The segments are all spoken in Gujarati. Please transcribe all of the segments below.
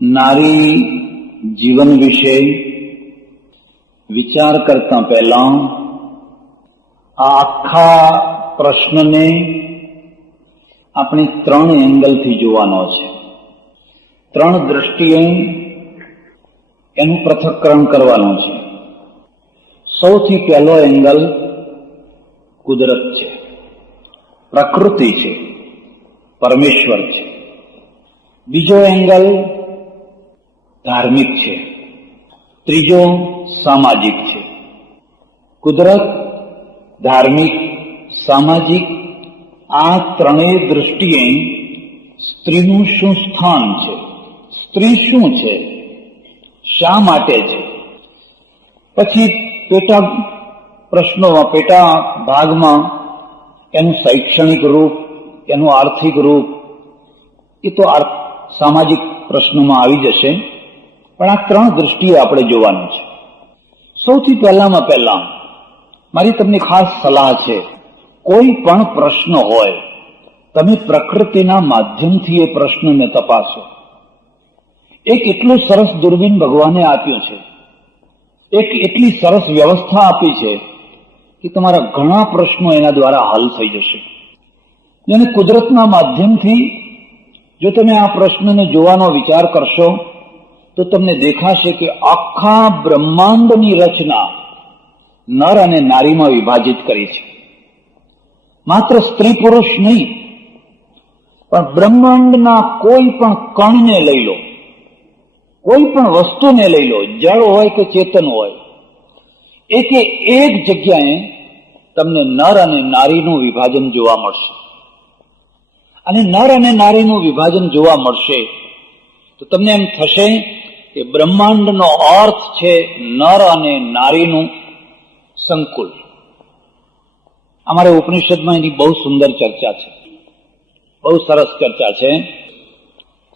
નારી જીવન વિશે વિચાર કરતા પહેલા આ આખા પ્રશ્નને આપણે 3 એંગલથી જોવાનો છે. 3 દ્રષ્ટિએ એનું પૃથક્કરણ કરવાનું છે. સૌથી પહેલો એંગલ કુદરત છે, પ્રકૃતિ છે, પરમેશ્વર છે. બીજો એંગલ ધાર્મિક છે. ત્રીજો સામાજિક છે. કુદરત, ધાર્મિક, સામાજિક, આ 3 દૃષ્ટિએ સ્ત્રીનું શું સ્થાન છે, સ્ત્રી શું છે, શા માટે છે. પછી પેટા પ્રશ્નોમાં, પેટા ભાગમાં એનું શૈક્ષણિક રૂપ, એનું આર્થિક રૂપ, એ તો સામાજિક પ્રશ્નોમાં આવી જશે. પણ આ 3 દૃષ્ટિએ આપણે જોવાનું છે. સૌથી પહેલા મારી તમને ખાસ સલાહ છે, કોઈ પણ પ્રશ્ન હોય તમે પ્રકૃતિના માધ્યમથી એ પ્રશ્નને તપાસો. એક એટલું સરસ દૂરબીન ભગવાને આપ્યું છે, એક એટલી સરસ વ્યવસ્થા આપી છે કે તમારા ઘણા પ્રશ્નો એના દ્વારા હલ થઈ જશે. અને કુદરતના માધ્યમથી જો તમે આ પ્રશ્નને જોવાનો વિચાર કરશો તો તમને દેખાશે કે આખા બ્રહ્માંડની રચના નર અને નારીમાં વિભાજિત કરી છે. માત્ર સ્ત્રી પુરુષ નહીં, પણ બ્રહ્માંડના કોઈ પણ કણને લઈ લો, કોઈ પણ વસ્તુને લઈ લો, જળ હોય કે ચેતન હોય, એક જગ્યાએ તમને નર અને નારીનું વિભાજન જોવા મળશે. અને નર અને નારીનું વિભાજન જોવા મળશે તો તમને એમ થશે કે બ્રહ્માંડનો અર્થ છે નર અને નારીનું સંકુલ. અમારે ઉપનિષદમાં એની બહુ સુંદર ચર્ચા છે, બહુ સરસ ચર્ચા છે.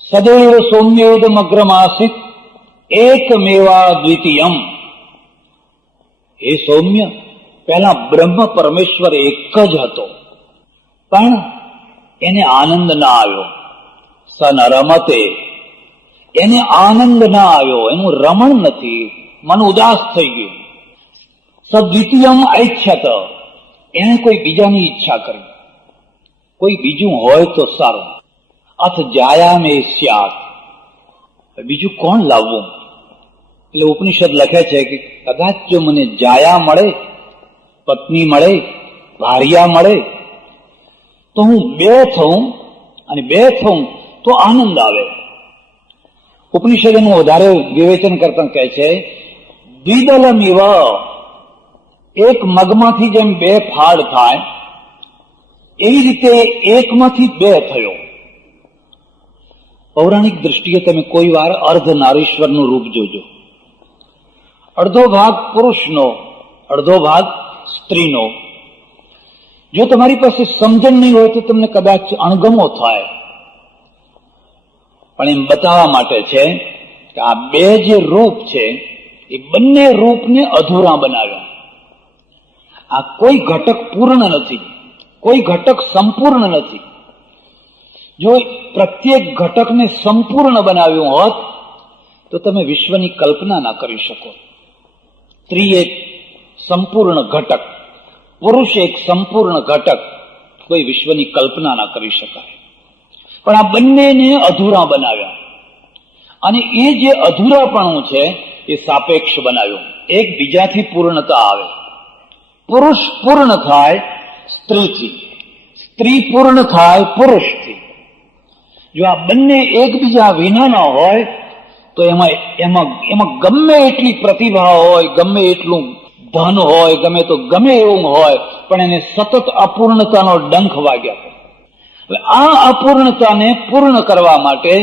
સદૈવ સૌમ્યોદમ અગ્રમાસિત એકમેવા દ્વિતીયમ. એ સૌમ્ય, પહેલા બ્રહ્મ પરમેશ્વર એક જ હતો, પણ એને આનંદ ના આવ્યો. સ ન રમતે, એને આનંદ ના આવ્યો, એનું રમણ નથી, મન ઉદાસ થઈ ગયું. સદ્વિતીયમ ઐચ્છત, એને કોઈ બીજાની ઈચ્છા કરી, કોઈ બીજું હોય તો સારું. અથ જાયામે સ્યાત, બીજું કોણ લાવવું? એટલે ઉપનિષદ લખે છે કે કદાચ જો મને જાયા મળે, પત્ની મળે, ભાર્યા મળે, તો હું 2 થઉં, અને 2 થઉં તો આનંદ આવે. ઉપનિષદ એનું વધારે વિવેચન કરતા કહે છે, દ્વિદલમિવ, એક મગમાંથી જેમ 2 ફાડ થાય એવી રીતે એકમાંથી 2 થયો. પૌરાણિક દ્રષ્ટિએ તમે કોઈ વાર અર્ધ નારીશ્વરનું રૂપ જોજો. અડધો ભાગ પુરુષનો, અડધો ભાગ સ્ત્રીનો. જો તમારી પાસે સમજણ નહીં હોય તો તમને કદાચ અણગમો થાય, પણ એમ બતાવવા માટે છે કે આ 2 જે રૂપ છે એ બંને રૂપને અધૂરા બનાવ્યા. આ કોઈ ઘટક પૂર્ણ નથી, કોઈ ઘટક સંપૂર્ણ નથી. જો પ્રત્યેક ઘટકને સંપૂર્ણ બનાવ્યું હોત તો તમે વિશ્વની કલ્પના ના કરી શકો. સ્ત્રી એક સંપૂર્ણ ઘટક, પુરુષ એક સંપૂર્ણ ઘટક, કોઈ વિશ્વની કલ્પના ના કરી શકાય. પણ આ બંનેને અધૂરા બનાવ્યા, અને એ જે અધૂરાપણું છે એ સાપેક્ષ બનાવ્યું. એક બીજાથી પૂર્ણતા આવે. પુરુષ પૂર્ણ થાય સ્ત્રીથી, સ્ત્રી પૂર્ણ થાય પુરુષથી. જો આ બંને એકબીજા વિનાના હોય તો એમાં ગમે એટલી પ્રતિભા હોય, ગમે એટલું ધન હોય, ગમે એવું હોય, પણ એને સતત અપૂર્ણતાનો ડંખ વાગ્યા કરે. હવે આ અપૂર્ણતાને પૂર્ણ કરવા માટે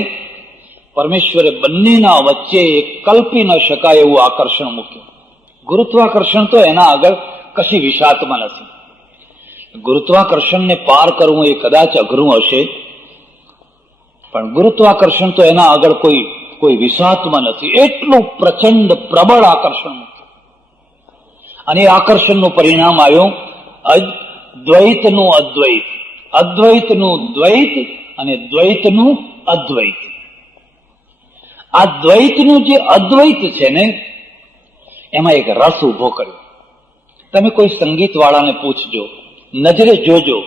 પરમેશ્વરે બંનેના વચ્ચે કલ્પી ન શકાય એવું આકર્ષણ મૂક્યું. ગુરુત્વાકર્ષણ તો એના આગળ કશી વિષાત્મા નથી. ગુરુત્વાકર્ષણને પાર કરવું એ કદાચ અઘરું હશે, પણ ગુરુત્વાકર્ષણ તો એના આગળ કોઈ વિષાત્મા નથી. એટલું પ્રચંડ પ્રબળ આકર્ષણ મૂક્યું. અને એ આકર્ષણનું પરિણામ આવ્યું દ્વૈતનું અદ્વૈત, અદ્વૈતનું દ્વૈત અને દ્વૈતનું અદ્વૈત. આ દ્વૈતનું જે અદ્વૈત છે ને, એમાં એક રસ ઉભો કર્યો. તમે કોઈ સંગીત વાળાને પૂછજો, નજરે જોજો,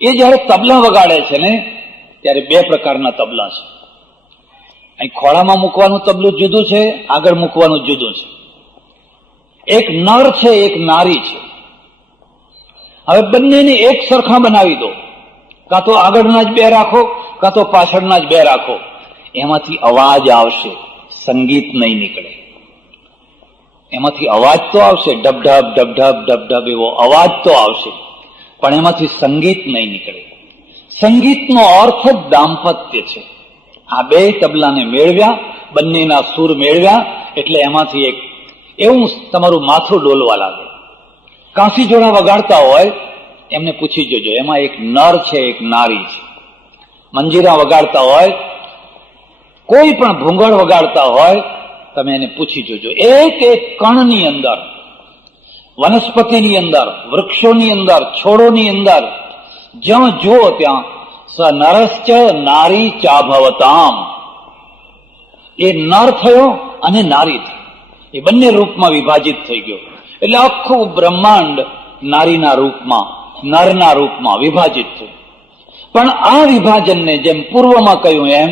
એ જયારે તબલા વગાડે છે ને, ત્યારે બે પ્રકારના તબલા છે. અહીં ખોળામાં મૂકવાનું તબલું જુદું છે, આગળ મૂકવાનું જુદું છે. એક નર છે, એક નારી છે. હવે બંનેને એક સરખા બનાવી દો, કાં તો આગળના જ બે રાખો, કાં તો પાછળના જ બે રાખો, એમાંથી અવાજ આવશે, સંગીત નહીં નીકળે. એમાંથી અવાજ તો આવશે, ડબઢબ ડબઢબ ડબઢબ એવો અવાજ તો આવશે, પણ એમાંથી સંગીત નહીં નીકળે. સંગીતનો અર્થ જ દાંપત્ય છે. આ બે તબલાને મેળવ્યા, બંનેના સૂર મેળવ્યા, એટલે એમાંથી એક એવું તમારું માથું ડોલવા લાગે. કાંસી જોડા વગાડતા હોય એમને પૂછી જોજો, એમાં એક નર છે, એક નારી છે. મંજીરા વગાડતા હોય, કોઈ પણ ભૂંગળ વગાડતા હોય, તમે એને પૂછી જોજો. એક એક કણની અંદર, વનસ્પતિની અંદર, વૃક્ષોની અંદર, છોડોની અંદર જ્યાં જુઓ ત્યાં સ નરશ્ચ નારી ચાભવતામ, એ નર થયો અને નારી થઈ, એ બંને રૂપમાં વિભાજિત થઈ ગયો. એટલે આખું બ્રહ્માંડ નારીના રૂપમાં, નરના રૂપમાં વિભાજિત થયું. પણ આ વિભાજનને જેમ પૂર્વમાં કહ્યું એમ,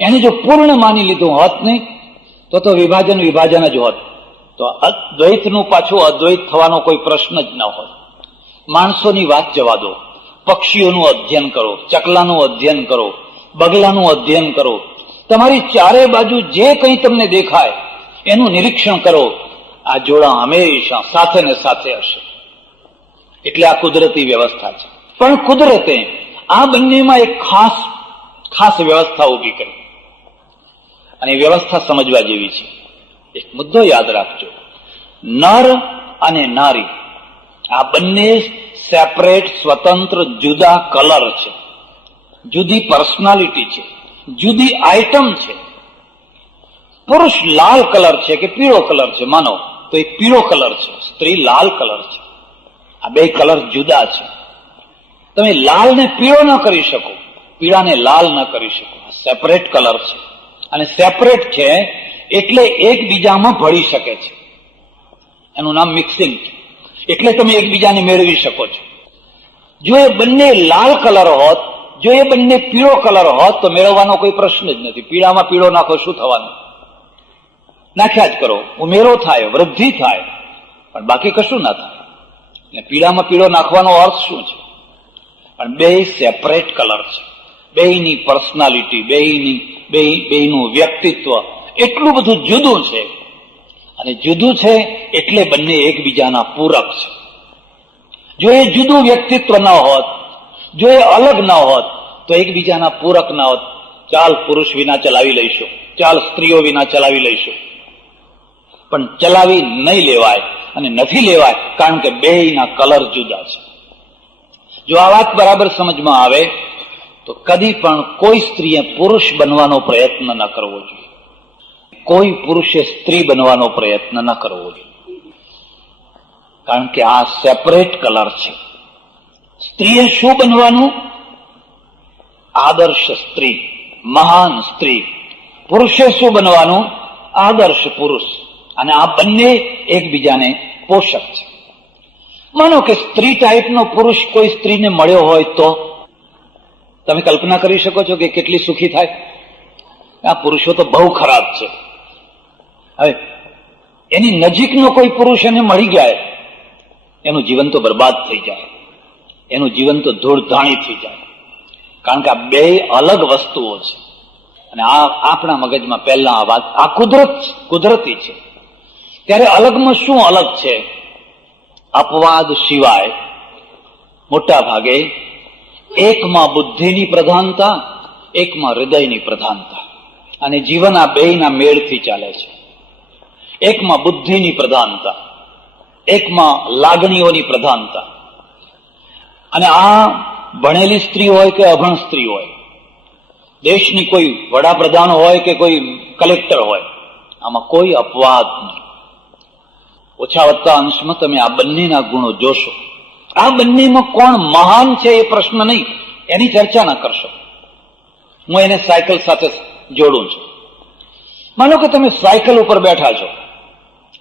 એને જો પૂર્ણ માની લીધું હોત નહીં તો વિભાજન વિભાજન જ હોત. તો અદ્વૈતનું પાછું અદ્વૈત થવાનો કોઈ પ્રશ્ન જ ન હોત. માણસોની વાત જવા દો, પક્ષીઓનું અધ્યયન કરો, ચકલાનું અધ્યયન કરો, બગલાનું અધ્યયન કરો, તમારી ચારે બાજુ જે કંઈ તમને દેખાય એનું નિરીક્ષણ કરો. આ જોડા હંમેશા સાથે ને સાથે હશે. એટલે આ કુદરતી વ્યવસ્થા છે. પણ કુદરતે આ બંનેમાં એક ખાસ વ્યવસ્થા ઊભી કરી, અને એ વ્યવસ્થા સમજવા જેવી છે. એક મુદ્દો યાદ રાખજો, નર અને નારી આ બંને સેપરેટ, સ્વતંત્ર, જુદા કલર છે, જુદી પર્સનાલિટી છે, જુદી આઇટમ છે. પુરુષ લાલ કલર છે કે પીળો કલર છે, માનો તો એ પીળો કલર છે, સ્ત્રી લાલ કલર છે. આ બે કલર જુદા છે. તમે લાલને પીળો ન કરી શકો, પીળાને લાલ ન કરી શકો. સેપરેટ કલર છે, અને સેપરેટ છે એટલે એકબીજામાં ભળી શકે છે. એનું નામ મિક્સિંગ. એટલે તમે એકબીજાને મેળવી શકો છો. જો એ બંને લાલ કલર હોત, જો એ બંને પીળો કલર હોત, તો મેળવવાનો કોઈ પ્રશ્ન જ નથી. પીળામાં પીળો નાખો, શું થવાનું? નાખ્યા જ કરો, ઉમેરો થાય, વૃદ્ધિ થાય, પણ બાકી કશું ના થાય. એટલે પીળામાં પીળો નાખવાનો અર્થ શું છે? પણ બે સેપરેટ કલર છે. બેયની પર્સનાલિટી, બેયનું વ્યક્તિત્વ એટલું બધું જુદું છે. અને જુદું છે એટલે બંને એકબીજાના પૂરક છે. જો એ જુદું વ્યક્તિત્વ ન હોત, જો એ અલગ ન હોત, તો એકબીજાના પૂરક ન હોત. ચાલ પુરુષ વિના ચલાવી લઈશું, ચાલ સ્ત્રીઓ વિના ચલાવી લઈશું, પણ ચલાવી નહીં લેવાય. અને નથી લેવાય કારણ કે બેયના કલર જુદા છે. જો આ વાત બરાબર સમજમાં આવે તો કદી પણ કોઈ સ્ત્રીએ પુરુષ બનવાનો પ્રયત્ન ન કરવો જોઈએ, કોઈ પુરુષે સ્ત્રી બનવાનો પ્રયત્ન ન કરવો જોઈએ. કારણ કે આ સેપરેટ કલર છે. સ્ત્રીએ શું બનવાનું? આદર્શ સ્ત્રી, મહાન સ્ત્રી. પુરુષે શું બનવાનું? આદર્શ પુરુષ. અને આ બંને એકબીજાને પોષક છે. માનો કે સ્ત્રી ટાઈપનો પુરુષ કોઈ સ્ત્રીને મળ્યો હોય તો તમે કલ્પના કરી શકો છો કે કેટલી સુખી થાય? આ પુરુષો તો બહુ ખરાબ છે. હવે એની નજીકનો કોઈ પુરુષ એને મળી જાય, એનું જીવન તો બરબાદ થઈ જાય, એનું જીવન તો ધૂળધાણી થઈ જાય. કારણ કે આ બે અલગ વસ્તુઓ છે. અને આ આપણા મગજમાં પહેલા આ વાત, આ કુદરતી છે. ત્યારે અલગમાં શું અલગ છે? અપવાદ સિવાય મોટા ભાગે એકમાં બુદ્ધિની પ્રધાનતા, એકમાં હૃદયની પ્રધાનતા. અને જીવન આ બેયના મેળથી ચાલે છે. એકમાં બુદ્ધિની પ્રધાનતા, એકમાં લાગણીઓની પ્રધાનતા. અને આ ભણેલી સ્ત્રી હોય કે અભણ સ્ત્રી હોય, દેશની કોઈ વડાપ્રધાન હોય કે કોઈ કલેક્ટર હોય, આમાં કોઈ અપવાદ નહીં. ઓછા વત્તા અંશમાં તમે આ બંનેના ગુણો જોશો. આ બંનેમાં કોણ મહાન છે એ પ્રશ્ન નહીં, એની ચર્ચા ના કરશો. હું એને સાયકલ સાથે જોડું છું. માનો કે તમે સાયકલ ઉપર બેઠા છો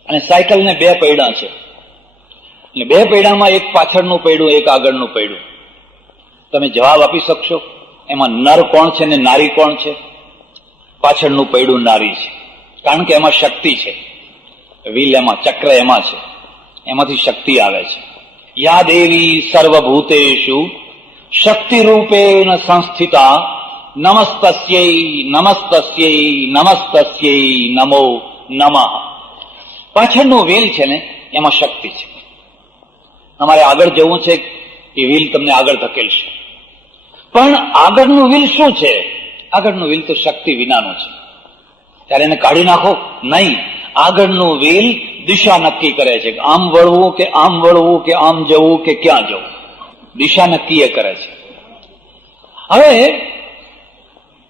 અને સાયકલને બે પૈડા છે, અને બે પૈડામાં એક પાછળનું પૈડું, એક આગળનું પૈડું. તમે જવાબ આપી શકશો એમાં નર કોણ છે ને નારી કોણ છે? પાછળનું પૈડું નારી છે, કારણ કે એમાં શક્તિ છે. વ્હીલ એમાં, ચક્ર એમાં છે, એમાંથી શક્તિ આવે છે. યા દેવી સર્વભૂતેષુ શક્તિ રૂપેણ સંસ્થિતા નમસ્તસ્યૈ નમસ્તસ્યૈ નમસ્તસ્યૈ નમો નમઃ. પાછળનું વ્હીલ છે ને એમાં શક્તિ છે. તમારે આગળ જવું છે એ વ્હીલ તમને આગળ ધકેલશે, પણ આગળનું વ્હીલ શું છે? આગળનું વ્હીલ તો શક્તિ વિનાનું છે. ત્યારે એને કાઢી નાખો નહીં. આગળનું વ્હીલ દિશા નક્કી કરે છે કે આમ વળવું કે આમ વળવું કે આમ જવું કે ક્યાં જવું. દિશા નક્કી એ કરે છે.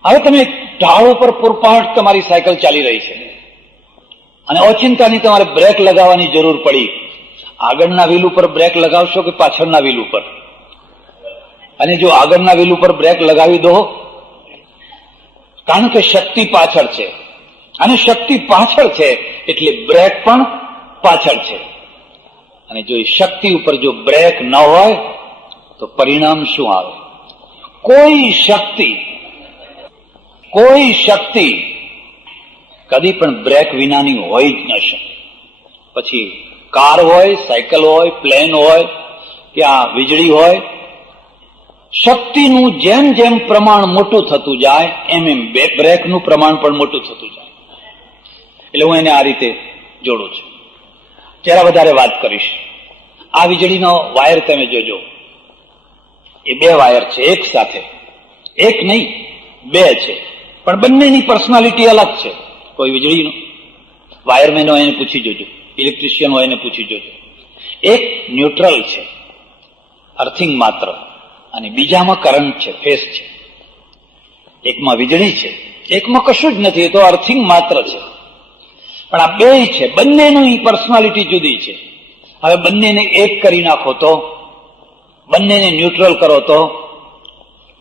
હવે તમે ઢાળ ઉપર પૂરપાટ તમારી સાયકલ ચાલી રહી છે અને ઓચિંતાની તમારે બ્રેક લગાવવાની જરૂર પડી. આગળના વ્હીલ ઉપર બ્રેક લગાવશો કે પાછળના વ્હીલ ઉપર? અને જો આગળના વ્હીલ ઉપર બ્રેક લગાવી દો, કારણ કે શક્તિ પાછળ છે, અને શક્તિ પાછળ છે એટલે બ્રેક પણ પાછળ છે. અને જો એ શક્તિ ઉપર જો બ્રેક ન હોય તો પરિણામ શું આવે? કોઈ શક્તિ કદી પણ બ્રેક વિનાની હોય જ ન શકે. પછી કાર હોય, સાયકલ હોય, પ્લેન હોય કે આ વીજળી હોય, શક્તિનું જેમ જેમ પ્રમાણ મોટું થતું જાય એમ એમ બ્રેકનું પ્રમાણ પણ મોટું થતું જાય. એટલે હું એને આ રીતે જોડું છું. જરા વધારે વાત કરીશ. આ વીજળીનો વાયર તમે જોજો, એ બે વાયર છે એક સાથે, એક નહીં બે છે, પણ બંનેની પર્સનાલિટી અલગ છે. કોઈ વીજળીનો વાયરમેન હોય એને પૂછી જોજો, ઇલેક્ટ્રિશિયન હોય એને પૂછી જોજો. એક ન્યુટ્રલ છે, અર્થિંગ માત્ર, અને બીજામાં કરંટ છે, ફેસ છે. એકમાં વીજળી છે, એકમાં કશું જ નથી, એ તો અર્થિંગ માત્ર છે. પણ આ બે છે, બંનેની પર્સનાલિટી જુદી છે. હવે બંનેને એક કરી નાખો તો, બંનેને ન્યુટ્રલ કરો તો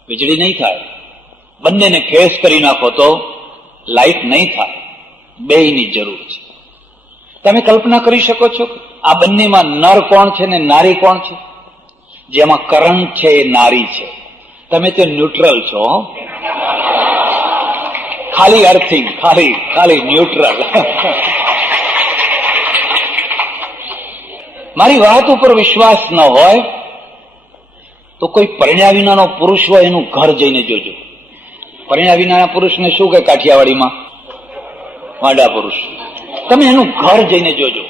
વીજળી નહીં થાય. બંનેને ફેસ કરી નાખો તો લાઇટ નહીં થાય. બેયની જરૂર છે. તમે કલ્પના કરી શકો છો આ બંનેમાં નર કોણ છે ને નારી કોણ છે? જેમાં કરંટ છે એ નારી છે. તમે તે ન્યુટ્રલ છો, ખાલી અર્થિંગ, ખાલી ન્યુટ્રલ. મારી વાત ઉપર વિશ્વાસ ન હોય તો કોઈ પરણ્યા વિનાનો પુરુષ હોય એનું ઘર જઈને જોજો. પરણ્યા વિનાના પુરુષને શું કહે કાઠિયાવાડીમાં? વાંડા પુરુષ. તમે એનું ઘર જઈને જોજો.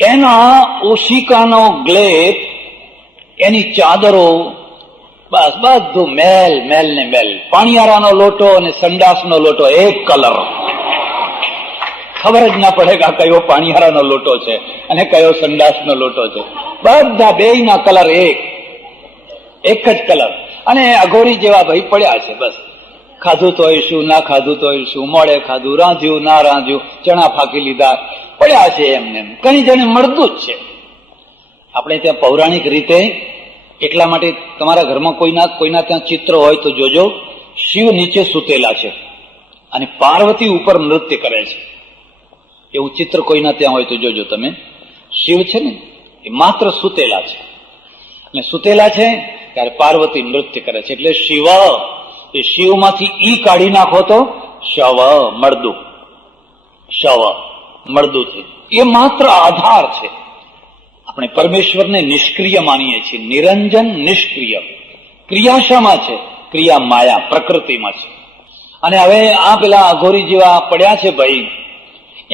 એના ઓશિકાનો ગ્લેપ, એની ચાદરો, બસ બધું મેલ ને મેલ. પાણીયારાનો લોટો અને સંડાસનો લોટો એક કલર. ખબર જ ના પડે કે આ કયો પાણીયારાનો લોટો છે અને કયો સંડાસનો લોટો છે. બધા બેયના કલર એક જ કલર. અને અઘોરી જેવા ભાઈ પડ્યા છે. બસ ખાધું તોય શું, ના ખાધું તોય શું, મોડે ખાધું, રાંધ્યું ના રાંધ્યું, ચણા ફાંકી લીધા, પડ્યા છે એમને. કઈ જણે મળતું જ છે. આપણે ત્યાં પૌરાણિક રીતે, એટલા માટે તમારા ઘરમાં કોઈના ત્યાં ચિત્ર હોય તો જોજો, શિવ નીચે સૂતેલા છે અને પાર્વતી ઉપર નૃત્ય કરે છે. એવું ચિત્ર કોઈના ત્યાં હોય તો જોજો તમે. શિવ છે ને એ માત્ર સૂતેલા છે, અને સૂતેલા છે ત્યારે પાર્વતી નૃત્ય કરે છે. એટલે શિવ, એ શિવમાંથી ઈ કાઢી નાખો તો શવ મળદું છે. એ માત્ર આધાર છે. આપણે પરમેશ્વરને નિષ્ક્રિય માનીએ છીએ. નિરંજન નિષ્ક્રિય. ક્રિયા શામાં છે? ક્રિયા માયા, પ્રકૃતિમાં છે. અને હવે આ પેલા અઘોરી જેવા પડ્યા છે ભાઈ,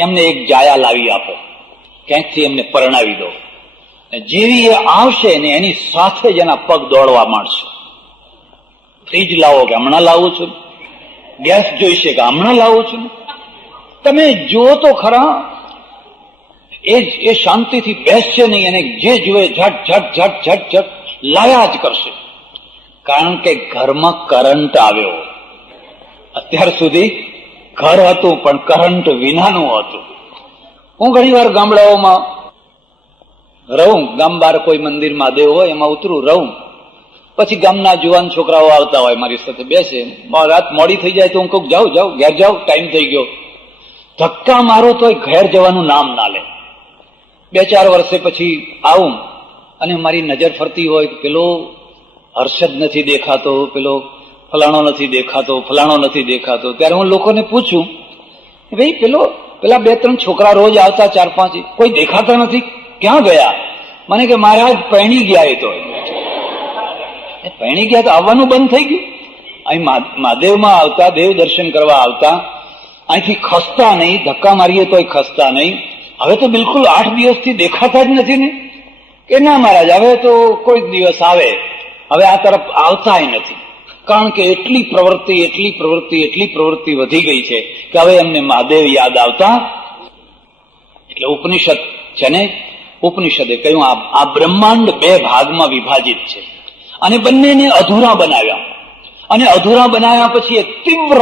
એમને એક જાયા લાવી આપો, ક્યાંકથી એમને પરણાવી દો. જેવી એ આવશે ને એની સાથે જ એના પગ દોડવા માંડશે. ફ્રીજ લાવો કે હમણાં લાવું છું, ગેસ જોઈશે કે હમણાં લાવું છું. તમે જુઓ તો ખરા, એ શાંતિથી બેસશે નહીં, અને જે જુએ ઝટ લાયા જ કરશે. કારણ કે ઘરમાં કરંટ આવ્યો. અત્યાર સુધી ઘર હતું પણ કરંટ વિનાનું હતું. હું ઘણી વાર ગામડાઓમાં રહું, ગામ બહાર કોઈ મંદિર મહાદેવ હોય એમાં ઉતરું, રહું. પછી ગામના જુવાન છોકરાઓ આવતા હોય મારી સાથે બેસે, રાત મોડી થઈ જાય તો હું કહું જાઓ જાઓ ઘેર જાઓ, ટાઈમ થઈ ગયો. ધક્કા મારો તોય ઘેર જવાનું નામ ના લે. 2-4 વર્ષે પછી આવું અને મારી નજર ફરતી હોય કે પેલો હર્ષદ નથી દેખાતો, પેલો ફલાણો નથી દેખાતો, ફલાણો નથી દેખાતો. ત્યારે હું લોકોને પૂછું, ભાઈ પેલા 2-3 છોકરા રોજ આવતા 4-5 કોઈ દેખાતા નથી, ક્યાં ગયા? મને કે મહારાજ પરણી ગયા. એ તો પરણી ગયા તો આવવાનું બંધ થઈ ગયું. અહીં મહાદેવમાં આવતા, દેવ દર્શન કરવા આવતા, અહીંથી ખસતા નહીં, ધક્કા મારીએ તોય ખસતા નહીં. હવે તો બિલકુલ 8 દિવસથી દેખાતા જ નથી ને. કે ના મહારાજ હવે તો કોઈ દિવસ આવે, હવે આ તરફ આવતાય નથી. કારણ કે એટલી પ્રવૃત્તિ વધી ગઈ છે કે હવે એમને મહાદેવ યાદ આવતા. એટલે ઉપનિષદ છે ને, ઉપનિષદે કહ્યું આ બ્રહ્માંડ 2 ભાગમાં વિભાજિત છે અને બંનેને અધૂરા બનાવ્યા. અને અધૂરા બનાવ્યા પછી એક તીવ્ર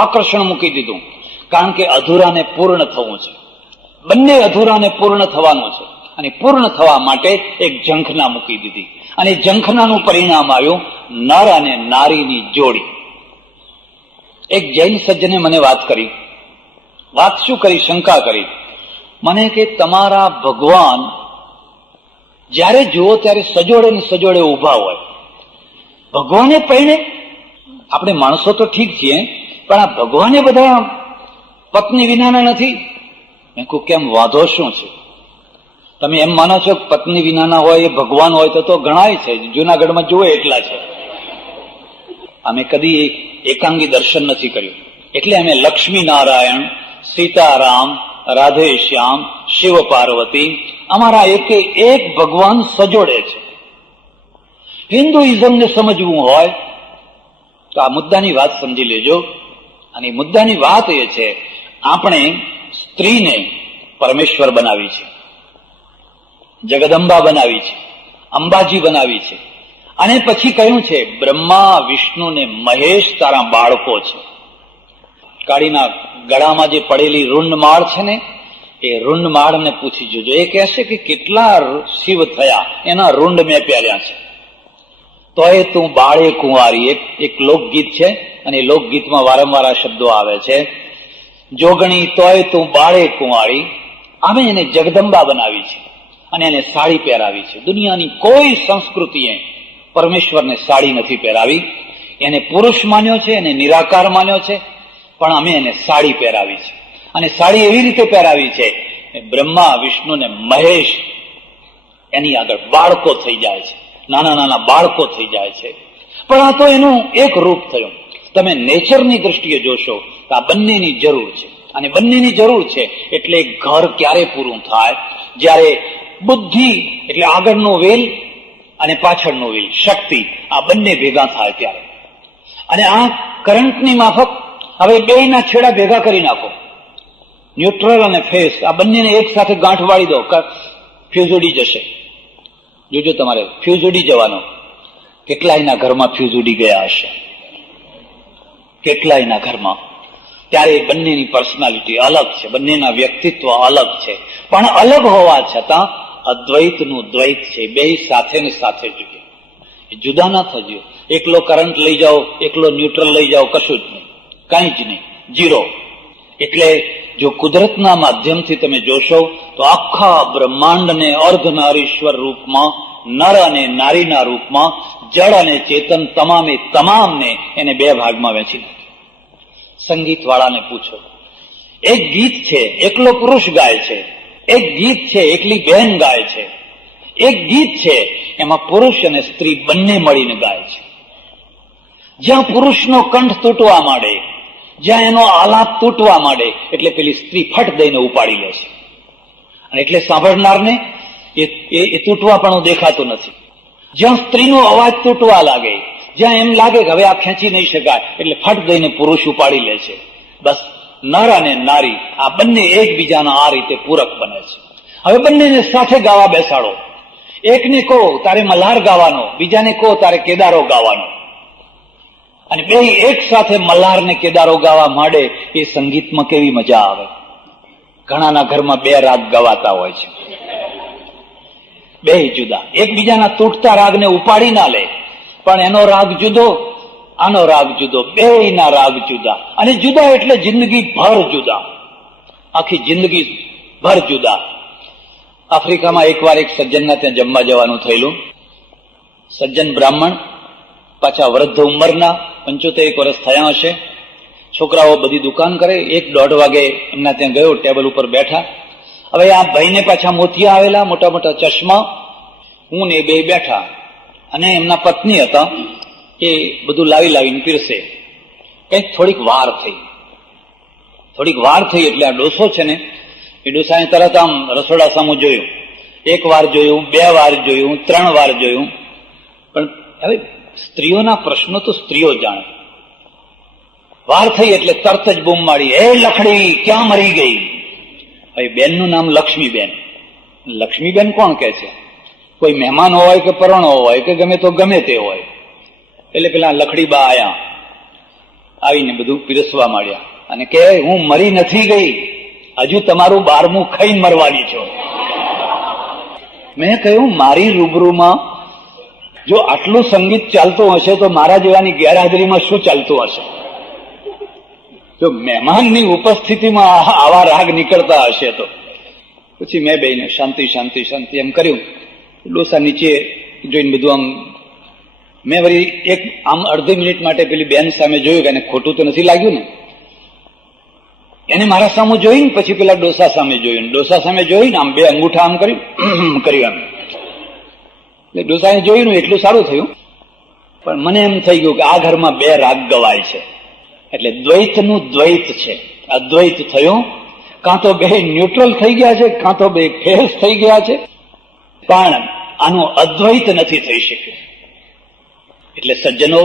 આકર્ષણ મૂકી દીધું, કારણ કે અધૂરાને પૂર્ણ થવું છે. બંને અધૂરાને પૂર્ણ થવાનું છે અને પૂર્ણ થવા માટે એક ઝંખના મૂકી દીધી. અને ઝંખનાનું પરિણામ આવ્યું નર અને નારીની જોડી. એક જૈન સજ્જને મને વાત શું કરી, શંકા કરી. મને કે તમારા ભગવાન જ્યારે જુઓ ત્યારે સજોડે ને સજોડે ઉભા હોય. ભગવાને પહેણે, આપણે માણસો તો ઠીક છીએ, પણ આ ભગવાને બધા પત્ની વિનાના નથી. મેં કહું કેમ, વાંધો શું છે? તમે એમ માનો છો કે પત્ની વિનાના હોય એ ભગવાન હોય તો ઘણાય છે, જુનાગઢમાં જુએ એટલા છે. અમે કદી એકાંગી દર્શન નથી કર્યું, એટલે અમે લક્ષ્મી નારાયણ, સીતારામ, રાધે શ્યામ, શિવ પાર્વતી, અમારા એક ભગવાન સજોડે છે. હિન્દુઇઝમને સમજવું હોય તો આ મુદ્દાની વાત સમજી લેજો. અને મુદ્દાની વાત એ છે, આપણે સ્ત્રીને પરમેશ્વર બનાવી છે, જગદંબા બનાવી છે, અંબાજી બનાવી છે. અને પછી કહ્યું છે બ્રહ્મા, વિષ્ણુ ને મહેશ તારા બાળકો છે. કાળીના ગળામાં જે પડેલી રૂંડ માળ છે ને, એ રૂંડ માળને પૂછી જોજો. એ કહેશે કે કેટલા શિવ થયા, એના રૂંડ મેં પહેર્યા છે. તોય તું બાળે કુંવારી, એક લોકગીત છે અને લોકગીતમાં વારંવાર આ શબ્દો આવે છે. જોગણી તોય તું બાળે કુંવારી. અમે એને જગદંબા બનાવી છે અને એને સાડી પહેરાવી છે. દુનિયાની કોઈ સંસ્કૃતિએ પરમેશ્વરને સાડી નથી પહેરાવી. એને પુરુષ માન્યો છે, એને નિરાકાર માન્યો છે, પણ અમે એને સાડી પહેરાવી છે. અને સાડી એવી રીતે પહેરાવી છે, બ્રહ્મા, વિષ્ણુ ને મહેશ એની આગળ બાળકો થઈ જાય છે, નાના નાના બાળકો થઈ જાય છે. પણ આ તો એનું એક રૂપ થયું. તમે નેચરની દ્રષ્ટિએ જોશો તો આ બંનેની જરૂર છે. અને બંનેની જરૂર છે એટલે ઘર ક્યારે પૂરું થાય? જ્યારે બુદ્ધિ એટલે આગળનો વેલ અને પાછળનો વેલ, શક્તિ, આ બંને ભેગા થાય ત્યારે. અને આ કરંટની માફક હવે બેયના છેડા ભેગા કરી નાખો, ન્યુટ્રલ અને ફેસ, આ બંનેને એક સાથે ગાંઠ વાળી દો, ફ્યુઝ ઉડી જશે. જોજો તમારે ફ્યુઝ ઉડી જવાનો. કેટલાયના ઘરમાં ફ્યુઝ ઉડી ગયા હશે, કેટલાયના ઘરમાં. ત્યારે બંનેની પર્સનાલિટી અલગ છે, બંનેના વ્યક્તિત્વ અલગ છે, પણ અલગ હોવા છતાં અદ્વૈતનું દ્વૈત છે. બે સાથે ને સાથે જોઈએ, જુદા ના થજો. એકલો કરંટ લઈ જાઓ, એકલો ન્યુટ્રલ લઈ જાઓ, કશું જ નહીં, કઈ જ નહીં, જીરો. એટલે જો કુદરતના માધ્યમથી તમે જોશો તો આખા બ્રહ્માંડને અર્ધનારીશ્વર રૂપમાં, નર અને નારીના રૂપમાં, જળ અને ચેતન તમામે તમામને એને 2 ભાગમાં વહેંચી નાખે. સંગીત વાળાને પૂછો, એક ગીત છે એકલો પુરુષ ગાય છે, એક ગીત છે એકલી બહેન ગાય છે, એક ગીત છે એમાં પુરુષ અને સ્ત્રી બંને મળીને ગાય છે. જ્યાં પુરુષનો કંઠ તૂટવા માંડે, જ્યાં એનો આલાપ તૂટવા માંડે, એટલે પેલી સ્ત્રી ફટ દઈને ઉપાડી લે છે. અને એટલે સાંભળનારને એ તૂટવા પણ દેખાતું નથી. જ્યાં સ્ત્રીનો અવાજ તૂટવા લાગે, જ્યાં એમ લાગે કે હવે આ ખેંચી નહીં શકાય, એટલે ફટ દઈને પુરુષ ઉપાડી લે છે. બસ નર અને નારી આ બંને એકબીજાના આ રીતે પૂરક બને છે. હવે બંનેને સાથે ગાવા બેસાડો. એકને કહો તારે મલ્હાર ગાવાનો, બીજાને કહો તારે કેદારો ગાવાનો, અને બે એક સાથે મલ્હાર ને કેદારો ગાવા માંડે, એ સંગીતમાં કેવી મજા આવે. ઘણાના ઘરમાં 2 રાગ ગવાતા હોય છે, 2 જુદા, એકબીજાના તૂટતા રાગને ઉપાડી ના લે, પણ એનો રાગ જુદો, આનો રાગ જુદો, બેયના રાગ જુદા. અને જુદા એટલે જિંદગી ભર જુદા, આખી જિંદગી ભર જુદા. આફ્રિકામાં એકવાર એક સજ્જનના ત્યાં જમવા જવાનું થયેલું. સજ્જન બ્રાહ્મણ, પાછા વૃદ્ધ ઉંમરના, 75 વર્ષ થયા હશે. છોકરાઓ બધી દુકાન કરે. 1-1:30 વાગે એમના ત્યાં ગયો, ટેબલ ઉપર બેઠા. હવે આ ભાઈને પાછા મોતિયા આવેલા, મોટા મોટા ચશ્મા. હું ને બે બેઠા, અને એમના પત્ની હતા, એ બધું લાવીને પીરસે. કંઈક થોડીક વાર થઈ એટલે આ ડોસો છે ને, એ ડોસાને તરત આમ રસોડા સામું જોયું. 1 વાર જોયું, 2 વાર જોયું, 3 વાર જોયું. પણ હવે સ્ત્રીઓના પ્રશ્નો તો સ્ત્રીઓ જાણે. વાર થઈ એટલે તરત જ બૂમ મારી, એ લખડી ક્યાં મરી ગઈ? હવે બેનનું નામ લક્ષ્મીબેન. લક્ષ્મીબેન કોણ કે છે? કોઈ મહેમાન હોય કે પરણો હોય કે ગમે તે હોય. એટલે પેલા લખડીબા આવીને બધું પીરસવા માંડ્યા અને કે હું મરી નથી ગઈ, હજુ તમારું 12મું ખાઈને મરવાની છો. મેં કહ્યું, મારી રૂબરૂમાં જો આટલું સંગીત ચાલતું હશે તો મારા જેવાની ગેરહાજરીમાં શું ચાલતું હશે? જો મહેમાનની ઉપસ્થિતિમાં આવા રાગ નીકળતા હશે તો. પછી મેં બેને શાંતિ એમ કર્યું. ડોસા નીચે જોઈને બધું આમ, મેં વળી એક આમ અડધી મિનિટ માટે પેલી બેન સામે જોયું કે એને ખોટું તો નથી લાગ્યું ને. એને મારા સામે જોઈને પછી પેલા ડોસા સામે જોયું. ડોસા સામે જોઈને આમ 2 અંગૂઠા આમ કર્યું એમ. એટલે ડોસાને જોયું એટલું સારું થયું. પણ મને એમ થઈ ગયું કે આ ઘરમાં 2 રાગ ગવાય છે. એટલે દ્વૈતનું દ્વૈત છે, અદ્વૈત થયું. કાં તો 2 ન્યુટ્રલ થઈ ગયા છે, કાં તો 2 ફેસ થઈ ગયા છે, પણ આનું અદ્વૈત નથી થઈ શક્યું. એટલે સજ્જનો,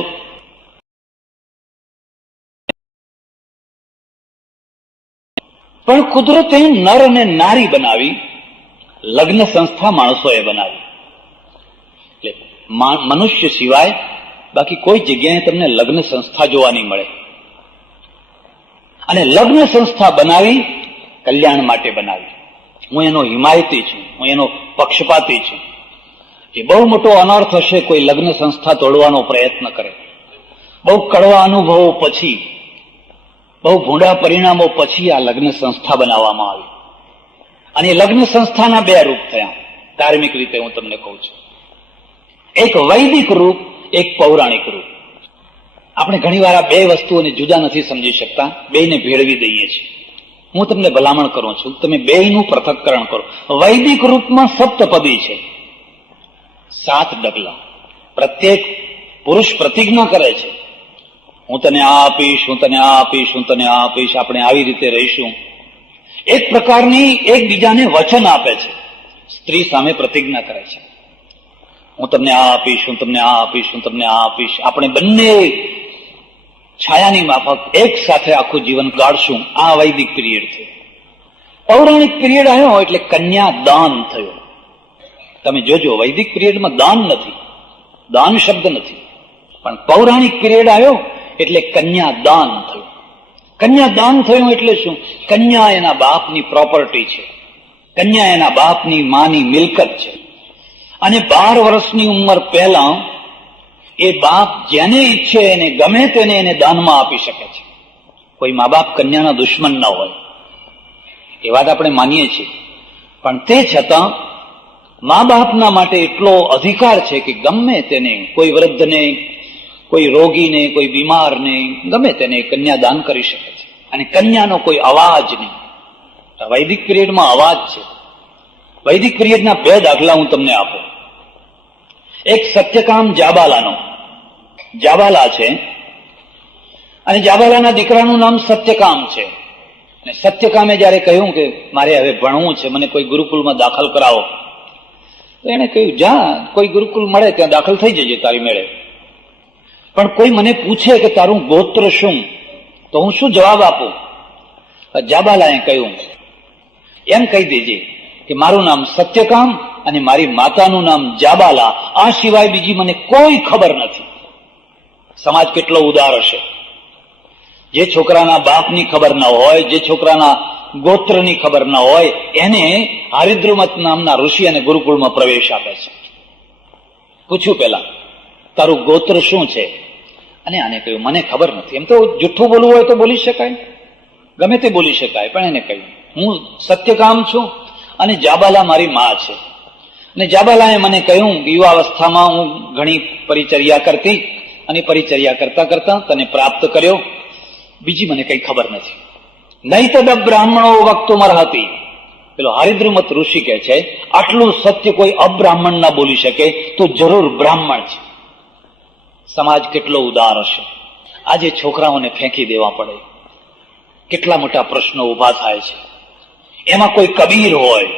પણ કુદરતે નર અને નારી બનાવી, લગ્ન સંસ્થા માણસોએ બનાવી. એટલે મનુષ્ય સિવાય બાકી કોઈ જગ્યાએ તમને લગ્ન સંસ્થા જોવા નહીં મળે. અને લગ્ન સંસ્થા બનાવી, કલ્યાણ માટે બનાવી. હું એનો હિમાયતી છું, હું એનો પક્ષપાતી છું. એ બહુ મોટો અનર્થ હશે કોઈ લગ્ન સંસ્થા તોડવાનો પ્રયત્ન કરે. બહુ કડવા અનુભવો પછી, બહુ ભૂંડા પરિણામો પછી આ લગ્ન સંસ્થા બનાવવામાં આવી. અને લગ્ન સંસ્થાના 2 રૂપ થયા. ધાર્મિક રીતે હું તમને કહું છું, એક વૈદિક રૂપ, એક પૌરાણિક રૂપ. આપણે ઘણીવાર આ 2 વસ્તુઓને જુદા નથી સમજી શકતા, બેયને ભેળવી દઈએ છીએ. હું તમને ભલામણ કરું છું, તમે બેયનું પૃથક્કરણ કરો. વૈદિક રૂપમાં સપ્તપદી છે, 7 ડગલા. પ્રત્યેક પુરુષ પ્રતિજ્ઞા કરે છે, હું તને આ આપીશ, હું તને આ આપીશ, હું તને આ આપીશ, આપણે આવી રીતે રહીશું. એક પ્રકારની એકબીજાને વચન આપે છે. સ્ત્રી સામે પ્રતિજ્ઞા કરે છે, હું તમને આ આપીશ, હું તમને આ આપીશ, હું તમને આ આપીશ. આપણે બંને છાયાની માફક એક સાથે આખું જીવન કાઢશું. આ વૈદિક પીરિયડ છે. પૌરાણિક પીરિયડ આવ્યો એટલે કન્યા દાન થયો. તમે જોજો, વૈદિક પીરિયડમાં દાન નથી, દાન શબ્દ નથી. પણ પૌરાણિક પીરિયડ આવ્યો એટલે કન્યા દાન થયું. કન્યા દાન થયું એટલે શું? કન્યા એના બાપની પ્રોપર્ટી છે, કન્યા એના બાપની માની મિલકત છે. અને 12 વર્ષની ઉંમર પહેલા એ બાપ જેને ઈચ્છે એને ગમે તેને એને દાનમાં આપી શકે છે. કોઈ મા બાપ કન્યાના દુશ્મન ન હોય, એ વાત આપણે માનીએ છીએ. પણ તે છતાં મા બાપના માટે એટલો અધિકાર છે કે ગમે તેને, કોઈ વૃદ્ધને, કોઈ રોગીને, કોઈ બીમારને, ગમે તેને કન્યા દાન કરી શકે છે. અને કન્યાનો કોઈ અવાજ નહીં. વૈદિક પીરિયડમાં અવાજ છે. વૈદિક પીરિયડના 2 દાખલા હું તમને આપું. એક સત્યકામ જાબાલાનો. જાબાલા છે અને જાબાલાના દીકરાનું નામ સત્યકામ છે. અને સત્યકામે જયારે કહ્યું કે મારે હવે ભણવું છે, મને કોઈ ગુરુકુળમાં દાખલ કરાવો, તો એને કહ્યું, જા, કોઈ ગુરુકુળ મળે ત્યાં દાખલ થઈ જજે તારી મેળે. પણ કોઈ મને પૂછે કે તારું ગોત્ર શું, તો હું શું જવાબ આપું? જાબાલાએ કહ્યું, એમ કહી દેજે કે મારું નામ સત્યકામ અને મારી માતાનું નામ જાબાલા, આ સિવાય બીજી મને કોઈ ખબર નથી. સમાજ કેટલો ઉદાર હશે! જે છોકરાના બાપની ખબર ન હોય, જે છોકરાના ગોત્રની ખબર ન હોય, એને હરિદ્રુમત નામના ઋષિ અને ગુરુકુળમાં પ્રવેશ આપે છે. પૂછ્યું પેલા, તારું ગોત્ર શું છે? અને આને કહ્યું, મને ખબર નથી. એમ તો જુઠ્ઠું બોલવું હોય તો બોલી શકાય, ગમે તે બોલી શકાય, પણ એને કહ્યું, હું સત્યકામ છું અને જાબાલા મારી માં છે. અને જાબાલાએ મને કહ્યું કે યુવાવસ્થામાં હું ઘણી પરિચર્યા કરતી અને પરિચર્યા કરતા કરતા તને પ્રાપ્ત કર્યો, બીજી મને કઈ ખબર નથી. નહીં તો બ્રાહ્મણો વક્તુમર હતી. પેલો હરિદ્રમત ઋષિ કહે છે, આટલું સત્ય કોઈ અબ્રાહ્મણ ના બોલી શકે તો જરૂર બ્રાહ્મણ છે. સમાજ કેટલો ઉદાર હશે. આજે છોકરાઓને ફેંકી દેવા પડે, કેટલા મોટા પ્રશ્નો ઉભા થાય છે. એમાં કોઈ કબીર હોય,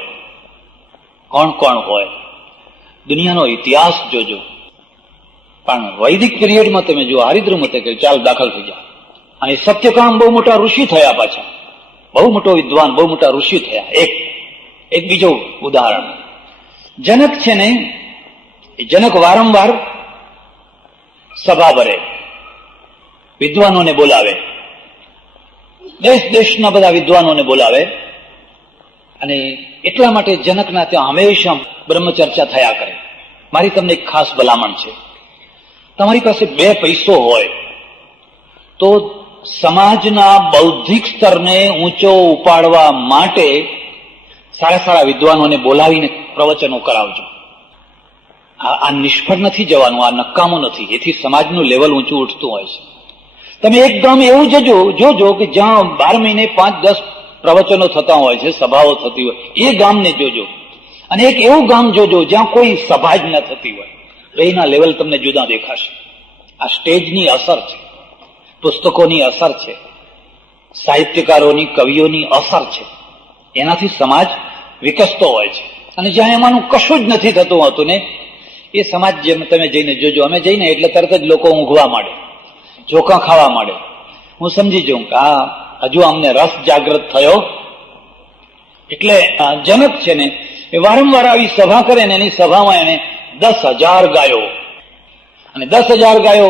કોણ કોણ હોય, દુનિયાનો ઇતિહાસ જોજો. પણ વૈદિક પિરિયડમાં તમે જુઓ, હરિદ્રમતે કહ્યું ચાલ દાખલ થઈ જાઓ. અને સત્યકામ બહુ મોટા ઋષિ થયા, પાછા બહુ મોટો વિદ્વાન, બહુ મોટા ઋષિ થયા. એક બીજો ઉદાહરણ, જનક છે ને, જનક વારંવાર સભા ભરે, વિદ્વાનોને બોલાવે, દેશ દેશના બધા વિદ્વાનોને બોલાવે. અને એટલા માટે જનકના ત્યાં હંમેશા બ્રહ્મચર્ચા થયા કરે. મારી તમને એક ખાસ ભલામણ છે, તમારી પાસે 2 પૈસો હોય તો સમાજના બૌદ્ધિક સ્તરને ઊંચો ઉપાડવા માટે સારા સારા વિદ્વાનોને બોલાવીને પ્રવચનો કરાવજો. આ નિષ્ફળ નથી જવાનું, આ નકામું નથી. એથી સમાજનું લેવલ ઊંચું ઉઠતું હોય છે. તમે એક ગામ એવું જોજો કે જ્યાં 12 મહિને 5-10 પ્રવચનો થતા હોય છે, સભાઓ થતી હોય, એ ગામને જોજો. અને એક એવું ગામ જોજો જ્યાં કોઈ સભા જ ન થતી હોય. બેયના લેવલ તમને જુદા દેખાશે. આ સ્ટેજની અસર છે, પુસ્તકોની અસર છે, સાહિત્યકારોની, કવિઓની અસર છે. એનાથી સમાજ વિકસતો હોય છે. અને જ્યાં એમાંનું કશું જ નથી થતું હોતું ને, એ સમાજ જેમ તમે જઈને જોજો. અમે જઈને એટલે તરત જ લોકો ઊંઘવા માંડે, ચોખા ખાવા માંડે. હું સમજી જાઉં કે હજુ અમને રસ જાગૃત થયો. એટલે જનક છે ને, એ વારંવાર આવી સભા કરે ને, એની સભામાં એને 10,000 ગાયો, અને 10,000 ગાયો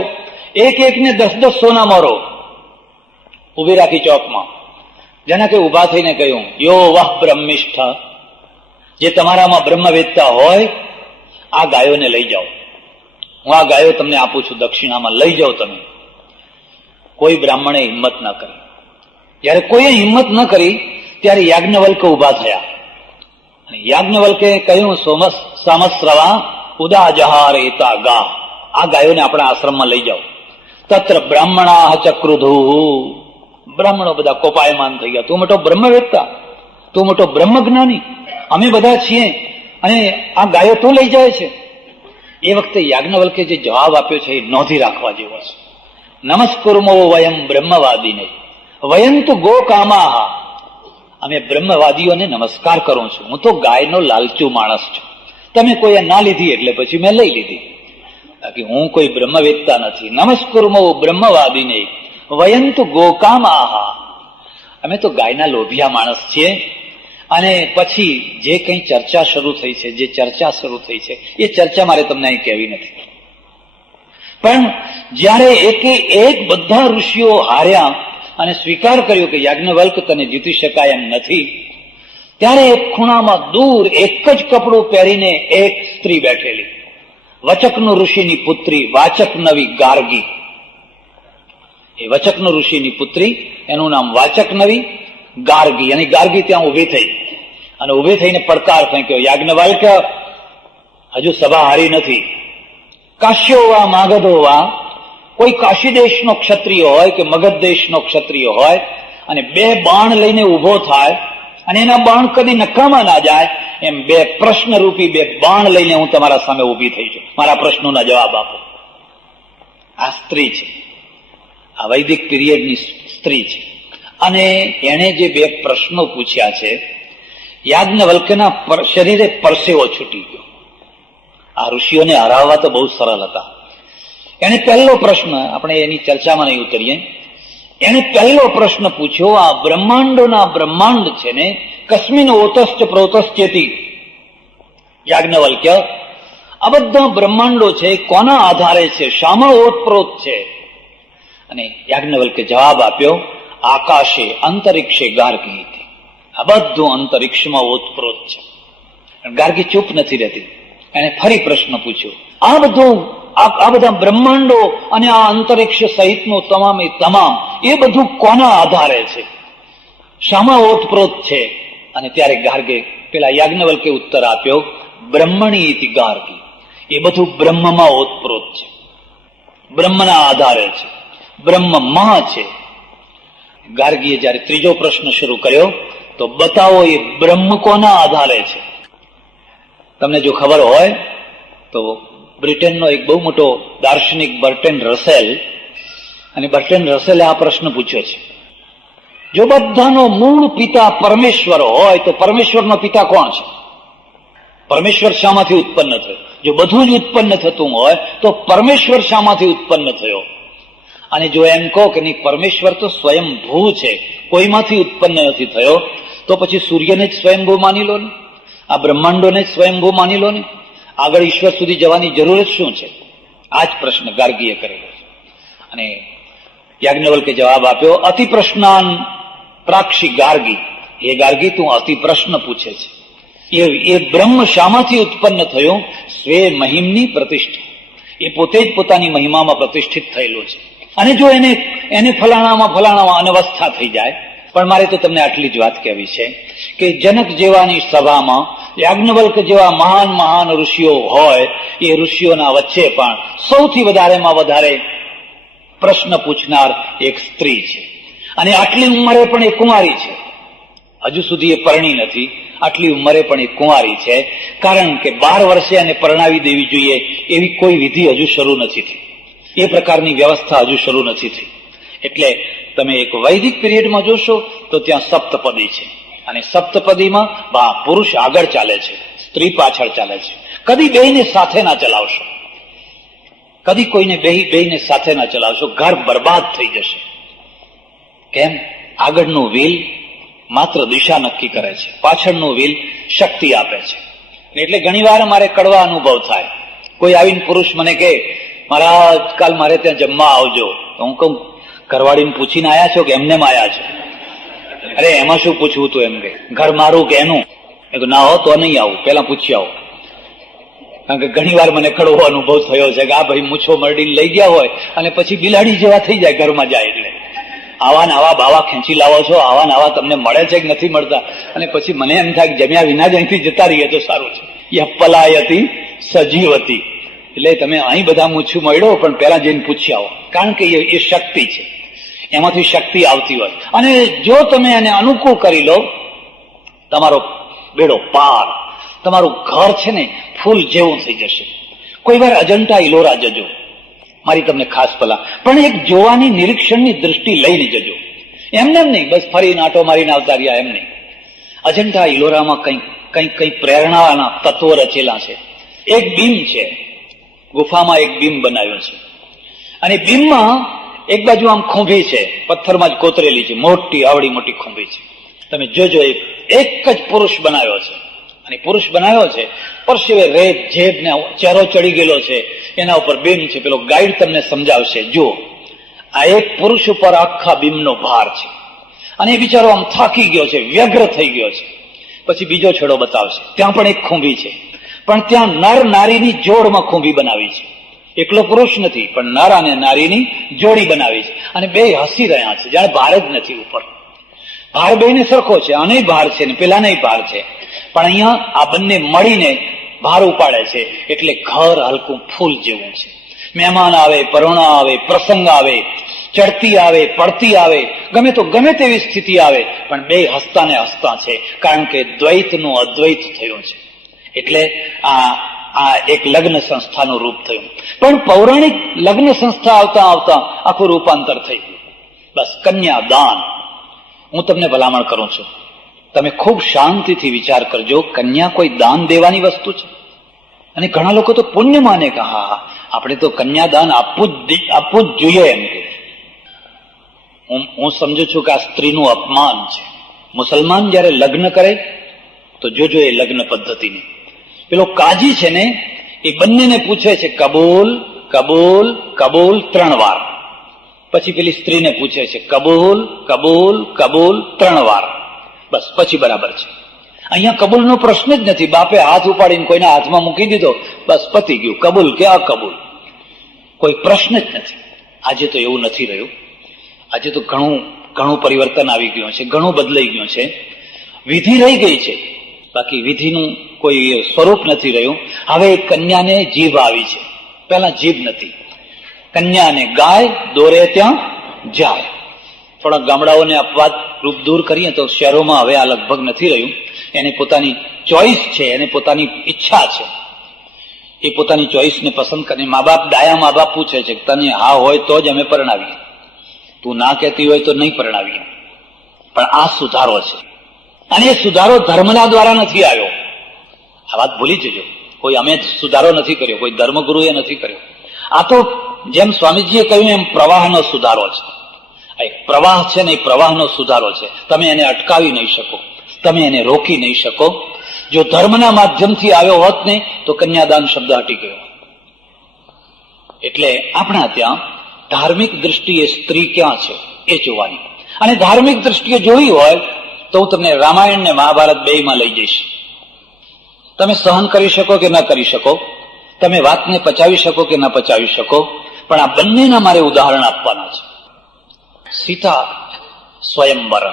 એક એકને 10-10 સોના મોરો ઉભી રાખી ચોકમાં. જનકે ઉભા થઈને કહ્યું, યો વહ બ્રહ્મિષ્ઠ, જે તમારામાં બ્રહ્મવેદતા હોય, આ ગાયોને લઈ જાઓ. હું આ ગાયો તમને આપું છું દક્ષિણામાં, લઈ જાઓ તમે. કોઈ બ્રાહ્મણે હિંમત ન કરી. જયારે કોઈએ હિંમત ન કરી ત્યારે યાજ્ઞવલ્ક ઉભા થયા. અને યાજ્ઞવલ્કે કહ્યું, સામસ્રવા ઉદાજહાર એતા ગા, આ ગાયોને આપણા આશ્રમમાં લઈ જાઓ. તત્ર બ્રાહ્મણા ચક્રુધુ, બ્રાહ્મણો બધા કોપાયમાન થઈ ગયા. તું મોટો બ્રહ્મવેત્તા, તું મોટો બ્રહ્મજ્ઞાની, અમે બધા છીએ, અને આ ગાયો તું લઈ જાય છે. એ વખતે યાજ્ઞવલ્કે જે જવાબ આપ્યો છે એ નોંધી રાખવા જેવો છે. નમસ્કુર્મો વયમ બ્રહ્મવાદીને વયમ તો ગો કામાહ, અમે બ્રહ્મવાદીઓને નમસ્કાર કરું છું. હું તો ગાયનો લાલચુ માણસ છું. તમે કોઈએ ના લીધી એટલે પછી મેં લઈ લીધી, બાકી હું કોઈ બ્રહ્મવેત્તા નથી. નમસ્કુર્મો બ્રહ્મવાદીને વયમ તો ગોકામાહ, અમે તો ગાયના લોભિયા માણસ છીએ. અને પછી જે કંઈ ચર્ચા શરૂ થઈ છે, જે ચર્ચા શરૂ થઈ છે, એ ચર્ચા મારે તમને અહીં કહેવી નથી. પણ જ્યારે એકે એક બધા ઋષિઓ હાર્યા અને સ્વીકાર કર્યો કે યાજ્ઞવલ્ક તને જીતી શકાય એમ નથી, ત્યારે એક ખૂણામાં દૂર એક જ કપડું પહેરીને એક સ્ત્રી બેઠેલી, વચકનો ઋષિની પુત્રી વાચકનવી ગાર્ગી. એ વચકનો ઋષિની પુત્રી, એનું નામ વાચકનવી ગાર્ગી. અને ગાર્ગી ત્યાં ઉભી થઈ અને ઉભી થઈને પડકાર ફેંક્યો, યાજ્ઞવલ્ક હજુ સભા હારી નથી. કાશ્યો વા માગધો વા, કોઈ કાશી દેશનો ક્ષત્રિય હોય કે મગધ દેશનો ક્ષત્રિય હોય અને 2 બાણ લઈને ઉભો થાય અને એના બાણ કદી નકામા ના જાય, એમ 2 પ્રશ્નરૂપી 2 બાણ લઈને હું તમારા સામે ઉભી થઈ છું. મારા પ્રશ્નોના જવાબ આપો. આ સ્ત્રી છે, આ વૈદિક પીરિયડની સ્ત્રી છે. અને એણે જે 2 પ્રશ્નો પૂછ્યા છે, યાજ્ઞવલ્કના શરીરે પરસેવો છૂટી ગયો. આ ઋષિઓને હરાવવા તો બહુ સરળ હતા. એને પહેલો પ્રશ્ન, આપણે એની ચર્ચામાં નહીં ઉતરીએ, એને પહેલો પ્રશ્ન પૂછ્યો, આ બ્રહ્માંડોના બ્રહ્માંડ છે ને, કસ્મિન ઓતશ્ચ પ્રોતશ્ચેતી. યાજ્ઞવલ્ક્ય, આ બધા બ્રહ્માંડો છે કોના આધારે છે, શામાં ઓતપ્રોત છે? અને યાજ્ઞવલ્કે જવાબ આપ્યો, આકાશે અંતરિક્ષે ગાર્ગી. આ બધું અંતરિક્ષમાં ઓતપ્રોત છે. ગાર્ગી ચૂપ નથી રહેતી. એને ફરી પ્રશ્ન પૂછ્યો, આ બધું આ બધા બ્રહ્માંડો અને આ અંતરિક્ષ સહિતનું તમામે તમામ એ બધું કોના આધારે છે, શામાં ઓતપ્રોત છે? અને ત્યારે ગાર્ગે પેલા યાજ્ઞવલ્કે ઉત્તર આપ્યો, બ્રહ્મણી ઇતિ ગાર્ગી. એ બધું બ્રહ્મમાં ઓતપ્રોત છે, બ્રહ્મના આધારે છે, બ્રહ્મમાં છે. ગાર્ગીએ જયારે ત્રીજો પ્રશ્ન શરૂ કર્યો તો બતાવો એ બ્રહ્મ કોના આધારે છે? તમને જો ખબર હોય તો બ્રિટનનો એક બહુ મોટો દાર્શનિક બર્ટ્રેન્ડ રસેલ, અને બર્ટ્રેન્ડ રસેલે આ પ્રશ્ન પૂછ્યો છે, જો બધાનો મૂળ પિતા પરમેશ્વર હોય તો પરમેશ્વરનો પિતા કોણ છે? પરમેશ્વર શામાંથી ઉત્પન્ન થયો? જો બધું જ ઉત્પન્ન થતું હોય તો પરમેશ્વર શામાંથી ઉત્પન્ન થયો? અને જો એમ કહો કે નહીં, પરમેશ્વર તો સ્વયંભૂ છે, કોઈમાંથી ઉત્પન્ન નથી થયો, તો પછી સૂર્યને જ સ્વયંભૂ માની લો ને, આ બ્રહ્માંડોને જ સ્વયંભૂ માની લો ને, આગળ ઈશ્વર સુધી જવાની જરૂર જ શું છે? આ જ પ્રશ્ન ગાર્ગીએ કરેલો છે. અને યાજ્ઞવલ્કે જવાબ આપ્યો, અતિ પ્રશ્નાન પ્રાક્ષી ગાર્ગી. એ ગાર્ગી, તું અતિ પ્રશ્ન પૂછે છે. એ બ્રહ્મ શામાંથી ઉત્પન્ન થયો? સ્વે મહિમની પ્રતિષ્ઠા. એ પોતે જ પોતાની મહિમામાં પ્રતિષ્ઠિત થયેલું છે. અને જો એને ફલાણામાં અનવસ્થા થઈ જાય. પણ મારે તો તમને આટલી જ વાત કહેવી છે કે જનક જેવાની સભામાં યાજ્ઞવલ્ક જેવા મહાન મહાન ઋષિઓ હોય, એ ઋષિઓના વચ્ચે પણ સૌથી વધારેમાં વધારે પ્રશ્ન પૂછનાર એક સ્ત્રી છે. અને આટલી ઉંમરે પણ એ કુંવારી છે, હજુ સુધી એ પરણી નથી, આટલી ઉંમરે પણ એ કુંવારી છે. કારણ કે 12 વર્ષે એને પરણાવી દેવી જોઈએ એવી કોઈ વિધિ હજુ શરૂ નથી થઈ, એ પ્રકારની વ્યવસ્થા હજુ શરૂ નથી થઈ. એટલે તમે એક વૈદિક પીરિયડમાં જોશો તો ત્યાં સપ્તપદી છે, અને સપ્તપદીમાં પુરુષ આગળ ચાલે છે, સ્ત્રી પાછળ ચાલે છે. કદી બેયને સાથે ના ચલાવશો, કદી કોઈને બેયને સાથે ના ચલાવશો, ઘર બરબાદ થઈ જશે. કેમ? આગળનું વ્હીલ માત્ર દિશા નક્કી કરે છે, પાછળનું વ્હીલ શક્તિ આપે છે. એટલે ઘણી વાર મારે કડવા અનુભવ થાય. કોઈ આવીને પુરુષ મને કહે, મહારાજ કાલ મારે ત્યાં જમવા આવજો, તો હું કહું, ઘરવાળીને પૂછીને આયા છો કે એમને આયા છો? અરે એમાં શું પૂછવું તું? એમ કે ઘર મારું કે એનું? ના હો તો નહીં આવું, પેલા પૂછી આવો. કારણ કે ઘણી વાર મને કડવો અનુભવ થયો છે કે આ ભાઈ મૂછો મરડીને લઈ ગયા હોય અને પછી બિલાડી જેવા થઈ જાય ઘરમાં જાય. એટલે આવા ને આવા બાવા ખેંચી લાવો છો, આવા ને આવા તમને મળે છે કે નથી મળતા? અને પછી મને એમ થાય કે જમ્યા વિના જ અહીંથી જતા રહીએ તો સારું છે. પલાયતી સજીવતી. એટલે તમે અહીં બધા મૂછું મળ્યો, પણ પેલા જઈને પૂછી આવો. કારણ કે એ શક્તિ છે, એમાંથી શક્તિ આવતી હોય. અને જો તમે એને અનુકૂળ કરી લો, તમારો બેડો પાર, તમારું ઘર છે ને ફૂલ જેવું થઈ જશે. કોઈ વાર અજંટા ઇલોરા જજો, મારી તમને ખાસ પલા, પણ એક જોવાની નિરીક્ષણની દૃષ્ટિ લઈને જજો. એમને એમ નહીં બસ ફરી નાટો મારીને આવતા રહ્યા, એમ નહીં. અજંટા ઇલોરામાં કંઈક પ્રેરણાના તત્વો રચેલા છે. એક બીમ છે, ગુફામાં એક બીમ બનાવ્યો છે, અને બીમમાં એક બાજુ આમ ખુંભી છે, પથ્થરમાં જ કોતરેલી છે, મોટી આવડી મોટી ખુંભી છે. તમે જોજો, એક જ પુરુષ બનાવ્યો છે, અને પુરુષ બનાવ્યો છે પરસેવે રેત જેબ ને ચહેરો ચડી ગયેલો છે, એના ઉપર બીમ છે. પેલો ગાઈડ તમને સમજાવશે. જુઓ, આ એક પુરુષ ઉપર આખા બીમનો ભાર છે, અને એ બિચારો આમ થાકી ગયો છે, વ્યગ્ર થઈ ગયો છે. પછી બીજો છેડો બતાવશે, ત્યાં પણ એક ખુંભી છે, પણ ત્યાં નર નારીની જોડમાં ખુંભી બનાવી છે. એકલો પુરુષ નથી, પણ નર અને નારીની જોડી બનાવી છે, અને બે હસી રહ્યા છે, જાણે ભાર જ નથી ઉપર. ભાર બેને સરખો છે, આને ભાર છે ને પેલાને ભાર છે, પણ અહીંયા આ બંને મળીને ભાર ઉપાડે છે. એટલે ઘર હલકું ફૂલ જેવું છે. મહેમાન આવે, પરોણા આવે, પ્રસંગ આવે, ચડતી આવે, પડતી આવે, ગમે તેવી સ્થિતિ આવે, પણ બે હસતા ને હસતા છે. કારણ કે દ્વૈતનું અદ્વૈત થયું છે. એટલે આ એક લગ્ન સંસ્થાનું રૂપ થયું. પણ પૌરાણિક લગ્ન સંસ્થા આવતા આવતા આખું રૂપાંતર થઈ ગયું. બસ કન્યાદાન. હું તમને ભલામણ કરું છું, તમે ખૂબ શાંતિથી વિચાર કરજો, કન્યા કોઈ દાન દેવાની વસ્તુ છે? અને ઘણા લોકો તો પુણ્ય માને કે હા આપણે તો કન્યાદાન આપવું જ જોઈએ. એમ કે હું સમજુ છું કે આ સ્ત્રીનું અપમાન છે. મુસલમાન જયારે લગ્ન કરે તો જોજો એ લગ્ન પદ્ધતિને. પેલો કાજી છે ને, એ બંનેને પૂછે છે કબૂલ કબૂલ કબૂલ 3 વાર. પછી પેલી સ્ત્રીને પૂછે છે કબૂલ કબૂલ કબૂલ 3 વાર. બસ પછી બરાબર છે. અહીંયા કબૂલનો પ્રશ્ન જ નથી. બાપે હાથ ઉપાડીને કોઈના હાથમાં મૂકી દીધો, બસ પતી ગયું. કબૂલ કે અકબૂલ. કોઈ પ્રશ્ન જ નથી. આજે તો એવું નથી રહ્યું. આજે તો ઘણું પરિવર્તન આવી ગયું છે, ઘણું બદલાઈ ગયું છે. વિધિ રહી ગઈ છે, બાકી વિધિનું કોઈ સ્વરૂપ નથી રહ્યું. હવે કન્યાને જીભ આવી છે, પહેલા જીભ નથી. કન્યાને ગાય દોરે ત્યાં જાય. થોડા ગામડાઓને અપવાદ રૂપ દૂર કરીએ તો શહેરોમાં હવે આ લગભગ નથી રહ્યું. એને પોતાની ચોઈસ છે, એને પોતાની ઈચ્છા છે, એ પોતાની ચોઈસને પસંદ કરીને મા બાપ, ડાયા મા બાપ પૂછે છે કે તને હા હોય તો જ અમે પરણાવીએ, તું ના કહેતી હોય તો નહીં પરણાવીએ. પણ આ સુધારો છે, અને એ સુધારો ધર્મના દ્વારા નથી આવ્યો. આ વાત ભૂલી જજો. કોઈ અમે સુધારો નથી કર્યો, કોઈ ધર્મગુરુએ નથી કર્યો. આ તો જેમ સ્વામીજીએ કહ્યું એમ પ્રવાહનો સુધારો છે. આ એક પ્રવાહ છે ને, એ પ્રવાહનો સુધારો છે. તમે એને અટકાવી નહીં શકો, તમે એને રોકી નહીં શકો. જો ધર્મના માધ્યમથી આવ્યો હોત ને તો કન્યાદાન શબ્દ હટી ગયો. એટલે આપણા ત્યાં ધાર્મિક દ્રષ્ટિએ સ્ત્રી ક્યાં છે એ જોવાની. અને ધાર્મિક દ્રષ્ટિએ જોવી હોય તો હું તમને રામાયણ ને મહાભારત બેયમાં લઈ જઈશ. તમે સહન કરી શકો કે ન કરી શકો, તમે વાતને પચાવી શકો કે ન પચાવી શકો, પણ આ બંનેના મારે ઉદાહરણ આપવાના છે. સીતા સ્વયંવર,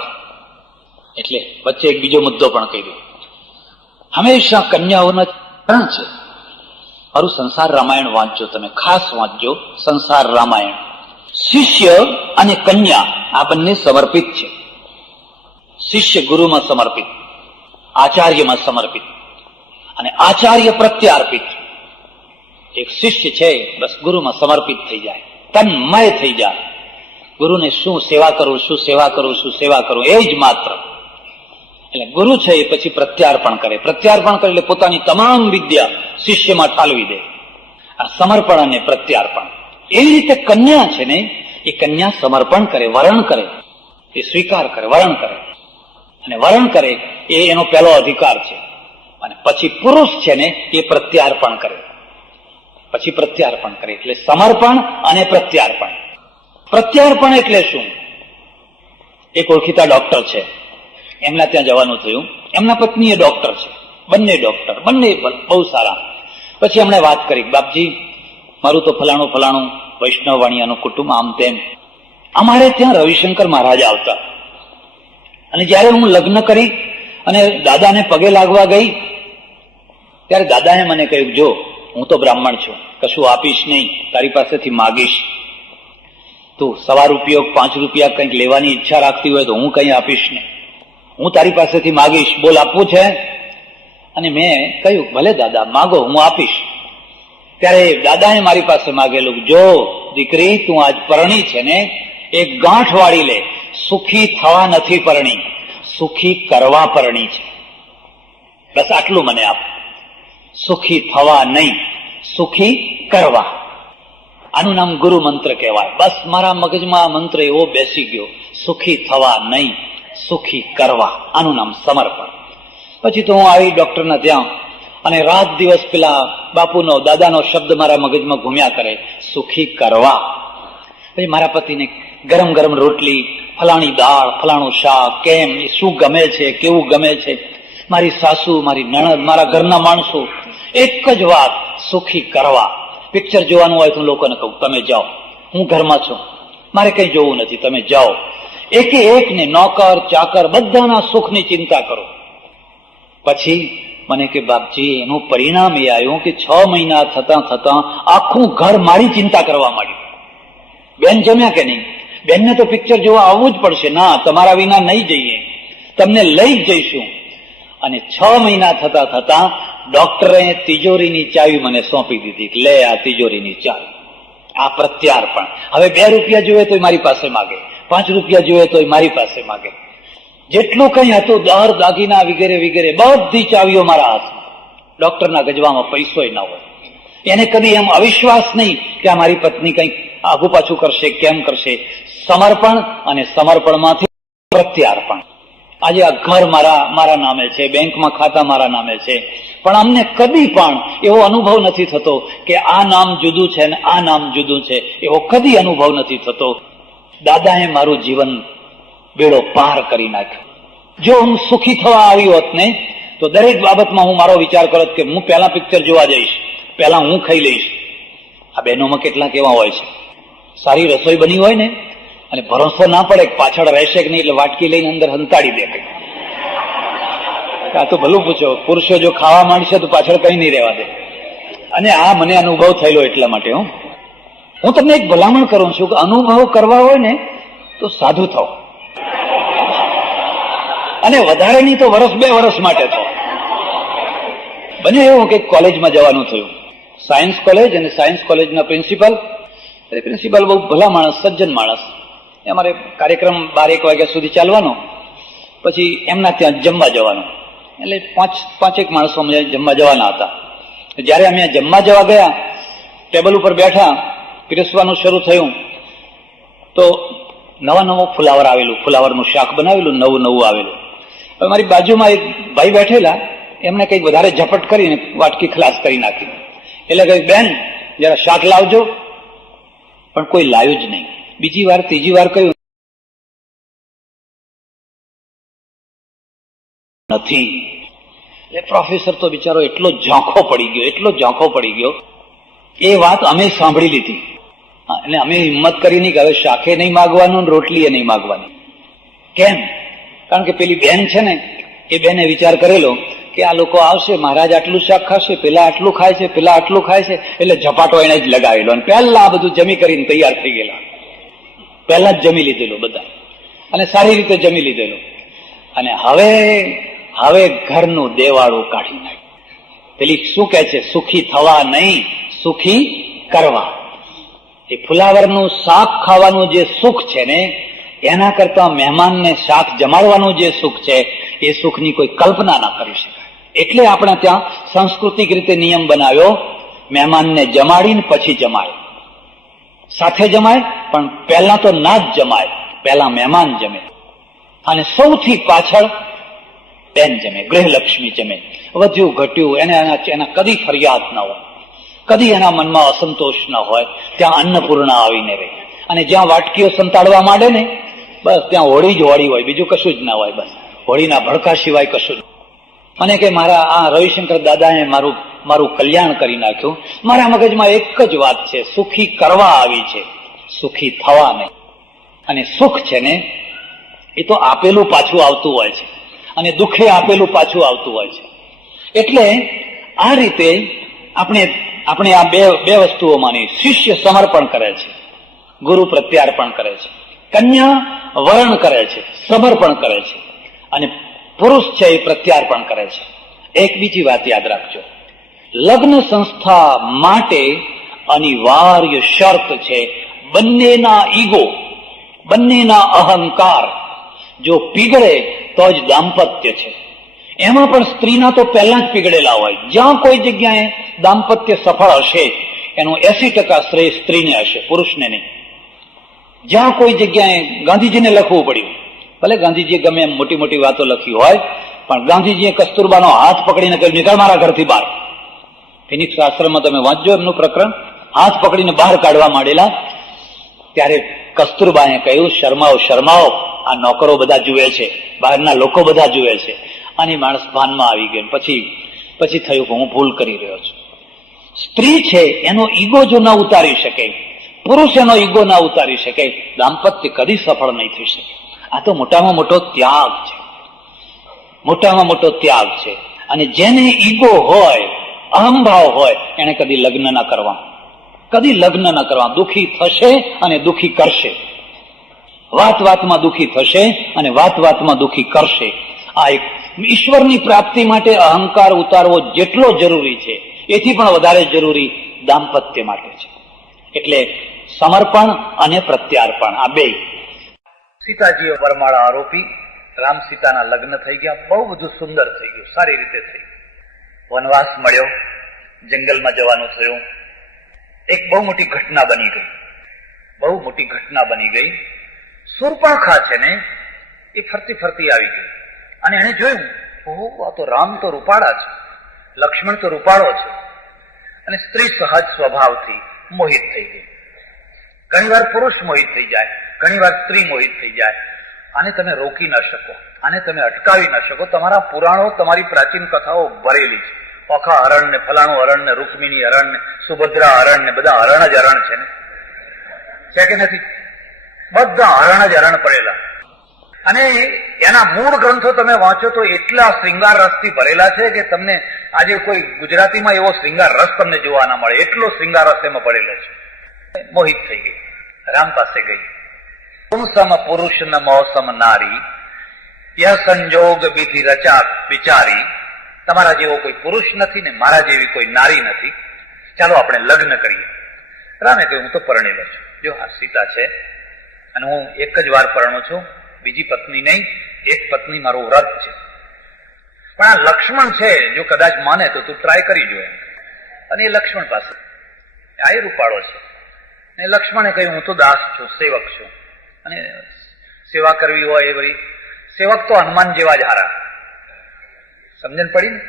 એટલે વચ્ચે એક બીજો મુદ્દો પણ કહી દઉં. હંમેશા કન્યાઓના કારણ છે. મારું સંસાર રામાયણ વાંચજો, તમે ખાસ વાંચજો સંસાર રામાયણ. શિષ્ય અને કન્યા આ બંને સમર્પિત છે. શિષ્ય ગુરુમાં સમર્પિત, આચાર્યમાં સમર્પિત, અને આચાર્ય પ્રત્યાર્પિત. એક શિષ્ય છે બસ ગુરુમાં સમર્પિત થઈ જાય, તન્મય થઈ જાય. ગુરુને શું સેવા કરું, શું સેવા કરું, શું સેવા કરું, એ જ માત્ર. એટલે ગુરુ છે એ પછી પ્રત્યાર્પણ કરે. પ્રત્યાર્પણ કરે એટલે પોતાની તમામ વિદ્યા શિષ્યમાં ઠાલવી દે. આ સમર્પણ અને પ્રત્યાર્પણ. એવી રીતે કન્યા છે ને, એ કન્યા સમર્પણ કરે, વરણ કરે, એ સ્વીકાર કરે, વરણ કરે. અને વરણ કરે એ એનો પહેલો અધિકાર છે. અને પછી પુરુષ છે ને એ પ્રત્યાર્પણ કરે, પછી પ્રત્યાર્પણ કરે. એટલે સમર્પણ અને પ્રત્યાર્પણ. પ્રત્યાર્પણ એટલે શું? એક ઓળખીતા ડોક્ટર છે, એમના ત્યાં જવાનું થયું. એમના પત્ની એ ડોક્ટર છે, બંને ડોક્ટર, બંને બહુ સારા. પછી એમણે વાત કરી, બાપજી મારું તો ફલાણું ફલાણું વૈષ્ણવ વાણિયાનું કુટુંબ, આમ તેમ. અમારે ત્યાં રવિશંકર મહારાજ આવતા, અને જયારે હું લગ્ન કરી અને દાદાને પગે લાગવા ગઈ ત્યારે દાદાએ મને કહ્યું, જો હું તો બ્રાહ્મણ છું, કશું આપીશ નહીં, તારી પાસેથી માગીશ. તું ₹1 ₹5 કંઈક લેવાની ઈચ્છા રાખતી હોય તો હું કંઈ આપીશ નહીં, હું તારી પાસેથી માગીશ, બોલ આપવું છે? અને મેં કહ્યું ભલે દાદા માગો, હું આપીશ. ત્યારે દાદાએ મારી પાસે માગેલું, જો દીકરી તું આજ પરણી છે ને, એક ગાંઠ વાળી લે, સુખી થવા નથી પરણી, સુખી કરવા પરણી છે. બસ આટલું મને આપ, સુખી થવા નહીં, સુખી કરવા. આનું નામ ગુરુ મંત્ર કહેવાય. બસ મારા મગજમાં આ મંત્ર એવો બેસી ગયો, સુખી થવા નહીં, સુખી કરવા. આનું નામ સમર્પણ. પછી તો હું આવી ડોક્ટરના ત્યાં, અને રાત દિવસ પેલા બાપુનો, દાદાનો શબ્દ મારા મગજમાં ઘૂમ્યા કરે, સુખી કરવા. પછી મારા પતિને ગરમ ગરમ રોટલી, ફલાણી દાળ, ફલાણું શાક, કેમ, શું ગમે છે, કેવું ગમે છે. મારી સાસુ, મારી નણંદ, મારા ઘરના માણસો, એક જ વાત, સુખી કરવા. પિક્ચર જોવાનું હોય તો લોકોને કહું, તમે જાઓ, હું ઘરમાં છું, મારે કઈ જોવું નથી, તમે જાઓ. એકે એકને, નોકર ચાકર બધાના સુખની ચિંતા કરો. પછી મને કે બાપજી એનું પરિણામ એ આવ્યું કે 6 મહિના થતા થતા આખું ઘર મારી ચિંતા કરવા માંડ્યું. બેન જમ્યા કે નહીં? બેનને તો પિક્ચર જોવા આવવું જ પડશે. ના, તમારા વિના નહીં જઈએ, તમને લઈ જ જઈશું. અને 6 મહિના થતા થતા ડોક્ટરે તિજોરીની ચાવી મને સોંપી દીધી, લે આ તિજોરીની ચાવી. આ પ્રત્યાર્પણ. હવે ₹2 જોઈએ તો મારી પાસે માગે, ₹5 જોઈએ તો મારી પાસે માગે. જેટલું કઈ હતું, દર દાગીના વગેરે વગેરે બધી ચાવીઓ મારા હાથમાં. ડોક્ટરના ગજવામાં પૈસો ના હોય. એને કદી એમ અવિશ્વાસ નહીં કે આ મારી પત્ની કંઈક આગુ પાછું કરશે, કેમ કરશે. સમર્પણ, અને સમર્પણમાંથી પ્રત્યાર્પણ. આજે આ ઘર મારા નામે છે, બેંકમાં ખાતા મારા નામે છે, પણ અમને કદી પણ એવો અનુભવ નથી થતો કે આ નામ જુદું છે ને આ નામ જુદું છે. એવો કદી અનુભવ નથી થતો. દાદાએ મારું જીવન બેડો પાર કરી નાખ્યો. જો હું સુખી થવા આવી હોત ને તો દરેક બાબતમાં હું મારો વિચાર કરત કે હું પહેલા પિક્ચર જોવા જઈશ, પહેલા હું ખાઈ લઈશ, આ બહેનોમાં કેટલાક એવા હોય છે, સારી રસોઈ બની હોય ને અને ભરોસો ના પડે પાછળ રહેશે કે નહીં, એટલે વાટકી લઈને અંદર હંતાડી દે. આ તો ભલું પૂછો, પુરુષો જો ખાવા માંડશે તો પાછળ કઈ નહીં રહેવા દે. અને આ મને અનુભવ થયેલો એટલા માટે હું તમને એક ભલામણ કરું છું કે અનુભવ કરવા હોય ને તો સાધુ થાવ, અને વધારે નહીં તો વર્ષ 2 વર્ષ માટે થાવ. બને એવું કે કોલેજમાં જવાનું થયું, સાયન્સ કોલેજ, અને સાયન્સ કોલેજના પ્રિન્સિપાલ બહુ ભલા માણસ, સજ્જન માણસ. અમારે કાર્યક્રમ 12-1 વાગ્યા સુધી ચાલવાનો, પછી એમના ત્યાં જમવા જવાનું. એટલે 5-5 માણસો અમે જમવા જવાના હતા. જયારે અમે જમવા જવા ગયા, ટેબલ ઉપર બેઠા, પીરસવાનું શરૂ થયું, તો નવું ફુલાવર આવેલું, ફુલાવરનું શાક બનાવેલું, નવું આવેલું. હવે મારી બાજુમાં એક ભાઈ બેઠેલા, એમને કંઈક વધારે ઝપટ કરીને વાટકી ખલાસ કરી નાખી. એટલે કહ્યું, બેન જરા શાક લાવજો. પણ કોઈ લાવ્યું જ નહીં. બીજી વાર, ત્રીજી વાર કહ્યું, નથી. એટલે પ્રોફેસર તો બિચારો એટલો ઝાંખો પડી ગયો. એ વાત અમે સાંભળી લીધી, અને અમે હિંમત કરી નહીં કે હવે શાકે નહીં માગવાનું, રોટલીએ નહીં માગવાની. કેમ? કારણ કે પેલી બેન છે ને, એ બેને વિચાર કરેલો કે આ લોકો આવશે, મહારાજ આટલું શાક ખાશે, પેલા આટલું ખાય છે, પેલા આટલું ખાય છે, એટલે ઝપાટો એને જ લગાવેલો. અને પહેલા આ બધું જમી કરીને તૈયાર થઈ ગયેલા, પહેલા જ જમી લીધેલું બધા, અને સારી રીતે જમી લીધેલું. અને હવે ઘરનું દેવાળું કાઢી નાખ્યું. પેલી શું કહે છે, સુખી થવા નહીં, સુખી કરવા. એ ફુલાવરનું શાક ખાવાનું જે સુખ છે ને, એના કરતા મહેમાનને શાક જમાડવાનું જે સુખ છે, એ સુખની કોઈ કલ્પના ના કરી શકાય. એટલે આપણે ત્યાં સાંસ્કૃતિક રીતે નિયમ બનાવ્યો, મહેમાનને જમાડીને પછી જમાય. સાથે જમાય, પણ પહેલા તો ના જ જમાય, પહેલા મહેમાન જમે, અને સૌથી પાછળ બેન જમે, ગૃહલક્ષ્મી જમે. વધ્યું ઘટ્યું એના કદી ફરિયાદ ના હોય, કદી એના મનમાં અસંતોષ ન હોય. ત્યાં અન્નપૂર્ણા આવીને રહે. અને જ્યાં વાટકીઓ સંતાડવા માંડે ને, બસ ત્યાં હોળી જ હોળી હોય, બીજું કશું જ ના હોય. બસ હોળીના ભડકા સિવાય કશું જ. મને કે મારા આ રવિશંકર દાદાએ મારું કલ્યાણ કરી નાખ્યું. મારા મગજમાં એક જ વાત છે, સુખી કરવા આવી છે, સુખી થવા નહીં. અને સુખ છે ને, એ તો આપેલું પાછું આવતું હોય છે, અને દુઃખે આપેલું પાછું આવતું હોય છે. એટલે આ રીતે આપણે આ બે વસ્તુઓમાંની, શિષ્ય સમર્પણ કરે છે, ગુરુ પ્રત્યાર્પણ કરે છે, કન્યા વરણ કરે છે, સમર્પણ કરે છે, અને પુરુષ છે એ પ્રત્યાર્પણ કરે છે. એક બીજી વાત યાદ રાખજો, લગ્ન સંસ્થા માટે અનિવાર્ય શરત છે બંનેના ઈગો, બંનેના અહંકાર જો પીગળે તો જ દાંપત્ય છે. એમાં પણ સ્ત્રીના તો પહેલા જ પીગળેલા હોય. જ્યાં કોઈ જગ્યાએ દાંપત્ય સફળ હશે, એનું 80% શ્રેય સ્ત્રીને હશે, પુરુષને નહીં. જ્યાં કોઈ જગ્યાએ ગાંધીજીને લખવું પડ્યું, ભલે ગાંધીજીએ ગમે એમ મોટી મોટી વાતો લખી હોય, પણ ગાંધીજીએ કસ્તુરબાનો હાથ પકડીને કહ્યું, નીકળ મારા ઘરથી બહાર. ફિનિક્સ આશ્રમમાં તમે વાંચજો એમનું પ્રકરણ. હાથ પકડીને બહાર કાઢવા માંડેલા, ત્યારે કસ્તુરબાએ કહ્યું, શરમાઓ, આ નોકરો બધા જુએ છે, બહારના લોકો બધા જુએ છે. અને માણસ ભાનમાં આવી ગયો. પછી થયું કે હું ભૂલ કરી રહ્યો છું. સ્ત્રી છે એનો ઈગો જો ના ઉતારી શકે, પુરુષ એનો ઈગો ના ઉતારી શકે, દાંપત્ય કદી સફળ નહીં થઈ શકે. આ તો મોટામાં મોટો ત્યાગ છે, મોટામાં મોટો ત્યાગ છે. અને જેને ઈગો હોય, અહંભાવ હોય, એને કદી લગ્ન ના કરવા, કદી લગ્ન ન કરવા. દુઃખી થશે અને દુઃખી કરશે, વાતમાં દુઃખી થશે અને વાતમાં દુઃખી કરશે. આ એક ઈશ્વરની પ્રાપ્તિ માટે અહંકાર ઉતારવો જેટલો જરૂરી છે, એથી પણ વધારે જરૂરી દાંપત્ય માટે છે. એટલે સમર્પણ અને પ્રત્યાર્પણ, આ બે. સીતાજીએ વરમાળા આરોપી, રામ સીતાના લગ્ન થઈ ગયા, બહુ બધું સુંદર થઈ ગયું, સારી રીતે થઈ ગયું. વનવાસ મળ્યો, જંગલમાં જવાનું થયું. એક બહુ મોટી ઘટના બની ગઈ. સુરપાખા છે ને, એ ફરતી આવી ગઈ, અને એને જોયું, ઓહો, આ તો રામ તો રૂપાળા છે, લક્ષ્મણ તો રૂપાળો છે. અને સ્ત્રી સહજ સ્વભાવથી મોહિત થઈ ગઈ. ઘણી વાર પુરુષ મોહિત થઈ જાય, ઘણી વાર સ્ત્રી મોહિત થઈ જાય. આને તમે રોકી ન શકો, આને તમે અટકાવી ન શકો. તમારા પુરાણો, તમારી પ્રાચીન કથાઓ ભરેલી છે, ઓખા હરણ ને ફલાણું હરણ ને રૂકમિણી હરણ ને સુભદ્રા હરણ ને બધા હરણ જ હરણ છે ને, છે કે નથી? બધા હરણ જ હરણ પડેલા. અને એના મૂળ ગ્રંથો તમે વાંચો તો એટલા શ્રૃંગાર રસથી ભરેલા છે કે તમને આજે કોઈ ગુજરાતીમાં એવો શ્રૃંગાર રસ તમને જોવા ના મળે, એટલો શ્રૃંગાર રસ એમાં ભરેલો છે. મોહિત થઈ ગઈ, રામ પાસે ગઈ. તુમ સમ પુરુષ ન મોસમ નારી, ય સંજોગ વિધિ રચા વિચારી. તમારા જેવો કોઈ પુરુષ નથી ને મારા જેવી કોઈ નારી નથી, ચાલો આપણે લગ્ન કરીએ. રામે કહ્યું, હું તો પરણેલો છું. જો આ સીતા છે અને હું એક જ વાર પરણો છું, બીજી પત્ની નહીં, એક પત્ની મારું વ્રત છે. પણ આ લક્ષ્મણ છે, જો કદાચ માને તો તું ટ્રાય કરી જો એમ. અને એ લક્ષ્મણ પાસે આ એ રૂપાળો છે. અને લક્ષ્મણે કહ્યું, હું તો દાસ છું, સેવક છું, અને સેવા કરવી હોય એ બધી સેવક તો હનુમાન જેવા જ હારા. સમજણ પડી ને?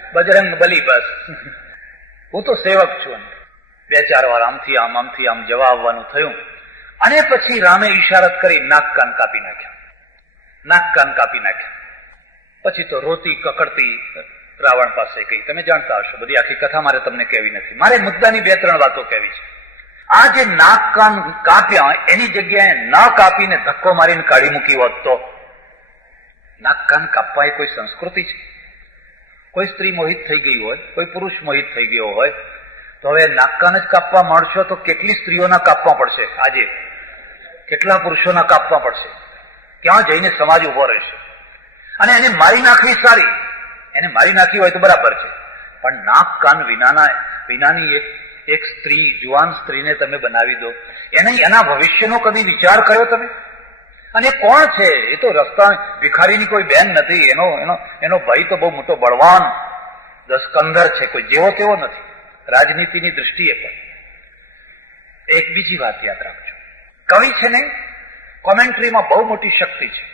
બજરંગ બલી, બસ હું તો સેવક છું. બે ચાર વાર આમથી આમ જવા આવવાનું થયું. અને પછી રામે ઈશારત કરી નાક કાન કાપી નાખ્યા. નાક કાન કાપી નાખ્યા. પછી તો રોતી કકડતી રાવણ પાસે ગઈ. તમે જાણતા હશો, બધી આખી કથા મારે તમને કહેવી નથી, મારે મુદ્દાની 2-3 વાતો કહેવી છે. આ જે નાક કાન કાપ્યા એની જગ્યાએ ન કાપીને ધક્કો મારીને કાઢી મૂકી હોત તો? નાક કાન કાપવા એ કોઈ સંસ્કૃતિ છે? કોઈ સ્ત્રી મોહિત થઈ ગઈ હોય, કોઈ પુરુષ મોહિત થઈ ગયો હોય તો હવે નાક કાન જ કાપવા માંડશો તો કેટલી સ્ત્રીઓના કાપવા પડશે, આજે કેટલા પુરુષોના કાપવા પડશે, ક્યાં જઈને સમાજ ઉભો રહેશે? અને એને મારી નાખવી સારી, એને મારી નાખી હોય તો બરાબર છે, પણ નાક કાન વિનાની એક સ્ત્રી, જુવાન સ્ત્રીને તમે બનાવી દો, એના ભવિષ્યનો કદી વિચાર કર્યો તમે? અને કોણ છે? એ તો રસ્તા ભિખારીની કોઈ બેન નથી, એનો ભાઈ તો બહુ મોટો બળવાન દસકંદર છે, કોઈ જેવો તેવો નથી રાજનીતિની દૃષ્ટિએ પણ. એક બીજી વાત યાદ રાખજો, કવિ છે ને, કોમેન્ટ્રીમાં બહુ મોટી શક્તિ છે,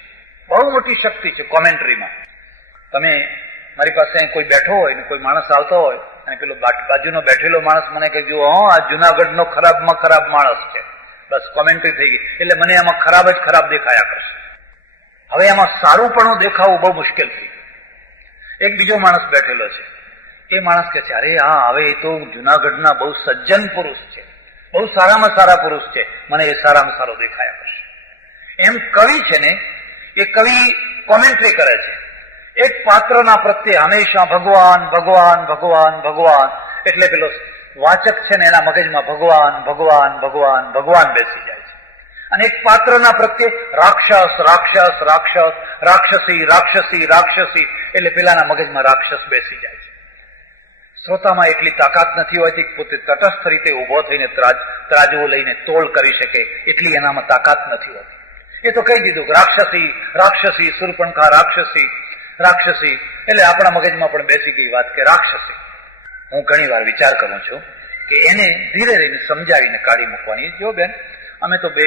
બહુ મોટી શક્તિ છે કોમેન્ટ્રીમાં. તમે મારી પાસે કોઈ બેઠો હોય ને કોઈ માણસ આવતો હોય અને પેલો બાજુનો બેઠેલો માણસ મને કહે, જો આ જુનાગઢનો ખરાબમાં ખરાબ માણસ છે, બસ કોમેન્ટ્રી થઈ ગઈ. એટલે મને એમાં ખરાબ જ ખરાબ દેખાયા કરશે. હવે એમાં સારું પણ દેખાવું બહુ મુશ્કેલ થઈ. એક બીજો માણસ બેઠેલો છે, એ માણસ કે છે, અરે હા, હવે એ તો જુનાગઢના બહુ સજ્જન પુરુષ છે, બહુ સારામાં સારા પુરુષ છે, મને એ સારામાં સારો દેખાયા કરશે. એમ કવિ છે ને, એ કવિ કોમેન્ટ્રી કરે છે. એક પાત્રના પ્રત્યે હંમેશા ભગવાન ભગવાન ભગવાન ભગવાન, એટલે પેલો વાચક છે ને એના મગજમાં ભગવાન ભગવાન ભગવાન ભગવાન બેસી જાય છે. અને એક પાત્રના પ્રત્યે રાક્ષસ રાક્ષસ રાક્ષસ, રાક્ષસી રાક્ષસી રાક્ષસી, એટલે પેલાના મગજમાં રાક્ષસ બેસી જાય છે. શ્રોતામાં એટલી તાકાત નથી હોતી પોતે તટસ્થ રીતે ઉભો થઈને ત્રાજવો લઈને તોલ કરી શકે, એટલી એનામાં તાકાત નથી હોતી. એ તો કહી દીધું રાક્ષસી રાક્ષસી, સુરપણખા રાક્ષસી રાક્ષસી, એટલે આપણા મગજમાં પણ બેસી ગઈ વાત કે રાક્ષસી. હું ઘણી વાર વિચાર કરું છું કે એને ધીરે ધીરે સમજાવીને કાઢી મૂકવાની. જો બેન, અમે તો બે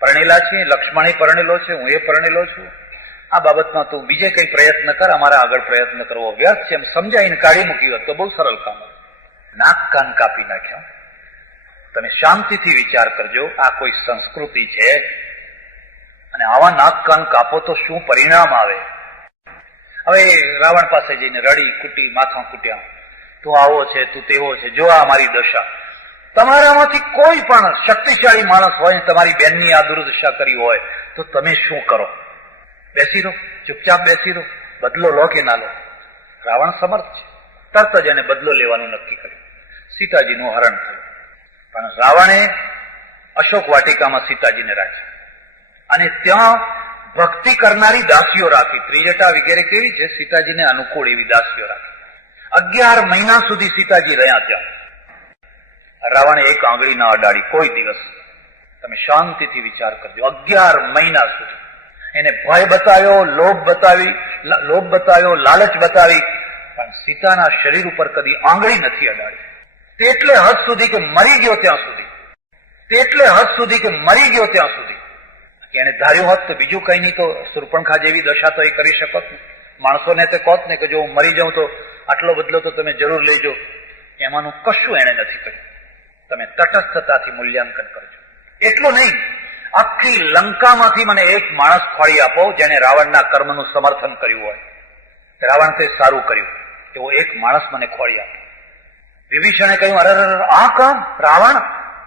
પરણેલા છીએ, લક્ષ્મણ પરણેલો છે, હું એ પરણેલો છું, આ બાબતમાં તું બીજે કઈ પ્રયત્ન કર, અમારા આગળ પ્રયત્ન કરવો વ્યર્થ છે, એમ સમજાવીને કાઢી મૂકી હોત તો બહુ સરળ કામ. નાક કાન કાપી નાખ્યા. તમે શાંતિથી વિચાર કરજો, આ કોઈ સંસ્કૃતિ છે? અને આવા નાક કાન કાપો તો શું પરિણામ આવે? હવે રાવણ પાસે જઈને રડી કુટી માથા કૂટ્યા, તું આવો છે, તું તેવો છે, જો આ મારી દશા. તમારામાંથી કોઈ પણ શક્તિશાળી માણસ હોય, તમારી બેનની આ દુર્દશા કરી હોય તો તમે શું કરો? બેસી રહો, ચૂપચાપ બેસી રહો, બદલો લો કે ના લો? રાવણ સમર્થ છે, તરત જ એને બદલો લેવાનું નક્કી કર્યું. સીતાજીનું હરણ થયું. પણ રાવણે અશોક વાટિકામાં સીતાજીને રાખ્યા અને ત્યાં ભક્તિ કરનારી દાસીઓ રાખી. ત્રિજટા વગેરે કેવી છે, સીતાજીને અનુકૂળ એવી દાસીઓ રાખી. 11 મહિના સુધી સીતાજી રહ્યા ત્યાં. રાવણે એક આંગળી ના અડાડી કોઈ દિવસ. તમે શાંતિથી વિચાર કરજો, 11 મહિના સુધી એને ભય બતાવ્યો, લોભ બતાવ્યો, લાલચ બતાવી, પણ સીતાના શરીર ઉપર કદી આંગળી નથી અડાડી. તેટલે હદ સુધી કે મરી ગયો ત્યાં સુધી, તેટલે હદ સુધી કે મરી ગયો ત્યાં સુધી. એને ધાર્યું હોત તો બીજું કઈ નહીં, તો સુરપણખા જેવી દશા તો એ કરી શકત ને. માણસોને તે કહત ને કે જો હું મરી જાઉં તો આટલો બદલો તો તમે જરૂર લેજો. એમાંનું કશું એને નથી કર્યું. તમે તટસ્થતાથી મૂલ્યાંકન કરજો. એટલું નહીં, આખી લંકામાંથી મને એક માણસ ખોળી આપો જેને રાવણના કર્મનું સમર્થન કર્યું હોય. રાવણ તે સારું કર્યું એવો એક માણસ મને ખોળી આપે. વિભીષણે કહ્યું, અરે આ કામ રાવણ,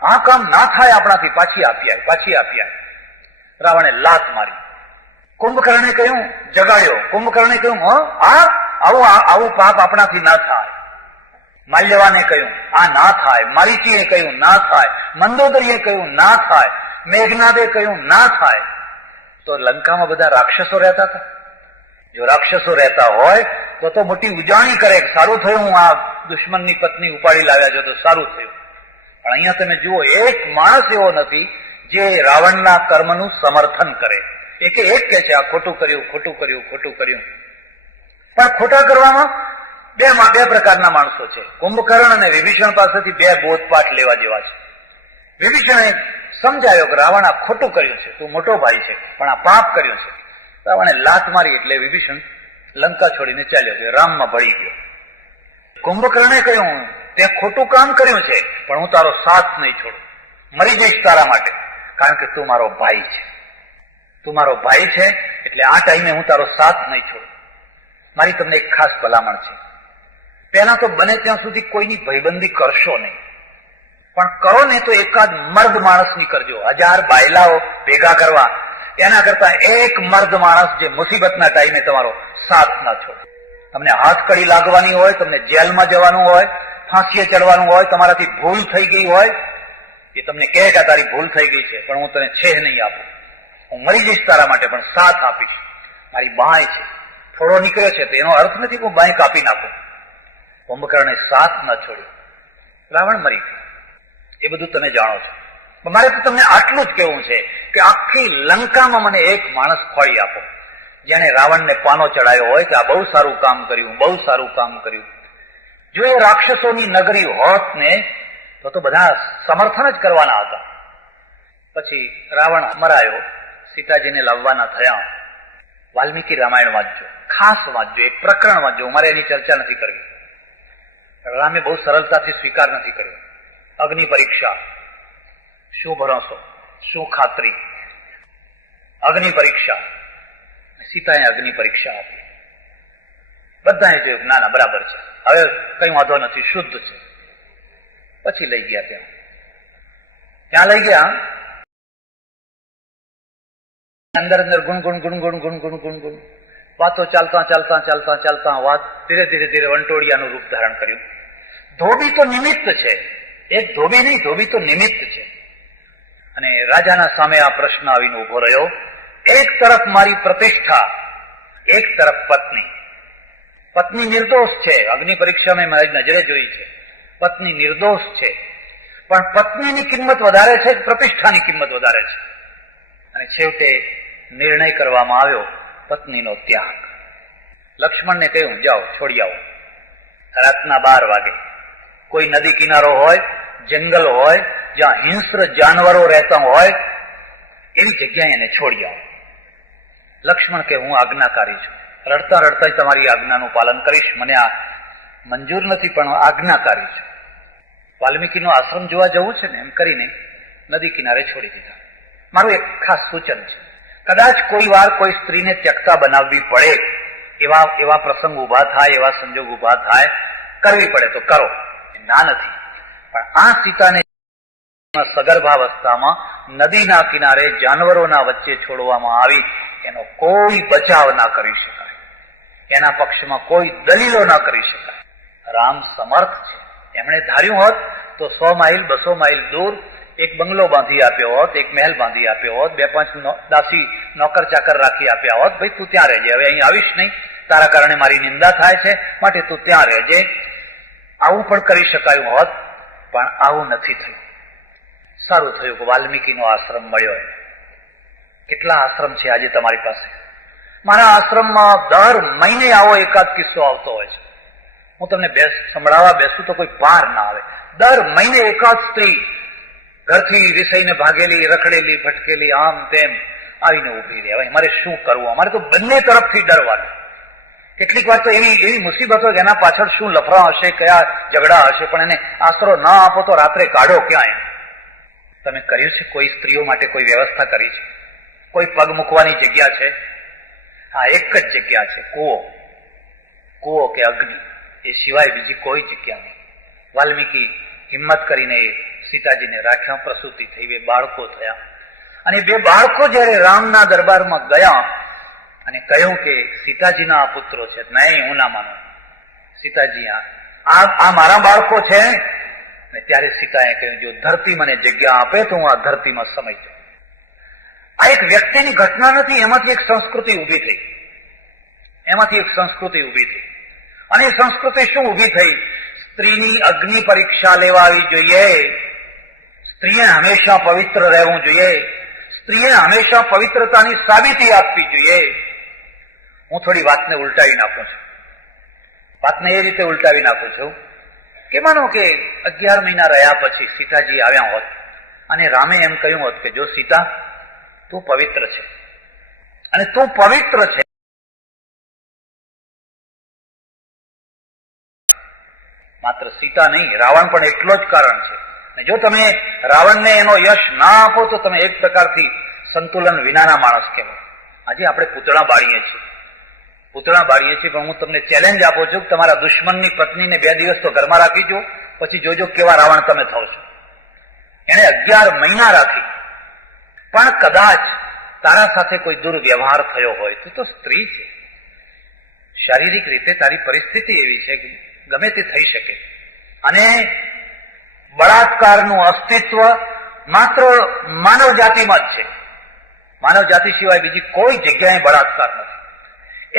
આ કામ ના થાય આપણાથી, પાછી આપી આય, પાછી આપી આય. રાવણે લાત મારી. કુંભકર્ણે કહ્યું, જગાડ્યો. કુંભકર્ણે કહ્યું, આવું પાપ આપણાથી ના થાય. માલ્યવાને કહ્યું, આ ના થાય. મારીચીએ કહ્યું, ના થાય. મંદોદરીએ કહ્યું, ના થાય. મેઘનાદે કહ્યું, ના થાય. તો લંકામાં બધા રાક્ષસો રહેતા હતા. જો રાક્ષસો રહેતા હોય તો મોટી ઉજાણી કરે, સારું થયું હું આ દુશ્મનની પત્ની ઉપાડી લાવ્યા છો તો સારું થયું. પણ અહીંયા તમે જુઓ, એક માણસ એવો નથી જે રાવણના કર્મનું સમર્થન કરે. એક કે છે આ ખોટું કર્યું, ખોટું કર્યું, ખોટું કર્યું. પણ ખોટા કરવામાં બે પ્રકારના માણસો છે. કુંભકર્ણ અને વિભીષણ પાસેથી બે બોધપાઠ લેવા જેવા છે. વિભીષણે સમજાયો કે રાવણ આ ખોટું કર્યું છે, તું મોટો ભાઈ છે, પણ આ પાપ કર્યું છે. રાવણે લાત મારી એટલે વિભીષણ લંકા છોડીને ચાલ્યો ગયો, રામમાં ભળી ગયો. કુંભકર્ણે કહ્યું, તે ખોટું કામ કર્યું છે, પણ હું તારો સાથ નહીં છોડું, મરી જઈશ તારા માટે, કારણ કે તું મારો ભાઈ છે. તું મારો ભાઈ છે એટલે આ ટાઈમે હું તારો સાથ નહીં છોડું. મારી તમને એક ખાસ ભલામણ છે, પહેલા તો બને ત્યાં સુધી કોઈની ભાઈબંધી કરશો નહીં, પણ કરો ને તો એકાદ મર્દ માણસની કરજો. 1000 બાયલાઓ ભેગા કરવા એના કરતા એક મર્દ માણસ જે મુસીબતના ટાઈમે તમારો સાથ ના છોડે. તમને હાથકડી લાગવાની હોય, તમને જેલમાં જવાનું હોય, ફાંસીએ ચડવાનું હોય, તમારાથી ભૂલ થઈ ગઈ હોય, એ તમને કહે કે તારી ભૂલ થઈ ગઈ છે, પણ હું તને છેહ નહીં આપું, હું મરી જઈશ તારા માટે, પણ સાથ આપીશ. મારી બાંય છે, થોડો નીકળ્યો છે તો એનો અર્થ નથી કે હું બાંય કાપી નાખું. કુંભકર્ણે સાથ ન છોડ્યો, રાવણ મરી ગયો. એ બધું તમે જાણો છો. મારે તો તમને આટલું જ કહેવું છે કે આખી લંકામાં મને એક માણસ ખોળી આપો જેને રાવણને પાનો ચડાયો હોય કે આ બહુ સારું કામ કર્યું, બહુ સારું કામ કર્યું. જો એ રાક્ષસોની નગરી હોત ને તો બધા સમર્થન જ કરવાના હતા. પછી રાવણ મરાયો, સીતાજીને લાવવાના થયા. વાલ્મીકી રામાયણ વાંચજો, ખાસ વાંચજો, એક પ્રકરણ વાંચજો. મારે એની ચર્ચા નથી કરવી. રામે બહુ સરળતાથી સ્વીકાર નથી કર્યો. અગ્નિ પરીક્ષા, શું ભરોસો, શું ખાતરી, અગ્નિ પરીક્ષા. સીતાએ અગ્નિ પરીક્ષા આપી. બધાએ જોયું ના ના બરાબર છે, હવે કઈ વાંધો નથી, શુદ્ધ છે. પછી લઈ ગયા ત્યાં લઈ ગયા. અંદર અંદર ગુણગુણ ગુણગુણ ગુણગુણ ગુણગુણ વાતો ચાલતા ચાલતા ચાલતા ચાલતા વાત ધીરે ધીરે ધીરે વંટોળિયાનું રૂપ ધારણ કર્યું. ધોબી તો નિમિત્ત છે, એક ધોબી નહીં, ધોબી તો નિમિત્ત છે. અને રાજાના સામે આ પ્રશ્ન આવીને ઉભો રહ્યો. એક તરફ મારી પ્રતિષ્ઠા, એક તરફ પત્ની. પત્ની નિર્દોષ છે, અગ્નિ પરીક્ષા મેં મારી નજરે જોઈ છે. પત્ની નિર્દોષ છે, પણ પત્નીની કિંમત વધારે છે, પ્રતિષ્ઠાની કિંમત વધારે છે. અને છેવટે નિર્ણય કરવામાં આવ્યો પત્નીનો ત્યાગ. લક્ષ્મણને કહ્યું, જાઓ છોડી આવો. રાતના 12 વાગે કોઈ નદી કિનારો હોય, જંગલ હોય, જ્યાં હિંસ્ર જાનવરો રહેતા હોય, એવી જગ્યાએ એને છોડી આવો. લક્ષ્મણ કે હું આજ્ઞાકારી છું, રડતા રડતા તમારી આજ્ઞાનું પાલન કરીશ, મને આ મંજૂર નથી પણ આજ્ઞાકારી છું. વાલ્મીકીનો આશ્રમ જોવા જવું છે ને એમ કરીને નદી કિનારે છોડી દીધા. મારું એક ખાસ સૂચન છે, કદાચ કોઈ વાર કોઈ સ્ત્રીને ત્યક્તા બનાવવી પડે, એવા પ્રસંગ ઉભા થાય, એવા સંજોગ ઉભા થાય, કરવી પડે તો કરો, ના નથી. પણ આ સીતાને સગર્ભાવસ્થામાં નદીના કિનારે જાનવરોના વચ્ચે છોડવામાં આવી, એનો કોઈ બચાવ ના કરી શકાય, એના પક્ષમાં કોઈ દલીલો ના કરી શકાય. રામ સમર્થ છે. એમણે ધાર્યું હોત તો 100 માઇલ 200 માઇલ દૂર એક બંગલો બાંધી આપ્યો હોત, એક મહેલ બાંધી આપ્યો હોત, 2-5 દાસી નોકર ચાકર રાખી આપ્યા હોત, ભાઈ તું ત્યાં રહેજે, હવે અહીં આવીશ નહીં, તારા કારણે મારી નિંદા થાય છે, માટે તું ત્યાં રહેજે. આવું પણ કરી શકાયું હોત, પણ આવું નથી થયું. સારું થયું કે વાલ્મીકીનો આશ્રમ મળ્યો. કેટલા આશ્રમ છે આજે તમારી પાસે? મારા આશ્રમમાં દર મહિને આવો એકાદ કિસ્સો આવતો હોય છે. હું તમને સંભળાવવા બેસું તો કોઈ પાર ના આવે. દર મહિને એકાદ સ્ત્રી ઘરથી વિષયને ભાગેલી, રખડેલી, ભટકેલી, આમ તેમ આવીને ઉભી રહે. હવે અમારે શું કરવું? અમારે તો બંને તરફથી ડરવાનું. કેટલીક વાર તો એવી મુસીબતો એના પાછળ શું લફડા હશે, કયા ઝઘડા હશે, પણ એને આશરો ના આપો તો રાત્રે કાઢો ક્યાં? તમે કર્યું છે? કોઈ સ્ત્રીઓ માટે કોઈ વ્યવસ્થા કરી છે? કોઈ પગ મૂકવાની જગ્યા છે? હા, એક જ જગ્યા છે, કૂવો કે અગ્નિ. એ સિવાય બીજી કોઈ જગ્યા નહીં. વાલ્મીકી હિંમત કરીને સીતાજીને રાખ્યા, પ્રસૂતિ થઈ, 2 બાળકો થયા. અને 2 બાળકો જયારે રામના દરબારમાં ગયા અને કહ્યું કે સીતાજીના આ પુત્રો છે, નહીં, હું ના માનું, સીતાજી આ મારા બાળકો છે. ને ત્યારે સીતાએ કહ્યું, જો ધરતી મને જગ્યા આપે તો હું આ ધરતીમાં સમય દઉં. આ એક વ્યક્તિની ઘટના નથી, એમાંથી એક સંસ્કૃતિ ઊભી થઈ. અને એ સંસ્કૃતિ શું ઊભી થઈ? સ્ત્રીની અગ્નિ પરીક્ષા લેવાવી જોઈએ, સ્ત્રીએ હંમેશા પવિત્ર રહેવું જોઈએ, સ્ત્રીએ હંમેશા પવિત્રતાની સાબિતી આપવી જોઈએ. હું થોડી વાતને ઉલટાવી નાખું છું. વાતને એ રીતે ઉલટાવી નાખું છું કે માનો કે 11 મહિના રહ્યા પછી સીતાજી આવ્યા હોત અને રામે એમ કહ્યું હોત કે જો સીતા, તું પવિત્ર છે અને તું પવિત્ર છે, માત્ર સીતા નહીં, રાવણ પણ એટલો જ કારણ છે. અને જો તમે રાવણને એનો યશ ના આપો તો તમે એક પ્રકારથી સંતુલન વિનાના માણસ કહેવાય. આજે આપણે પૂતળા બાળીએ છીએ, પણ હું તમને ચેલેન્જ આપું છું કે તમારા દુશ્મનની પત્નીને 2 દિવસ તો ઘરમાં રાખી જો, પછી જોજો કેવા રાવણ તમે થાવ છો. એને 11 મહિના રાખી, પણ કદાચ તારા સાથે કોઈ દુર્વ્યવહાર થયો હોય તો સ્ત્રી છે, શારીરિક રીતે તારી પરિસ્થિતિ એવી છે કે ગમે તે થઈ શકે. અને બળાત્કારનું અસ્તિત્વ માત્ર માનવ જાતિમાં જ છે. માનવ જાતિ સિવાય બીજી કોઈ જગ્યાએ બળાત્કાર નથી.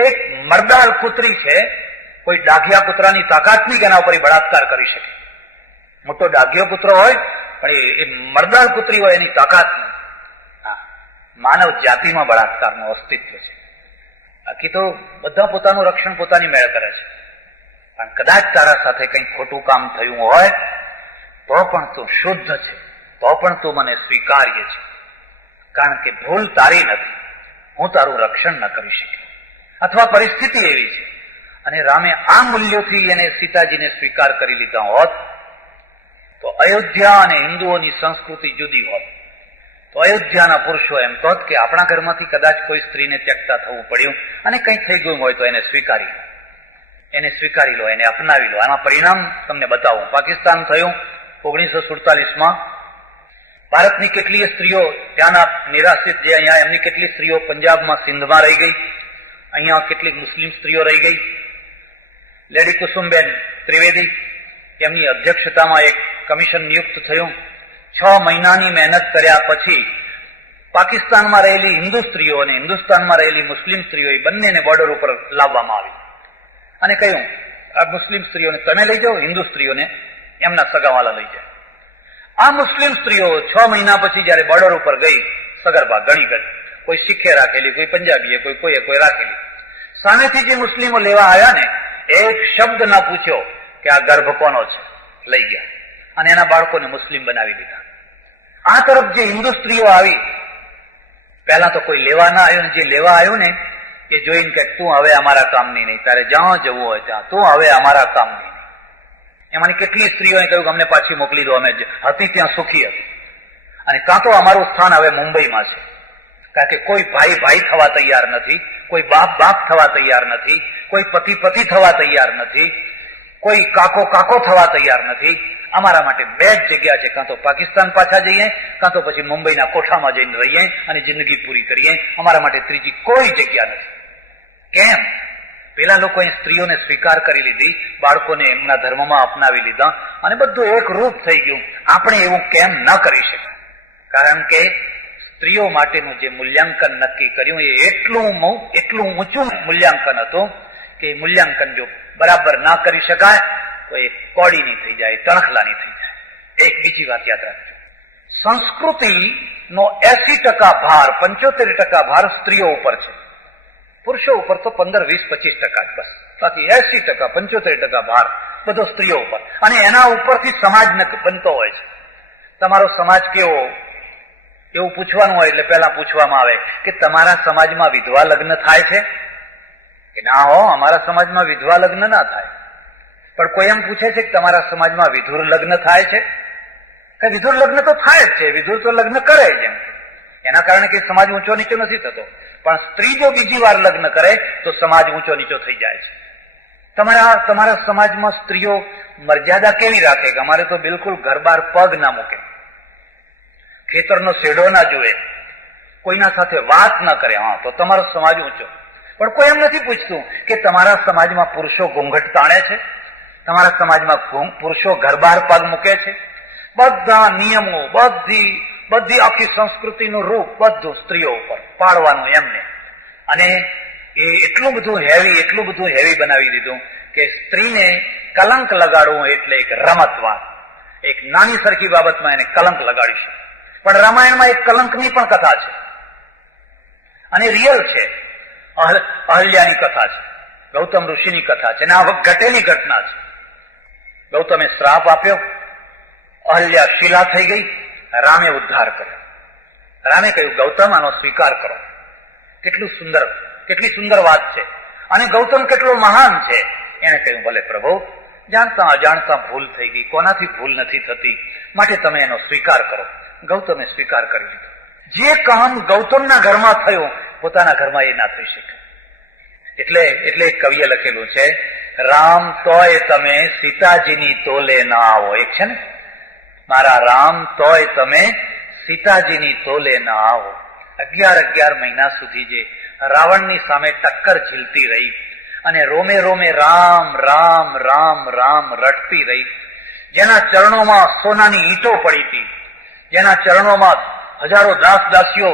એક મરદાલ કૂતરી છે, કોઈ ડાઘિયા કૂતરાની તાકાત નહીં કે એના ઉપર બળાત્કાર કરી શકે. મોટો ડાઘિયો કૂતરો હોય પણ એ મરદાલ કૂતરી હોય એની તાકાત નહીં. માનવ જાતિમાં બળાત્કારનું અસ્તિત્વ છે. બાકી તો બધા પોતાનું રક્ષણ પોતાની મેળ કરે છે. પણ કદાચ તારા સાથે કંઈ ખોટું કામ થયું હોય તો પણ તું શુદ્ધ છે, તો પણ તું મને સ્વીકાર્ય છે, કારણ કે ભૂલ તારી નથી, હું તારું રક્ષણ ન કરી શક્યો, અથવા પરિસ્થિતિ એવી છે. અને રામે આ મૂલ્યોથી એને સીતાજીને સ્વીકાર કરી લીધા હોત તો અયોધ્યા અને હિન્દુઓની સંસ્કૃતિ જુદી હોત. તો અયોધ્યાના પુરુષો એમ કહત કે આપણા ઘરમાંથી કદાચ કોઈ સ્ત્રીને ત્યક્તા થવું પડ્યું અને કંઈ થઈ ગયું હોય તો એને સ્વીકારી લો, એને અપનાવી લો. આમાં પરિણામ તમને બતાવું. પાકિસ્તાન થયું 1947માં. ભારતની કેટલીય સ્ત્રીઓ ત્યાંના નિરાશ્રિત જે અહીંયા, એમની કેટલીક સ્ત્રીઓ પંજાબમાં, સિંધમાં રહી ગઈ. અહીંયા કેટલીક મુસ્લિમ સ્ત્રીઓ રહી ગઈ. લેડી કુસુમબેન ત્રિવેદી, એમની અધ્યક્ષતામાં એક કમિશન નિયુક્ત થયું. 6 મહિનાની મહેનત કર્યા પછી પાકિસ્તાનમાં રહેલી હિન્દુ સ્ત્રીઓ અને હિન્દુસ્તાનમાં રહેલી મુસ્લિમ સ્ત્રીઓ, એ બંનેને બોર્ડર ઉપર લાવવામાં આવી અને કહ્યું, આ મુસ્લિમ સ્ત્રીઓને તમે લઈ જાઓ, હિન્દુ સ્ત્રીઓને એમના સગાવાલા લઈ જાય. આ મુસ્લિમ સ્ત્રીઓ 6 મહિના પછી જયારે બોર્ડર ઉપર ગઈ, સગર્ભા ઘણી ગઈ, કોઈ શીખે રાખેલી, કોઈ પંજાબીએ, કોઈ રાખેલી. સામેથી જે મુસ્લિમો લેવા આવ્યા ને, એક શબ્દ ના પૂછ્યો કે આ ગર્ભ કોનો છે, લઈ ગયા અને એના બાળકોને મુસ્લિમ બનાવી દીધા. આ તરફ જે હિન્દુ સ્ત્રીઓ આવી, પહેલા તો કોઈ લેવા ના આવ્યું, જે લેવા આવ્યું ને એ જોઈને કે તું હવે અમારા કામની નહીં, તારે જ્યાં જવું હોય ત્યાં, તું હવે અમારા કામની નહીં. એમાંની કેટલી સ્ત્રીઓએ કહ્યું કે અમને પાછી મોકલી દો, અમે હતી ત્યાં સુખી હતી. અને કાં તો અમારું સ્થાન હવે મુંબઈમાં છે, કારણ કે કોઈ ભાઈ થવા તૈયાર નથી, કોઈ બાપ થવા તૈયાર નથી, કોઈ પતિ થવા તૈયાર નથી, કોઈ કાકો થવા તૈયાર નથી. અમારા માટે 2 જ જગ્યા છે, કાં તો પાકિસ્તાન પાછા જઈએ, કાં તો પછી મુંબઈના કોઠામાં જઈને રહીએ અને જિંદગી પૂરી કરીએ. અમારા માટે ત્રીજી કોઈ જગ્યા નથી. કેમ? પેલા લોકોએ સ્ત્રીઓને સ્વીકાર કરી લીધી, બાળકોને એમના ધર્મમાં અપનાવી લીધા અને બધું એક રૂપ થઈ ગયું. આપણે એવું કેમ ન કરી શકીએ? કારણ કે સ્ત્રીઓ માટેનું જે મૂલ્યાંકન નક્કી કર્યું એ એટલું ઊંચું મૂલ્યાંકન હતું કે એ મૂલ્યાંકન જો બરાબર ના કરી શકાય તો એ કોડીની થઈ જાય, તણખલાની થઈ જાય. એક બીજી વાત યાદ રાખજો, સંસ્કૃતિનો 80% ભાર, 75% ભાર સ્ત્રીઓ ઉપર છે. પુરુષો ઉપર તો 15, 20, 25% જ બસ. બાકી 80%, 75% ભાર બધો સ્ત્રીઓ ઉપર. અને એના ઉપરથી સમાજ બનતો હોય છે. તમારો સમાજ કેવો, એવું પૂછવાનું હોય એટલે પહેલા પૂછવામાં આવે કે તમારા સમાજમાં વિધવા લગ્ન થાય છે? કે ના હો, અમારા સમાજમાં વિધવા લગ્ન ના થાય. પણ કોઈ એમ પૂછે છે કે તમારા સમાજમાં વિધુર લગ્ન થાય છે? કે વિધુર લગ્ન તો થાય જ છે, વિધુર તો લગ્ન કરે જ. એના કારણે કે સમાજ ઊંચો નીચો નથી થતો. પણ સ્ત્રી જો બીજી વાર લગ્ન કરે તો સમાજ ઊંચો નીચો થઈ જાય છે. તમારા સમાજમાં સ્ત્રીઓ મર્યાદા કેવી રાખે કે અમારે તો બિલકુલ ઘર બહાર પગ ના મૂકે, ખેતરનો શેડો ના જુએ, કોઈના સાથે વાત ન કરે. હા, તો તમારો સમાજ ઊંચો. પણ કોઈ એમ નથી પૂછતું કે તમારા સમાજમાં પુરુષો ઘૂંઘટ તાણે છે, તમારા સમાજમાં પુરુષો ઘર બહાર પગ મૂકે છે. બધા નિયમો, બધી આખી સંસ્કૃતિનું રૂપ બધું સ્ત્રીઓ ઉપર પાડવાનું એમને. અને એ એટલું બધું હેવી બનાવી દીધું કે સ્ત્રીને કલંક લગાડવું એટલે એક રમતવાદ, એક નાની સરખી બાબતમાં એને કલંક લગાડી શકે. પણ રામાયણમાં એક કલંકની પણ કથા છે અને રિયલ છે. અહલ્યાની કથા છે, ગૌતમ ઋષિની કથા છે અને આ ઘટેલી ઘટના છે. ગૌતમે શ્રાપ આપ્યો, અહલ્યા શિલા થઈ ગઈ, રામે ઉદ્ધાર કર્યો. રામે કહ્યું ગૌતમ આનો સ્વીકાર કરો. કેટલી સુંદર વાત છે. અને ગૌતમ કેટલો મહાન છે. એને કહ્યું ભલે પ્રભુ, જાણતા અજાણતા ભૂલ થઈ ગઈ, કોનાથી ભૂલ નથી થતી, માટે તમે એનો સ્વીકાર કરો. ગૌતમે સ્વીકાર કરી લીધો. જે કામ ગૌતમના ઘરમાં થયું પોતાના ઘરમાં એ ના થઈ શકે. એટલે એક કવિએ લખેલું છે, રામ તોય તમે સીતાજીની તોલે ના આવો. એક છે ને, મારા રામ તોય તમે સીતાજીની તોલે ના આવો. 11 મહિના સુધી જે રાવણની સામે ટક્કર ઝીલતી રહી અને રોમે રોમે રામ રામ રામ રામ રટતી રહી, જેના ચરણોમાં સોનાની ઈંટો પડી હતી, જેના ચરણોમાં હજારો દાસીઓ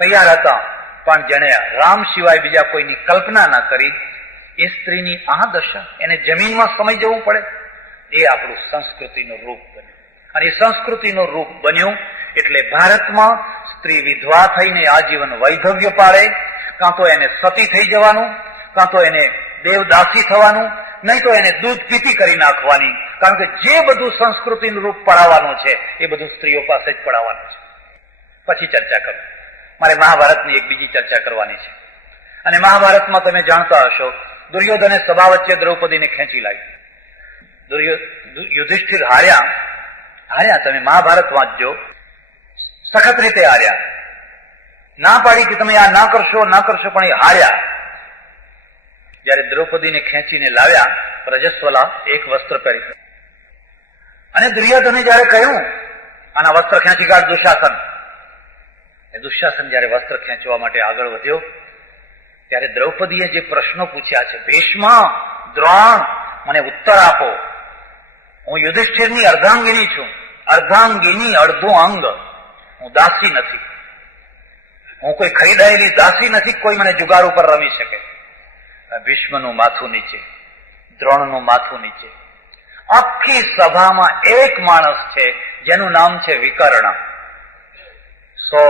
તૈયાર હતા, પણ જેને રામ સિવાય બીજા કોઈની કલ્પના ના કરી, એ સ્ત્રીની આ દશા, એને જમીનમાં સમય જવું પડે. એ આપણું સંસ્કૃતિનું રૂપ બન્યું. અને એ સંસ્કૃતિનું રૂપ બન્યું એટલે ભારતમાં સ્ત્રી વિધવા થઈને આજીવન વૈધવ્ય પાડે, કાં તો એને સતી થઈ જવાનું, કાં તો એને દેવદાસી થવાનું, નહીં તો એને દૂધ પીતી કરી નાખવાની. કારણ કે જે બધું સંસ્કૃતિનું રૂપ પડાવવાનું છે એ બધું સ્ત્રીઓ પાસે જ પડાવવાનું છે. પછી ચર્ચા કરું. મારે મહાભારતની એક બીજી ચર્ચા કરવાની છે. અને મહાભારતમાં તમે જાણતા હશો, દુર્યોધને સભા વચ્ચે દ્રૌપદીને ખેંચી લાવી. યુધિષ્ઠિર હાર્યા. તમે મહાભારત વાંચજો, સખત રીતે હાર્યા. ના પાડી કે તમે આ ના કરશો, પણ એ હાર્યા. જયારે દ્રૌપદીને ખેંચીને લાવ્યા, રજસ્વલા એક વસ્ત્ર પહેરી, અને દુર્યોધને જયારે કહ્યું આના વસ્ત્ર ખેંચી કાઢ દુશાસન. દુશાસન જયારે વસ્ત્ર ખેંચવા માટે આગળ વધ્યો ત્યારે દ્રૌપદીએ જે પ્રશ્નો પૂછ્યા છે, ભીષ્મ, દ્રોણ, મને ઉત્તર આપો. હું યુધિષ્ઠિરની અર્ધાંગિની છું, અર્ધાંગિની અડધું અંગ. હું દાસી નથી, હું કોઈ ખરીદાયેલી દાસી નથી, કોઈ મને જુગાર ઉપર રમી શકે. ભીષ્મનું માથું નીચે, દ્રોણનું માથું નીચે. આખી સભામાં એક માણસ છે જેનું નામ છે વિકર્ણ. 100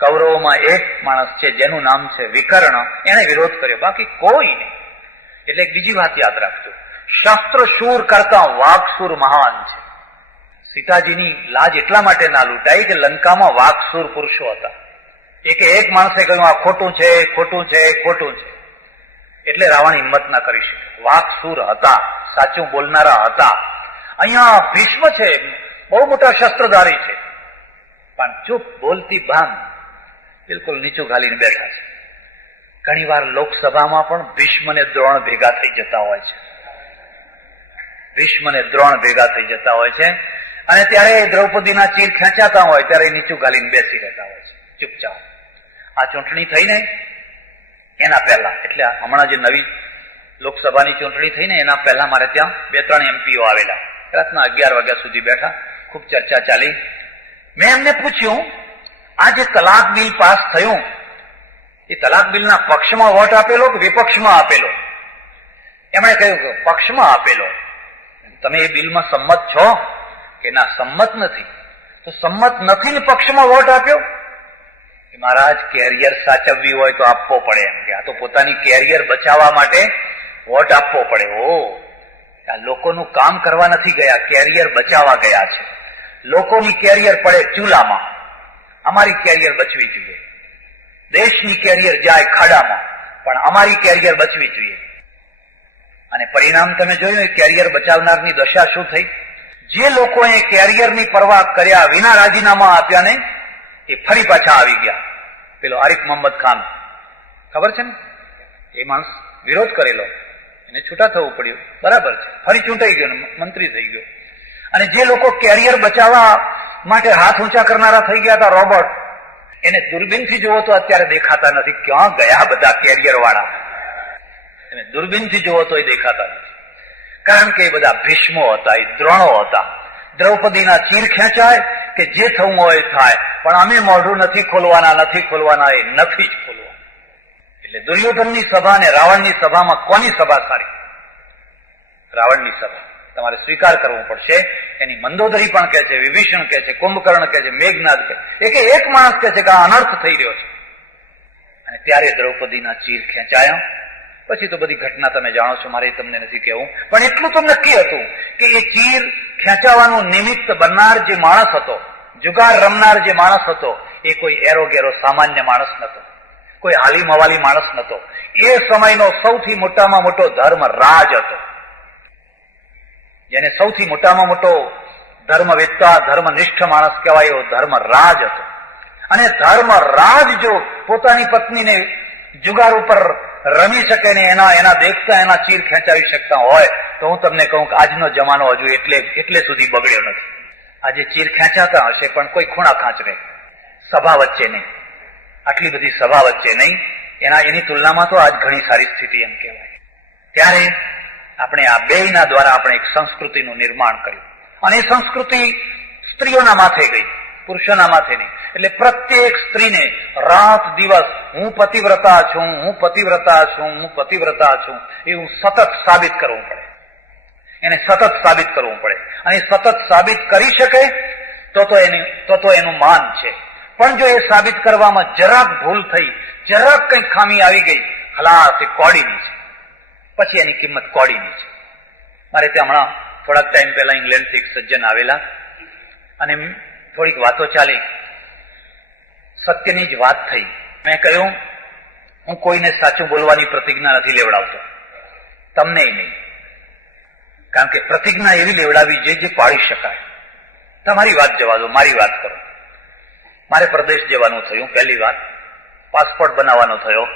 કૌરવોમાં એક માણસ છે જેનું નામ છે વિકર્ણ. એને વિરોધ કર્યો, બાકી કોઈ નહીં. એટલે એક બીજી વાત યાદ રાખજો, શસ્ત્ર શૂર કરતા વાઘસુર મહાન છે. સીતાજીની લાજ એટલા માટે ના લૂંટાઈ કે લંકામાં વાઘસુર પુરુષો હતા. એક માણસે કહ્યું આ ખોટું છે, ખોટું છે, ખોટું છે, એટલે રાવણ હિંમત ના કરી શકે. વાઘસુર હતા, સાચું બોલનારા હતા. અહીંયા ભીષ્મ છે, બહુ મોટા શસ્ત્રધારી છે, પણ ચૂપ, બોલતી ભાન, બિલકુલ નીચું ઘાલીને બેઠા છે. ઘણી વાર લોકસભામાં પણ ભીષ્મ ને દ્રોણ ભેગા થઈ જતા હોય છે. ભીષ્મ ને દ્રોણ ભેગા થઈ જતા હોય છે અને ત્યારે દ્રૌપદીના ચીર ખેંચાતા હોય ત્યારે નીચું ઘાલીને બેસી રહેતા હોય છે ચૂપચાપ. આ ચૂંટણી થઈને એના પહેલા, એટલે હમણાં જે નવી લોકસભાની ચૂંટણી થઈને એના પહેલા મારે ત્યાં 2-3 એમપીઓ આવેલા. રાતના 11 વાગ્યા સુધી બેઠા, ખૂબ ચર્ચા ચાલી. મેં એમને પૂછ્યું, આ જે તલાક બિલ પાસ થયું, એ તલાક બિલના પક્ષમાં વોટ આપેલો કે વિપક્ષમાં આપેલો? એમણે કહ્યું કે પક્ષમાં આપેલો. તમે એ બિલમાં સંમત છો કે ના? સંમત નથી. તો સંમત નથી ને પક્ષમાં વોટ આપ્યો? કે મહારાજ, કેરિયર સાચવવી હોય તો આપવો પડે. એમ કે આ તો પોતાની કેરિયર બચાવવા માટે વોટ આપવો પડે. આ લોકોનું કામ કરવા નથી ગયા, કેરિયર બચાવવા ગયા છે. લોકોની કેરિયર પડે ચૂલામાં, અમારી કેરિયર બચવી જોઈએ. દેશની કેરિયર જાય ખાડામાં, પણ અમારી કેરિયર બચવી જોઈએ. અને પરિણામ તમે જોયું, કેરિયર બચાવનારની દશા શું થઈ? જે લોકોએ કેરિયરની પરવા કર્યા વિના રાજીનામા આપ્યા ને, એ ફરી પાછા આવી ગયા. પેલો આરિફ મોહમ્મદ ખાન, ખબર છે ને? એ માણસ વિરોધ કરેલો, એને છૂટા થવું પડ્યું, બરાબર છે. ફરી ચૂંટાઈ ગયો, મંત્રી થઈ ગયો. અને જે લોકો કેરિયર બચાવવા માટે હાથ ઊંચા કરનારા થઈ ગયા હતા, રોબોટ, એને દૂરબીનથી જોવો તો અત્યારે દેખાતા નથી. ક્યાં ગયા બધા કેરિયર વાળા? એને દૂરબીનથી જોવો તો એ દેખાતા નથી. કારણ કે એ બધા ભીષ્મો હતા, એ દ્રોણો હતા. દ્રૌપદીના ચીર ખેંચાય કે જે થવું હોય થાય, પણ અમે મોઢું નથી ખોલવાના, નથી ખોલવાના, એ નથી જ ખોલવાના. એટલે દુર્યોધનની સભા અને રાવણની સભામાં કોની સભા સારી? રાવણની સભા. તમારે સ્વીકાર કરવો પડશે. એની મંદોદરી પણ કહે છે, વિભીષણ કહે છે, કુંભકર્ણ કહે છે, મેઘનાદ કહે છે, એક માણસ કહે છે કે આ અનર્થ થઈ રહ્યો છે. અને ત્યારે દ્રૌપદીના ચીર ખેંચાયા. પછી તો બધી ઘટના તમે જાણો છો, મારે તમને નથી કહેવું. પણ એટલું તો નક્કી હતું કે એ ચીર ખેંચાવાનું નિમિત્ત બનનાર જે માણસ હતો, જુગાર રમનાર જે માણસ હતો, એ કોઈ એરો ગેરો સામાન્ય માણસ નતો, કોઈ હાલી મવાલી માણસ નતો. એ સમયનો સૌથી મોટામાં મોટો ધર્મ રાજ હતો. જેને સૌથી મોટામાં મોટો ધર્મવેત્તા, ધર્મનિષ્ઠ માણસ કહેવાય એવો ધર્મ રાજ હતો. અને ધર્મ રાજ જો પોતાની પત્નીને જુગાર ઉપર રમી શકે ને એના દેખતા એના ચીર ખેંચાવી શકતા હોય, તો હું તમને કહું કે આજનો જમાનો હજુ એટલે સુધી બગડ્યો નથી. આજે ચીર ખેંચાતા હશે પણ કોઈ ખૂણા ખાંચરે, સભા વચ્ચે નહીં, આટલી બધી સભા વચ્ચે નહીં. એની તુલનામાં તો આજ ઘણી સારી સ્થિતિ એમ કહેવાય. ત્યારે આપણે આ બેયના દ્વારા આપણે એક સંસ્કૃતિનું નિર્માણ કર્યું. અને એ સંસ્કૃતિ સ્ત્રીઓના માથે ગઈ, પુરુષોના માથે નહીં. એટલે પ્રત્યેક સ્ત્રીને રાત દિવસ હું પતિવ્રતા છું, હું પતિવ્રતા છું, હું પતિવ્રતા છું, એવું સતત સાબિત કરવું પડે. એને સતત સાબિત કરવું પડે. અને સતત સાબિત કરી શકે તો એનું માન છે. પણ જો એ સાબિત કરવામાં જરાક ભૂલ થઈ, જરાક કંઈક ખામી આવી ગઈ, ખલાસ, એ કોડીની છે. પછી એની કિંમત કોડીની છે. મારે ત્યાં હમણાં થોડાક ટાઈમ પહેલા ઇંગ્લેન્ડથી એક સજ્જન આવેલા અને થોડીક વાતો ચાલી, સત્યની જ વાત થઈ. મેં કહ્યું, હું કોઈને સાચું બોલવાની પ્રતિજ્ઞા નથી લેવડાવતો, તમને નહીં. કારણ કે પ્રતિજ્ઞા એવી લેવડાવી જે પાળી શકાય. તમારી વાત જવા દો, મારી વાત કરો. મારે પ્રદેશ જવાનું થયું. પહેલી વાત, પાસપોર્ટ બનાવવાનો થયો.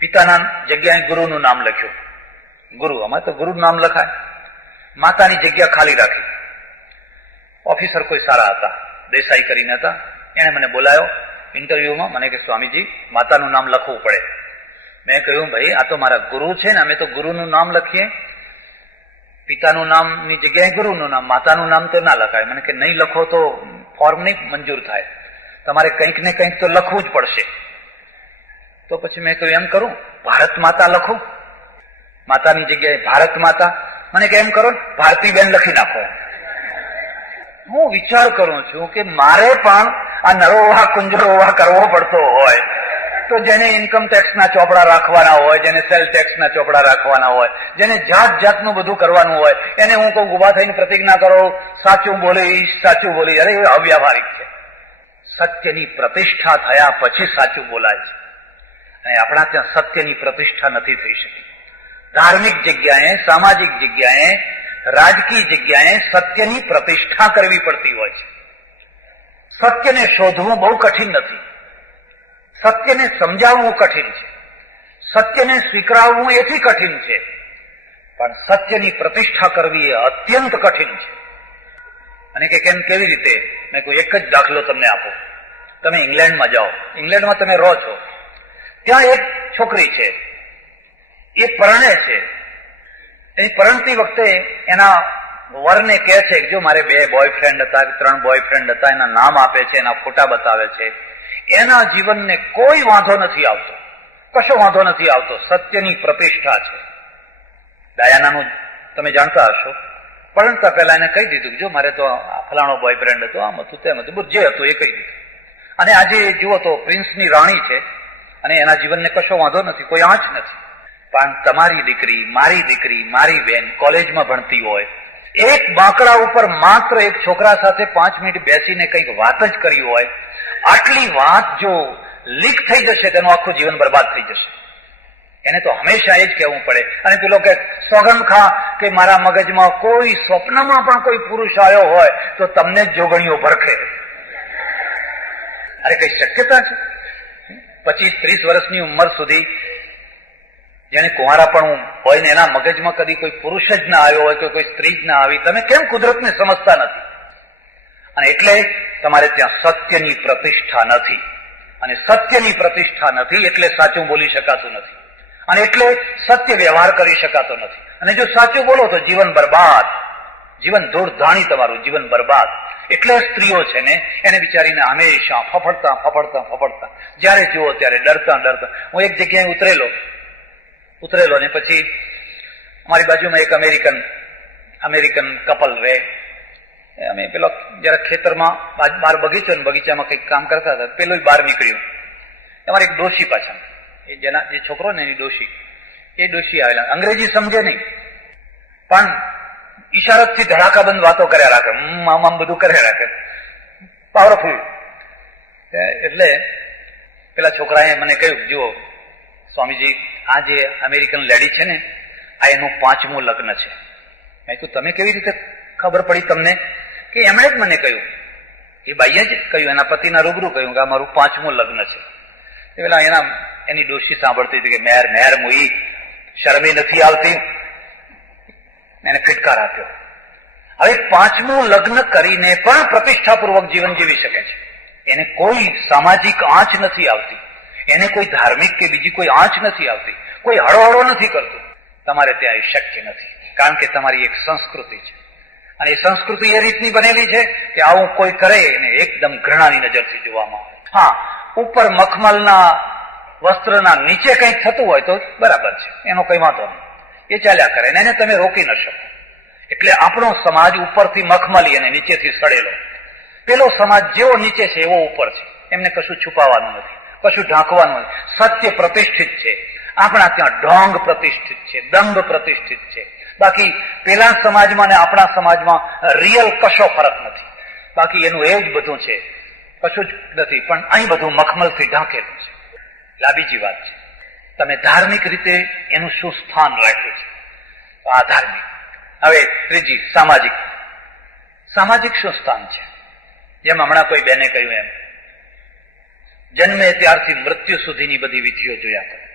પિતાના જગ્યાએ ગુરુનું નામ લખ્યું. ગુરુ, અમારે તો ગુરુનું નામ લખાય. માતાની જગ્યા ખાલી રાખી. ઓફિસર કોઈ સારા હતા, દેસાઈ કરીને હતા. એને મને બોલાયો ઇન્ટરવ્યુમાં. મને કે સ્વામીજી, માતાનું નામ લખવું પડે. મેં કહ્યું, ભાઈ આ તો મારા ગુરુ છે ને, અમે તો ગુરુનું નામ લખીએ. પિતાનું નામની જગ્યાએ ગુરુનું નામ, માતાનું નામ તો ના લખાય. મને કે નહીં લખો તો ફોર્મ નહીં મંજૂર થાય, તમારે કંઈક ને કંઈક તો લખવું જ પડશે. તો પછી મેં કહ્યું, એમ કરું, ભારત માતા લખું, માતાની જગ્યાએ ભારત માતા. મને કે એમ કરો, ભારતીબેન લખી નાખો. હું વિચાર કરું છું કે મારે પણ આ નરોવા કુંજરોવા કરવો પડતો હોય તો જેને ઇન્કમ ટેક્સના ચોપડા રાખવાના હોય, જેને સેલ ટેક્સના ચોપડા રાખવાના હોય, જેને જાત જાતનું બધું કરવાનું હોય, એને હું કહું ઉભા થઈને પ્રતિજ્ઞા કરો, સાચું બોલીશ, સાચું બોલીશ. અરે એ અવ્યાવહારિક છે. સત્યની પ્રતિષ્ઠા થયા પછી સાચું બોલાય છે. અને આપણા ત્યાં સત્યની પ્રતિષ્ઠા નથી થઈ શકી. ધાર્મિક જગ્યાએ, સામાજિક જગ્યાએ, રાજકીય જગ્યાએ સત્યની પ્રતિષ્ઠા કરવી પડતી હોય છે. સત્યને શોધવું બહુ કઠિન નથી, સત્યને સમજાવવું કઠિન છે, સત્યને સ્વીકારવું એથી કઠિન છે, પણ સત્યની પ્રતિષ્ઠા કરવી એ અત્યંત કઠિન છે. અને કે કેમ, કેવી રીતે? મેં કોઈ એક જ દાખલો તમને આપો. તમે ઇંગ્લેન્ડમાં જાઓ, ઇંગ્લેન્ડમાં તમે રહો છો, ત્યાં એક છોકરી છે, એ પરણે છે. એની પરણતી વખતે એના વરને કહે છે કે જો મારે 2 બોયફ્રેન્ડ હતા, 3 બોયફ્રેન્ડ હતા, એના નામ આપે છે, એના ફોટા બતાવે છે. એના જીવનને કોઈ વાંધો નથી આવતો, કશો વાંધો નથી આવતો. સત્યની પ્રતિષ્ઠા છે. ડાયાનાનું તમે જાણતા હશો, પરણતા પહેલા એને કહી દીધું કે જો મારે તો ફલાણો બોયફ્રેન્ડ હતો, આમ હતું, તેમ હતું, બધું જે હતું એ કહી દીધું. અને આજે જુઓ તો પ્રિન્સની રાણી છે અને એના જીવનને કશો વાંધો નથી, કોઈ આંચ નથી. પણ તમારી દીકરી, મારી દીકરી, મારી બેન કોલેજમાં ભણતી હોય, એક બાંકડા ઉપર માત્ર એક છોકરા સાથે 5 મિનિટ બેસીને કંઈક વાત જ કરી હોય, આટલી વાત જો લીક થઈ જશે તેનું આખું જીવન બરબાદ થઈ જશે. એને તો હંમેશા એ જ કહેવું પડે. અને પેલો કે સોગંદ ખા કે મારા મગજમાં કોઈ સ્વપ્નમાં પણ કોઈ પુરુષ આવ્યો હોય તો તમને જ જોગણીઓ ભરખે. અરે કઈ શક્યતા છે? 25-30 વર્ષની ઉંમર સુધી જેને કુંવારાપણું હોય ને એના મગજમાં કદી કોઈ પુરુષ જ ના આવ્યો હોય કે કોઈ સ્ત્રી જ ના આવી, તમે કેમ કુદરતને સમજતા નથી? અને એટલે તમારે ત્યાં સત્યની પ્રતિષ્ઠા નથી, અને સત્યની પ્રતિષ્ઠા નથી એટલે સાચું બોલી શકાતું નથી, અને એટલે સત્ય વ્યવહાર કરી શકાતો નથી. અને જો સાચું બોલો તો જીવન બરબાદ, જીવન ધૂળધાણી, તમારું જીવન બરબાદ. એટલે સ્ત્રીઓ છે ને એને બિચારીને હંમેશા ફફડતા જયારે જુઓ ત્યારે ડરતા. હું એક જગ્યાએ ઉતરેલો ને પછી અમારી બાજુમાં એક અમેરિકન કપલ રહે. અમે પેલો જરા ખેતરમાં બહાર બગીચો ને બગીચામાં કંઈક કામ કરતા હતા. પેલું બહાર નીકળ્યું, અમારે એક ડોશી પાછળ, જે છોકરો ને એની ડોશી, એ ડોશી આવેલા. અંગ્રેજી સમજે નહીં પણ ઈશારતથી ધડાકાબંધ વાતો કર્યા રાખે, આમ બધું કર્યા રાખે, પાવરફુલ. એટલે પેલા છોકરાએ મને કહ્યું, જુઓ સ્વામીજી, આ જે અમેરિકન લેડી છે ને, આ એનું 5મું લગ્ન છે. મેં કહ્યું તમે કેવી રીતે ખબર પડી તમને? કે એમણે જ મને કહ્યું, એ બાઈએ જ કહ્યું, એના પતિના રૂબરૂ કહ્યું કે આ મારું 5મું લગ્ન છે. એ પેલા એની ડોશી સાંભળતી હતી કે મેર મુઈ, શરમે નથી આવતી, એને ફિટકાર આપ્યો. હવે 5મું લગ્ન કરીને પણ પ્રતિષ્ઠાપૂર્વક જીવન જીવી શકે છે. એને કોઈ સામાજિક આંચ નથી આવતી, એને કોઈ ધાર્મિક કે બીજી કોઈ આંચ નથી આવતી, કોઈ હળોહળો નથી કરતું. તમારે ત્યાં એ શક્ય નથી, કારણ કે તમારી એક સંસ્કૃતિ છે, અને એ સંસ્કૃતિ એ રીતની બનેલી છે કે આવું કોઈ કરે એને એકદમ ઘૃણાની નજરથી જોવામાં આવે. હા, ઉપર મખમલના વસ્ત્રના નીચે કંઈક થતું હોય તો બરાબર છે, એનો કઈ વાંધો નહીં, એ ચાલ્યા કરે, એને તમે રોકી ન શકો. એટલે આપણો સમાજ ઉપરથી મખમલી અને નીચેથી સડેલો. પેલો સમાજ જેવો નીચે છે એવો ઉપર છે, એમને કશું છુપાવવાનું નથી, કશું ઢાંકવાનું નથી. સત્ય પ્રતિષ્ઠિત છે. આપણા ત્યાં ઢોંગ પ્રતિષ્ઠિત છે, દંભ પ્રતિષ્ઠિત છે. બાકી પેલા સમાજમાં ને આપણા સમાજમાં રિયલ કશો ફરક નથી. બાકી એનું એ જ બધું છે, કશું જ નથી. પણ અહીં બધું મખમલથી ઢાંકેલું છે. એટલે આ બીજી વાત છે. તમે ધાર્મિક રીતે એનું શું સ્થાન રાખ્યું છે? આ ધાર્મિક. હવે ત્રીજી સામાજિક શું સ્થાન છે? જેમ હમણાં કોઈ બેને કહ્યું એમ, જન્મે ત્યારથી મૃત્યુ સુધીની બધી વિધિઓ જોયા કરે.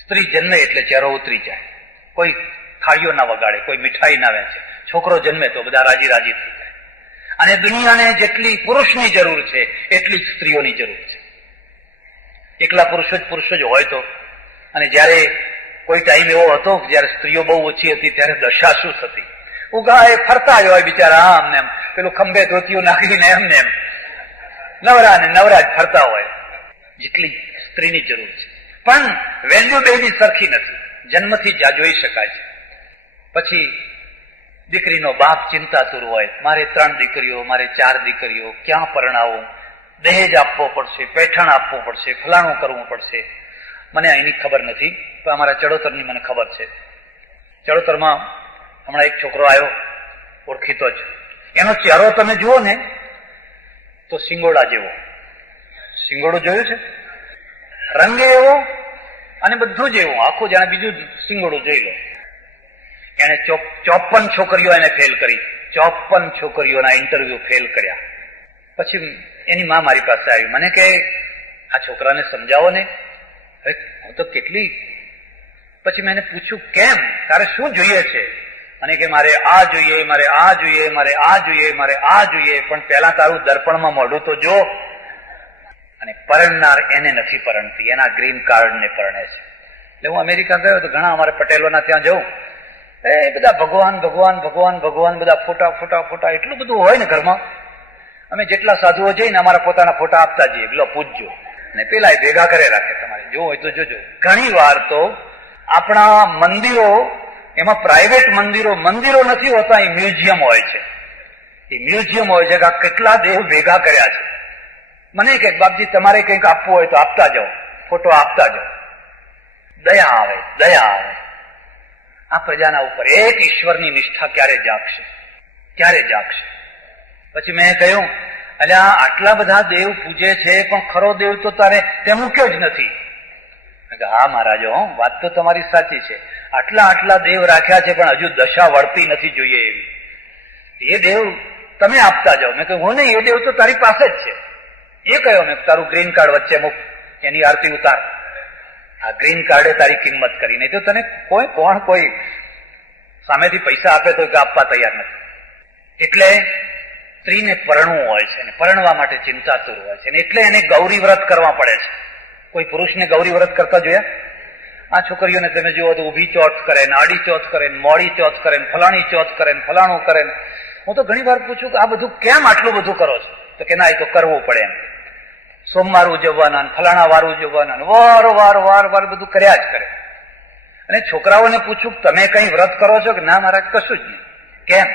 સ્ત્રી જન્મે એટલે ચહેરો ઉતરી જાય, કોઈ થાળીઓ ના વગાડે, કોઈ મીઠાઈ ના વહેંચે. છોકરો જન્મે તો બધા રાજી થઈ જાય. અને દુનિયાને જેટલી પુરુષની જરૂર છે એટલી જ સ્ત્રીઓની જરૂર છે. એકલા પુરુષો જ હોય તો. અને જયારે કોઈ ટાઈમ એવો હતો જયારે સ્ત્રીઓ બહુ ઓછી હતી ત્યારે દશા શું થતી? ઉગાએ ફરતા જ હોય બિચારા, આમને એમ, પેલું ખંભે ધોતીઓ નાખીને એમને એમ નવરા જ ફરતા હોય, જેટલી સ્ત્રીની જરૂર છે. પણ વેલ્યુ બેની સરખી નથી, જન્મથી જ જોઈ શકાય છે. પછી દીકરીનો બાપ ચિંતાતુર હોય, મારે 3 દીકરીઓ, મારે 4 દીકરીઓ, ક્યાં પરણાવું, દહેજ આપવો પડશે, પેઠણ આપવું પડશે, ફલાણું કરવું પડશે. મને અહીંની ખબર નથી, પણ અમારા ચડોતરની મને ખબર છે. ચડોતરમાં હમણાં એક છોકરો આવ્યો, ઓળખીતો જ. એનો ચહેરો તમે જુઓ ને તો સિંગોડા જેવો. સિંગોડું જોયું છે? રંગે એવો અને બધું જ એવું, આખું જાણે બીજું સિંગોડું જોઈ લો. એને 54 છોકરીઓ એને ફેલ કરી, 54 છોકરીઓના ઇન્ટરવ્યુ ફેલ કર્યા. પછી એની માં મારી પાસે આવી, મને કે આ છોકરાને સમજાવો ને. હું તો કેટલી. પછી મેં એને પૂછ્યું, કેમ, તારે શું જોઈએ છે? અને કે મારે આ જોઈએ, મારે આ જોઈએ, મારે આ જોઈએ, મારે આ જોઈએ. પણ પહેલા તારું દર્પણમાં મોઢું તો જો. અને પરણનાર એને નથી પરણતી, એના ગ્રીન કાર્ડને પરણે છે. એટલે હું અમેરિકા ગયો તો ઘણા અમારે પટેલોના ત્યાં જઉં, એ બધા ભગવાન બધા ફોટા એટલું બધું હોય ને ઘરમાં. અમે જેટલા સાધુઓ જઈને અમારા પોતાના ફોટા આપતા જઈએ, પેલો પૂજજો, અને પેલા ભેગા કરે રાખે. તમારે જો હોય તો જોજો. ઘણી વાર તો આપણા મંદિરો, એમાં પ્રાઇવેટ મંદિરો નથી હોતા, એ મ્યુઝિયમ હોય છે. એ મ્યુઝિયમ હોય છે કે આ કેટલા દેવ ભેગા કર્યા છે. મને કે બાપજી તમારે કંઈક આપવું હોય તો આપતા જાઓ, ફોટો આપતા જાઓ. દયા આવે. આ પ્રજાના ઉપર એક ઈશ્વરની નિષ્ઠા ક્યારે જાગશે? પછી મેં કહ્યું, અલ્યા આટલા બધા દેવ પૂજે છે પણ ખરો દેવ તો તારે તે મૂક્યો જ નથી. હા મહારાજો, વાત તો તમારી સાચી છે. આટલા દેવ રાખ્યા છે પણ હજુ દશા વળતી નથી જોઈએ એવી. એ દેવ તમે આપતા જાઓ. મેં કહ્યું હું નહીં, એ દેવ તો તારી પાસે જ છે. એ કહ્યો મેં, તારું ગ્રીન કાર્ડ વચ્ચે મૂક, એની આરતી ઉતાર. આ ગ્રીન કાર્ડે તારી કિંમત કરી, નહીં તો તને કોઈ સામેથી પૈસા આપે તો આપવા તૈયાર નથી. એટલે સ્ત્રીને પરણવું હોય છે, અને પરણવા માટે ચિંતાતુર હોય છે, એટલે એને ગૌરી વ્રત કરવા પડે છે. કોઈ પુરુષને ગૌરી વ્રત કરતા જોયા? આ છોકરીઓને તમે જુઓ તો ઊભી ચોથ કરે ને, આડી ચોથ કરે ને, મોડી ચોથ કરે ને, ફલાણી ચોથ કરે ને, ફલાણું કરે ને. હું તો ઘણી વાર પૂછું કે આ બધું કેમ આટલું બધું કરો છો? તો કે ના, એ તો કરવું પડે એમ. સોમવાર ઉજવવાના, ફલાણા વાર ઉજવવાના, વાર બધું કર્યા જ કરે. અને છોકરાઓને પૂછું તમે કઈ વ્રત કરો છો? કે ના, મારા કશું જ નહીં. કેમ?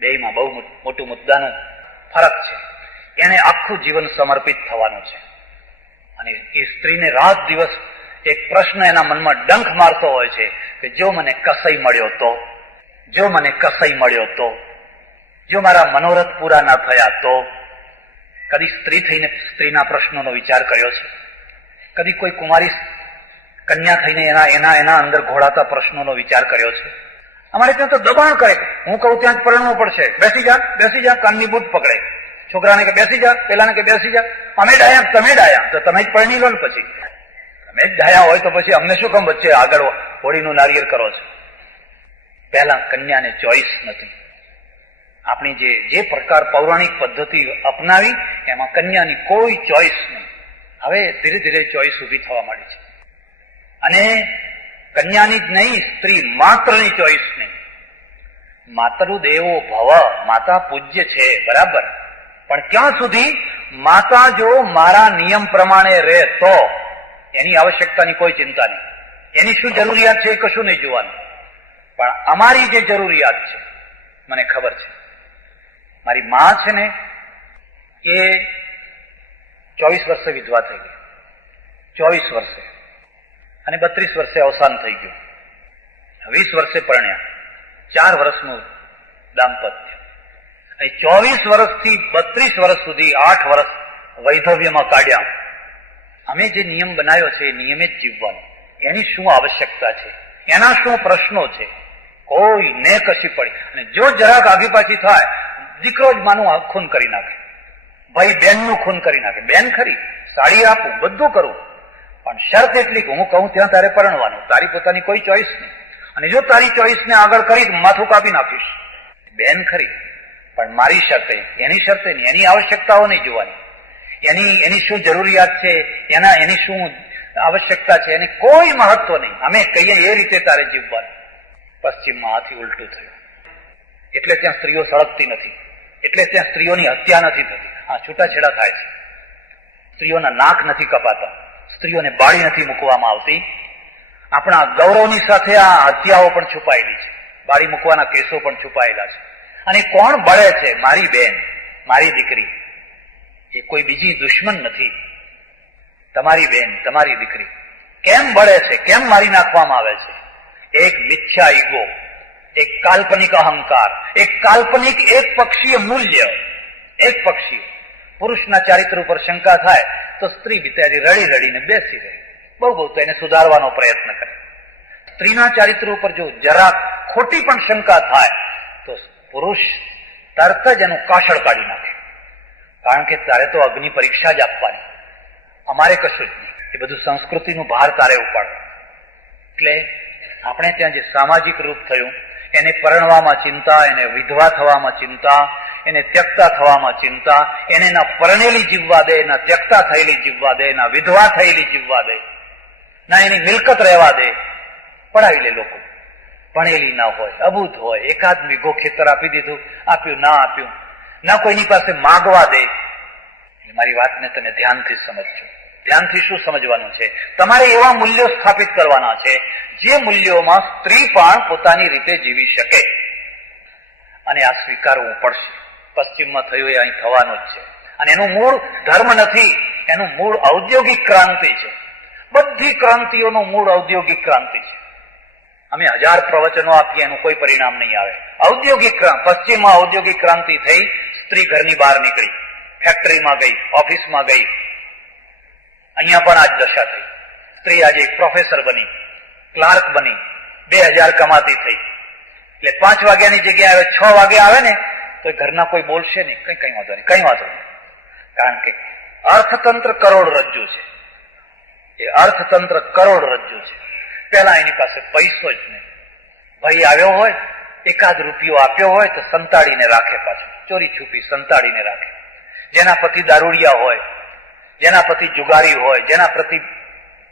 બેયમાં બહુ મોટું મુદ્દાનું ફરક છે. એને આખું જીવન સમર્પિત થવાનું છે. અને એ સ્ત્રીને રાત દિવસ એક પ્રશ્ન એના મનમાં ડંખ મારતો હોય છે કે જો મને કસાઈ મળ્યો તો, જો મને કસાઈ મળ્યો તો, જો મારા મનોરથ પૂરા ના થયા તો. કદી સ્ત્રી થઈને સ્ત્રીના પ્રશ્નોનો વિચાર કર્યો છે? કદી કોઈ કુમારી કન્યા થઈને એના અંદર ઘોળાતા પ્રશ્નોનો વિચાર કર્યો છે? અમારે ત્યાં તો દબાણ કરે, હું કહું ત્યાં જ પરણવું પડશે. બેસી જા, કાનની બૂટ પકડે. છોકરાને કે બેસી જા, પેલાને કે બેસી જા. અમે ડાયા, તમે ડાયા, તો તમે જ પરણી લો ને. પછી તમે જ ડાયા હોય તો પછી અમને શું કામ વચ્ચે આગળ હોળીનું નારિયેળ કરો છો? પહેલા કન્યાને ચોઈસ નથી. આપણી જે પ્રકાર પૌરાણિક પદ્ધતિ અપનાવી એમાં કન્યાની કોઈ ચોઈસ નહીં. હવે ધીરે ધીરે ચોઈસ ઉભી થવા માંડી છે. અને કન્યાની જ નહીં, સ્ત્રી માત્રની ચોઈસ નહીં. માતૃદેવો ભવ, માતા પૂજ્ય છે બરાબર, પણ ક્યાં સુધી? માતા જો મારા નિયમ પ્રમાણે રહે તો એની આવશ્યકતાની કોઈ ચિંતા નહીં. એની શું જરૂરિયાત છે એ કશું નહીં જોવાનું. પણ અમારી જે જરૂરિયાત છે મને ખબર છે. મારી માં છે ને એ 24 વર્ષે વિધવા થઈ ગઈ, 24 વર્ષે, અને 32 વર્ષે અવસાન થઈ ગયું. 20 વર્ષે પરણ્યા, 4 વર્ષનું દાંપત્ય. અને 24 વર્ષથી 32 વર્ષ સુધી 8 વર્ષ વૈધવ્યમાં કાઢ્યા. અમે જે નિયમ બનાવ્યો છે એ નિયમે જ જીવવાનો. એની શું આવશ્યકતા છે, એના શું પ્રશ્નો છે, કોઈને કશી પડી. અને જો જરાક આગી પાછી થાય, દીકરો જ માનું ખૂન કરી નાખે, ભાઈ બેનનું ખૂન કરી નાખે. બેન ખરી, સાડી આપું, બધું કરું, પણ શરત એટલી કે હું કહું ત્યાં તારે પરણવાનું. તારી પોતાની કોઈ ચોઈસ નહીં. અને જો તારી ચોઈસને આગળ કરી તો માથું કાપી નાખીશ. બેન ખરી, પણ મારી શરતે, એની શરતે નહીં. એની આવશ્યકતાઓ નહીં જોવાની. એની શું જરૂરિયાત છે, એની શું આવશ્યકતા છે, એની કોઈ મહત્વ નહીં. અમે કહીએ એ રીતે તારે જીવવાનું. પશ્ચિમમાં આથી ઉલટું થયું. એટલે ત્યાં સ્ત્રીઓ સળગતી નથી, એટલે ત્યાં સ્ત્રીઓની હત્યા નથી થતી. હા, છૂટાછેડા થાય છે. સ્ત્રીઓના નાક નથી કપાતા, સ્ત્રીઓને બાળી નથી મૂકવામાં આવતી. આપણા ગૌરવની સાથે આ હત્યાઓ પણ છુપાયેલી છે, બાળી મૂકવાના કેસો પણ છુપાયેલા છે. અને કોણ બળે છે? મારી બેન, મારી દીકરી. એ કોઈ બીજી દુશ્મન નથી. તમારી બેન, તમારી દીકરી. કેમ બળે છે? કેમ મારી નાખવામાં આવે છે? એક મિથ્યા ઈગો, એક કાલ્પનિક અહંકાર, એક કાલ્પનિક એક પક્ષીય મૂલ્ય. એક પક્ષીય પુરુષના ચારિત્ર ઉપર શંકા થાય તો સ્ત્રી બિચારી રડી રડીને બેસી રહે, બહુ તો એને સુધારવાનો પ્રયત્ન કરે. સ્ત્રીના ચારિત્ર ઉપર જો જરા ખોટી પણ શંકા થાય તો પુરુષ તરત જ એનું કાશળ કાઢી નાખે. કારણ કે તારે તો અગ્નિ પરીક્ષા જ આપવાની, અમારે કશું જ નહીં. એ બધું સંસ્કૃતિનું ભાર તારે ઉપાડો. એટલે આપણે ત્યાં જે સામાજિક રૂપ થયું, એને પરણવામાં ચિંતા, એને વિધવા થવામાં ચિંતા, એને ત્યક્તા થવામાં ચિંતા, એને ના પરણેલી જીવવા દે, ના ત્યક્તા થયેલી જીવવા દે, ના વિધવા થયેલી જીવવા દે, ના એની મિલકત રહેવા દે. પડાવી લે લોકો. ભણેલી ના હોય, અબૂધ હોય, એકાદ વીઘો ખેતર આપી દીધું, આપ્યું ના આપ્યું, ના કોઈની પાસે માગવા દે. મારી વાતને તમે ધ્યાનથી સમજજો. ધ્યાનથી શું સમજવાનું છે? તમારે એવા મૂલ્યો સ્થાપિત કરવાના છે જે મૂલ્યોમાં સ્ત્રી પણ પોતાની રીતે જીવી શકે. અને આ સ્વીકારવું પડશે. પશ્ચિમમાં થયું એ અહીં થવાનું જ છે. અને એનું મૂળ ધર્મ નથી, એનું મૂળ ઔદ્યોગિક ક્રાંતિ છે. બધી ક્રાંતિઓનું મૂળ ઔદ્યોગિક ક્રાંતિ છે. અમે 1000 પ્રવચનો આપીએ, એનું કોઈ પરિણામ નહીં આવે. ઔદ્યોગિક પશ્ચિમમાં ઔદ્યોગિક ક્રાંતિ થઈ, સ્ત્રી ઘરની બહાર નીકળી, ફેક્ટરીમાં ગઈ, ઓફિસમાં ગઈ. અહીંયા પણ આજ દશા થઈ. સ્ત્રી આજે એક પ્રોફેસર બની, ક્લાર્ક બની, 2000 કમાતી થઈ. એટલે 5 વાગ્યાની જગ્યાએ હવે 6 વાગે આવે ને તો ઘરના કોઈ બોલશે નહીં. કઈ વાંધો નહીં, કઈ વાંધો નહીં. કારણ કે અર્થતંત્ર કરોડરજ્જુ છે. એ અર્થતંત્ર કરોડરજ્જુ છે. પેલા એની પાસે પૈસો જ નહીં. ભાઈ આવ્યો હોય, એકાદ રૂપિયો આપ્યો હોય તો સંતાડીને રાખે, પાછું ચોરી છુપી સંતાડીને રાખે. જેના પતિ દારૂડિયા હોય, જેના પતિ જુગારી હોય, જેના પતિ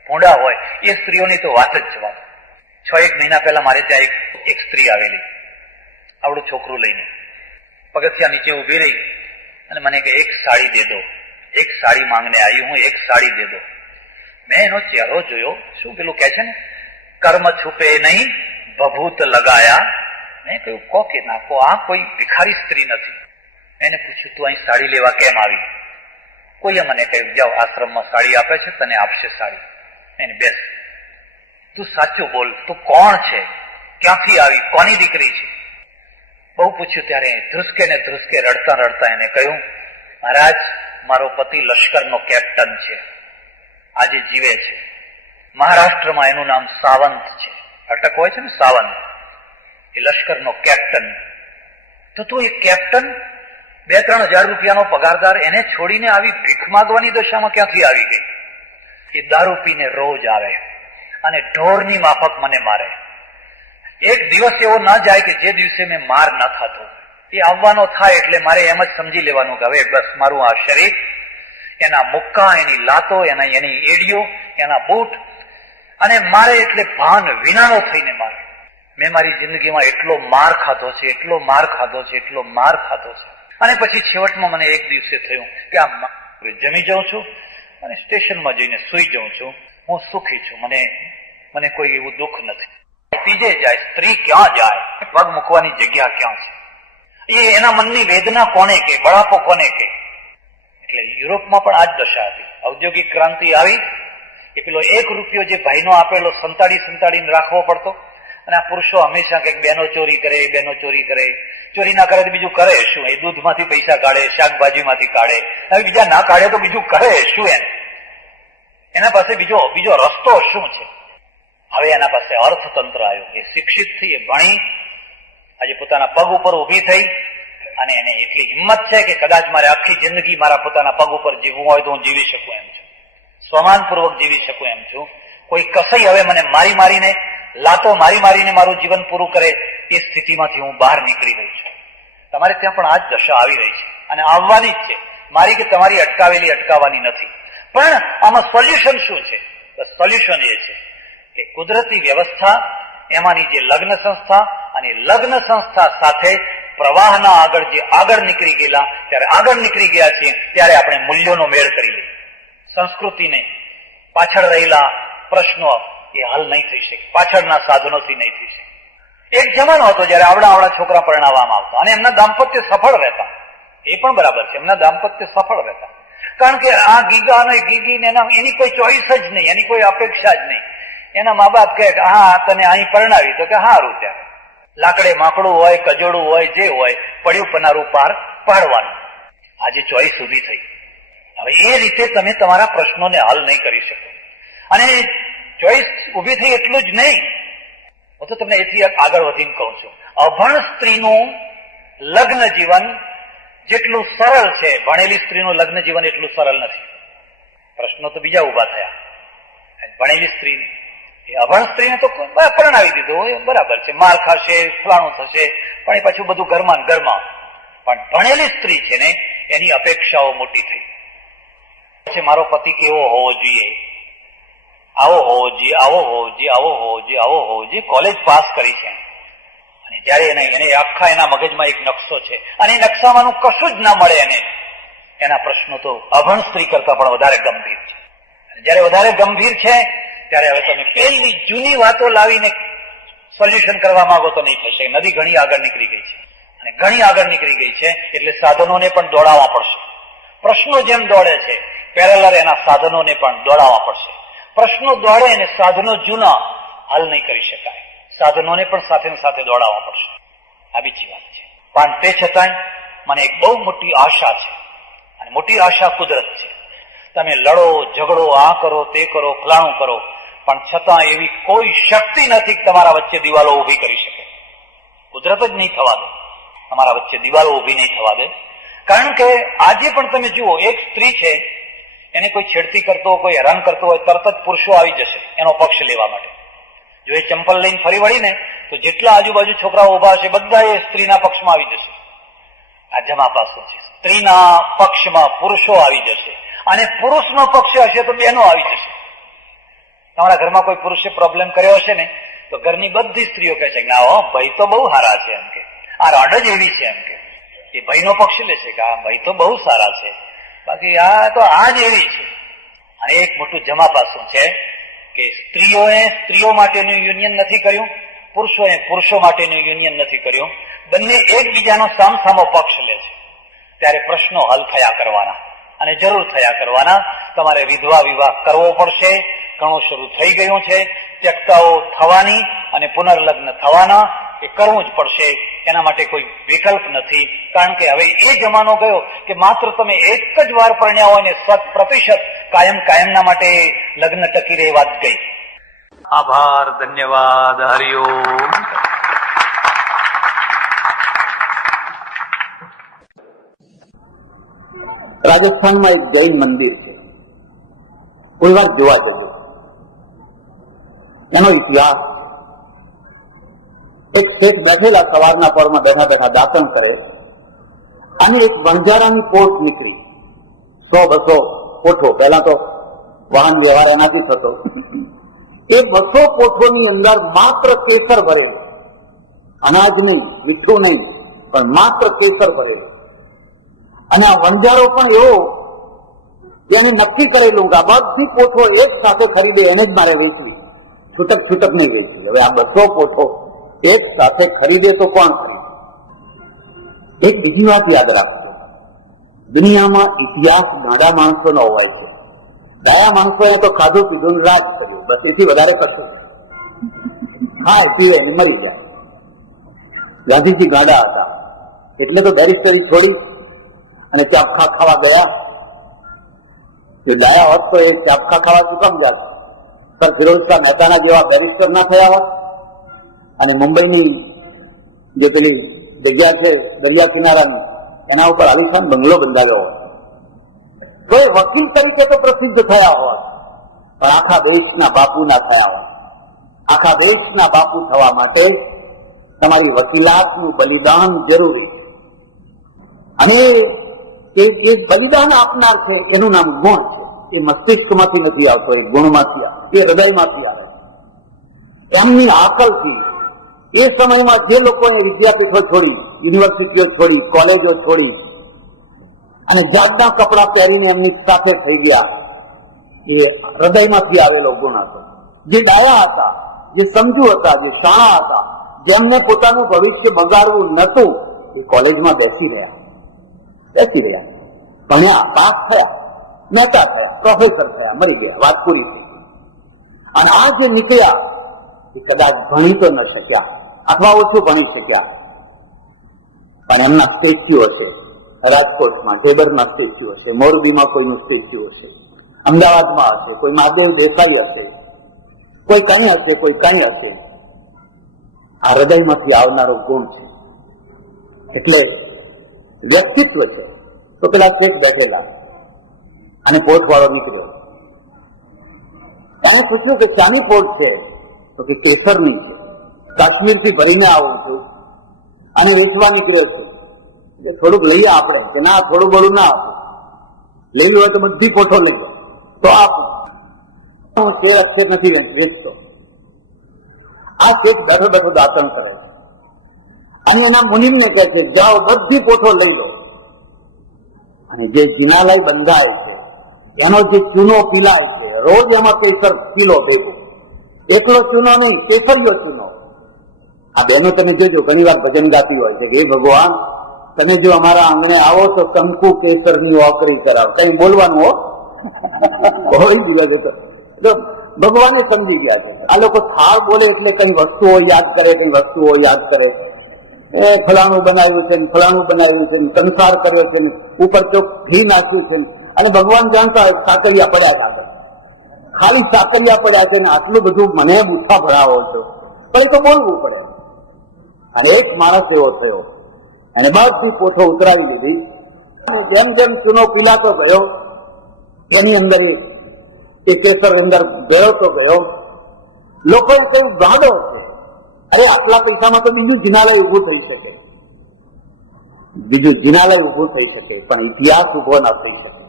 ભૂંડા હોય, એ સ્ત્રીઓની તો વાત જ જવા. 6-1 મહિના પહેલા મારે ત્યાં એક સ્ત્રી આવેલી, આવડું છોકરું લઈને પગથિયા નીચે ઉભી રહી અને મને કે એક સાડી દે દો, એક સાડી માંગને આવી હું, એક સાડી દે દો. મેં એનો ચહેરો જોયો, શું પેલું કે છે ને, કર્મ છુપે નહીં ભભૂત લગાયા. મેં કહ્યું કો કે ના કો, આ કોઈ ભિખારી સ્ત્રી નથી. એને પૂછ્યું તું અહીં સાડી લેવા કેમ આવી? કોઈએ મને કહ્યું જાઓ આશ્રમમાં સાડી આપે છે, તને આપશે સાડી. એને બેસ, તું સાચું બોલ, તું કોણ છે, ક્યાંથી આવી, કોની દીકરી છે? બહુ પૂછ્યું ત્યારે ધ્રુસકે ને ધ્રુસકે રડતા રડતા એને કહ્યું, મહારાજ મારો પતિ લશ્કરનો કેપ્ટન છે, આજે જીવે છે. મહારાષ્ટ્રમાં એનું નામ સાવંત છે. અટક હોય છે ને સાવંત, એ લશ્કરનો કેપ્ટન. તો તું એ કેપ્ટન 2-3 હજાર રૂપિયાનો પગારદાર, એને છોડીને આવી ભીખ માંગવાની દશામાં ક્યાંથી આવી ગઈ? એ દારૂ પીને રોજ આવે અને ઢોરની માફક મને મારે. એક દિવસ એવો ના જાય કે જે દિવસે મેં માર ન ખાતો. એ આવવાનો થાય એટલે મારે એમ જ સમજી લેવાનું કે હવે બસ મારું આ શરીર, એના મુક્કા, એની લાતો, એની એડીઓ, એના બૂટ, અને મારે એટલે ભાન વિનાનો થઈને મારે. મેં મારી જિંદગીમાં એટલો માર ખાધો છે, એટલો માર ખાધો છે, એટલો માર ખાધો છે. અને પછી છેવટમાં મને એક દિવસે થયું કે આ જમી જાઉં છું અને સ્ટેશનમાં જઈને સુઈ જાઉં છું, હું સુખી છું, મને કોઈ એવું દુઃખ નથી. ત્રીજે જાય, સ્ત્રી ક્યાં જાય, પગ મૂકવાની જગ્યા ક્યાં છે? એ એના મનની વેદના કોને કે, બળાપો કોને કે? એટલે યુરોપમાં પણ આ જ દશા હતી. ઔદ્યોગિક ક્રાંતિ આવી, એ પેલો 1 રૂપિયો જે ભાઈનો આપેલો સંતાડીને રાખવો પડતો. અને આ પુરુષો હંમેશા કંઈક બેનો ચોરી કરે, બેનો ચોરી કરે. ચોરી ના કરે તો બીજું કરે શું? એ દૂધમાંથી પૈસા કાઢે, શાકભાજીમાંથી કાઢે. હવે બીજા ના કાઢે તો બીજું કરે શું? એના પાસે બીજો રસ્તો શું છે? હવે એના પાસે અર્થતંત્ર આવ્યો. એ શિક્ષિત થઈ, એ ભણી, આજે પોતાના પગ ઉપર ઉભી થઈ, અને એને એટલી હિંમત છે કે કદાચ મારે આખી જિંદગી મારા પોતાના પગ ઉપર જીવવું હોય તો હું જીવી શકું એમ છું, સ્વમાનપૂર્વક જીવી શકું એમ છું. કોઈ કસાઈ હવે મને મારીને, લાતો મારીને મારું જીવન પૂરું કરે, એ સ્થિતિમાંથી હું બહાર નીકળી રહી છું. તમારે ત્યાં પણ આ જ દશા આવી રહી છે અને આવવાની જ છે. મારી કે તમારી અટકાવવાની નથી. પણ આમાં સોલ્યુશન શું છે? બસ સોલ્યુશન એ છે કે કુદરતી વ્યવસ્થા, એમાંની જે લગ્ન સંસ્થા, અને લગ્ન સંસ્થા સાથે પ્રવાહના આગળ નીકળી ગયા છીએ ત્યારે આપણે મૂલ્યોનો મેળ કરી લઈએ. સંસ્કૃતિને પાછળ રહેલા પ્રશ્નો એ હલ નહીં થઈ શકે, પાછળના સાધનોથી નહીં થઈ શકે. એક જમાનો હતો જયારે આવડા છોકરા પરણાવવામાં આવતા અને એમના દાંપત્ય સફળ રહેતા. એ પણ બરાબર છે, એમના દાંપત્ય સફળ રહેતા. કારણ કે આ ગીગા અને ગીગીને એની કોઈ ચોઈસ જ નહીં, એની કોઈ અપેક્ષા જ નહીં. એના મા બાપ કહે કે હા તને અહીં પરણાવી, તો કે હારું, ત્યારે લાકડે માકડું હોય, કજોડું હોય, જે હોય, પડ્યું પનારું પાર પાડવાનું. આજે ચોઈસ ઉભી થઈ. હવે એ રીતે તમે તમારા પ્રશ્નોને હલ નહીં કરી શકો. અને ચોઈસ ઉભી થઈ એટલું જ નહીં, હું તો તમને એથી આગળ વધીને કહું છું, અભણ સ્ત્રીનું લગ્ન જીવન જેટલું સરળ છે, ભણેલી સ્ત્રીનું લગ્ન જીવન એટલું સરળ નથી. પ્રશ્નો તો બીજા ઉભા થયા. ભણેલી સ્ત્રી, અભણ સ્ત્રીને તો પરણાવી દીધું, બરાબર છે, માર ખાશે, ફલાણું થશે, પણ એ પાછું બધું ઘરમાં. પણ ભણેલી સ્ત્રી છે ને, એની અપેક્ષાઓ મોટી થઈ. મારો પતિ કેવો હોવો જોઈએ, આવો હોવો જોઈએ, આવો હોવો જોઈએ, આવો હોવો જોઈએ, આવો હોવો જોઈએ. કોલેજ પાસ કરી છે અને જયારે એને આખા એના મગજમાં એક નકશો છે અને એ નકશામાંનું કશું જ ના મળે એને, એના પ્રશ્નો તો અભણ સ્ત્રી કરતા પણ વધારે ગંભીર છે. જયારે વધારે ગંભીર છે ત્યારે હવે તમે પેલી જૂની વાતો લાવીને સોલ્યુશન કરવા માંગો તો નહીં થશે. નદી ઘણી આગળ નીકળી ગઈ છે અને ઘણી આગળ નીકળી ગઈ છે એટલે સાધનોને પણ દોડાવવા પડશે. પ્રશ્નો જેમ દોડે છે પેરેલર એના સાધનોને પણ દોડાવવા પડશે. પ્રશ્નો દોડે અને સાધનો જૂના, હલ નહીં કરી શકાય. સાધનોને પણ સાથે દોડાવવા પડશે. આ બીજી વાત છે. પણ તે છતાંય મને એક બહુ મોટી આશા છે અને મોટી આશા કુદરત છે. તમે લડો, ઝઘડો, આ કરો, તે કરો, ફલાણું કરો, પણ છતાં એવી કોઈ શક્તિ નથી કે તમારા વચ્ચે દિવાલો ઉભી કરી શકે. કુદરત જ નહીં થવા દે, તમારા વચ્ચે દિવાલો ઉભી નહીં થવા દે. કારણ કે આજે પણ તમે જુઓ, એક સ્ત્રી છે, એને કોઈ છેડતી કરતો હોય, કોઈ હેરાન કરતો હોય, તરત જ પુરુષો આવી જશે એનો પક્ષ લેવા માટે. જો એ ચંપલ લઈને ફરી વળીને તો જેટલા આજુબાજુ છોકરાઓ ઉભા હશે બધા એ સ્ત્રીના પક્ષમાં આવી જશે. આ જમા પાસું છે. સ્ત્રીના પક્ષમાં પુરુષો આવી જશે અને પુરુષનો પક્ષ હશે તો બહેનો આવી જશે. તમારા ઘરમાં કોઈ પુરુષે પ્રોબ્લેમ કર્યો હશે ને તો ઘરની બધી સ્ત્રીઓ કહે છે કે ના ભાઈ તો બહુ સારા છે, એમ કે આ રાડ જ એવી છે, એમ કે એ ભાઈનો પક્ષ લેશે કે આ ભાઈ તો બહુ સારા છે, બાકી આ તો આ જ એવી છે. અને એક મોટું જમા પાસું છે કે સ્ત્રીઓએ સ્ત્રીઓ માટેનું યુનિયન નથી કર્યું, પુરુષોએ પુરુષો માટેનું યુનિયન નથી કર્યું. બંને એકબીજાનો સામસામો પક્ષ લે છે. ત્યારે પ્રશ્નો હલ થયા કરવાના અને જરૂર થયા કરવાના. તમારે વિધવા વિવાહ કરવો પડશે, ઘણું શરૂ થઈ ગયું છે, ત્યક્તાઓ થવાની અને પુનર્લગ્ન થવાના, એ કરવું જ પડશે. એના માટે કોઈ વિકલ્પ નથી. કારણ કે હવે એ જમાનો ગયો કે માત્ર તમે એક જ વાર પરણ્યા હોય ને 100% કાયમના માટે લગ્ન ટકી રહે, વાત ગઈ. આભાર, ધન્યવાદ, હરિઓમ. રાજસ્થાનમાં એક જૈન મંદિર છે, કોઈ વાર જોવા જજો. એનો ઇતિહાસ, એક શેઠ બેઠેલા સવારના પરમાં બેઠા બેઠા દાતણ કરે અને એક વણઝારાની પોટ નીકળી, 100-200 કોઠો. પહેલા તો વાહન વ્યવહાર એનાથી થતો. એ 200 કોઠોની અંદર માત્ર કેસર ભરેલું, અનાજ નહીં, મીઠું નહીં, પણ માત્ર કેસર ભરેલું. અને આ વણઝારો પણ એવો કે એને નક્કી કરેલું કે આ બધી કોઠો એક સાથે ખરીદે એને જ મારે વેચવી, છૂટક નહીં વેચવી. હવે આ 200 કોઠો એક સાથે ખરીદે તો કોણ ખરીદે? એક બીજી વાત યાદ રાખજો, દુનિયામાં ઇતિહાસ ગાંડા માણસોનો હોય છે. ડાયા માણસોએ તો ખાધું પીધું રાજ કર્યું, બસ એથી વધારે કશું. હા, પીવે મરી જાય. ગાંધીજી ગાંડા હતા એટલે તો બેરિસ્ટરી છોડી અને ચાપખા ખાવા ગયા. જો ડાયા હોત તો એ ચાપખા ખાવા શું કામ ગયા? સર ફિરોઝશાહ મહેતાના જેવા બેરિસ્ટર ના થયા હોત અને મુંબઈની જે પેલી જગ્યા છે દરિયા કિનારાની, એના ઉપર આલિશાન બંગલો બંધાવ્યો હોય તો એ વકીલ તરીકે તો પ્રસિદ્ધ થયા હોત, પણ આખા દેશના બાપુ ના થયા હોય. આખા દેશના બાપુ થવા માટે તમારી વકીલાતનું બલિદાન જરૂરી. અને એ બલિદાન આપનાર છે એનું નામ ગુણ છે. એ મસ્તિષ્કમાંથી નથી આવતો, એ ગુણમાંથી આવે, એ હૃદયમાંથી આવે. એમની આકલથી એ સમયમાં જે લોકોએ વિદ્યાપીઠો છોડી, યુનિવર્સિટીઓ છોડી, કોલેજો છોડી અને જાતના કપડા પહેરીને એમની સાથે થઈ ગયા, એ હૃદયમાંથી આવેલો ગુણ હતો. જે ડાયા હતા, જે સમજુ હતા, જે શાણા હતા, જેમને પોતાનું ભવિષ્ય બગાડવું નતું, એ કોલેજમાં બેસી રહ્યા, ભણ્યા, પાસ થયા, નેતા થયા, પ્રોફેસર થયા, મરી ગયા, વાત પૂરી થઈ ગઈ. અને આ જે નીકળ્યા એ કદાચ ભણી તો ન શક્યા અથવા ઓછું ભણી શક્યા, પણ એમના સ્ટેચ્યુ હશે. રાજકોટમાં ઝેબરના સ્ટેચ્યુ હશે, મોરબીમાં કોઈનું સ્ટેચ્યુ હશે, અમદાવાદમાં હશે, કોઈ મહાદેવ દેસાઈ હશે, કોઈ કઈ હશે, કોઈ કઈ હશે. આ હૃદયમાંથી આવનારો ગુણ છે. એટલે વ્યક્તિત્વ છે. તો પેલા શેઠ બેઠેલા અને પોટવાળો નીકળ્યો. એને પૂછ્યું કે ચાની પોટ છે? તો કે કેસરની છે, કાશ્મીરથી ભરીને આવું છું અને વેચવા નીકળ્યો છે. થોડુંક લઈએ આપણે કે ના, થોડું બળું ના આપું, લેવી હોય તો બધી પોઠો લઈ લો તો આપું. હું શેર અક્ષર નથી વેચતો. આ શેઠ બેઠો બેઠો દાતણ કરે છે અને એના મુનિમને કહે છે જાઓ બધી પોઠો લઈ લો. અને જે જિનાલય બંધાય છે એનો જે ચૂનો પીલાય છે, રોજ એમાં કેસર કિલો ભેગું, એકલો ચૂનો નહીં, કેસરીયો ચૂનો. આ બહેનો તમે જોજો ઘણી વાર ભજન ગાતી હોય છે, હે ભગવાન તમે જો અમારા આંગણે આવો તો કંકુ કેસરની ઓકરી કરાવો. કઈ બોલવાનું હો, ભગવાને સમજી ગયા છે. આ લોકો થાળ બોલે એટલે કઈ વસ્તુઓ યાદ કરે, કઈ વસ્તુઓ યાદ કરે. ફલાણું બનાવ્યું છે, ફલાણું બનાવ્યું છે, સંસાર કર્યો છે, ઉપર ચોક ઘી નાખ્યું છે. અને ભગવાન જાણતા હોય સાકરિયા પડ્યા છે, ખાલી સાકરિયા પડ્યા છે ને આટલું બધું મને બુથા ભરાવો છો, પણ એ તો બોલવું પડે. અને એક માણસ એવો થયો અને બધી પોઠો ઉતરાવી લીધી. જેમ જેમ ચૂનો પીલાતો ગયો એની અંદર એ કેસર અંદર ભેળવતો ગયો. લોકોએ કહ્યું ગાંડો છે, અરે આટલા પૈસામાં તો બીજું જિનાલય ઉભું થઈ શકે, બીજું જિનાલય ઉભું થઈ શકે, પણ ઇતિહાસ ઉભો ના થઈ શકે.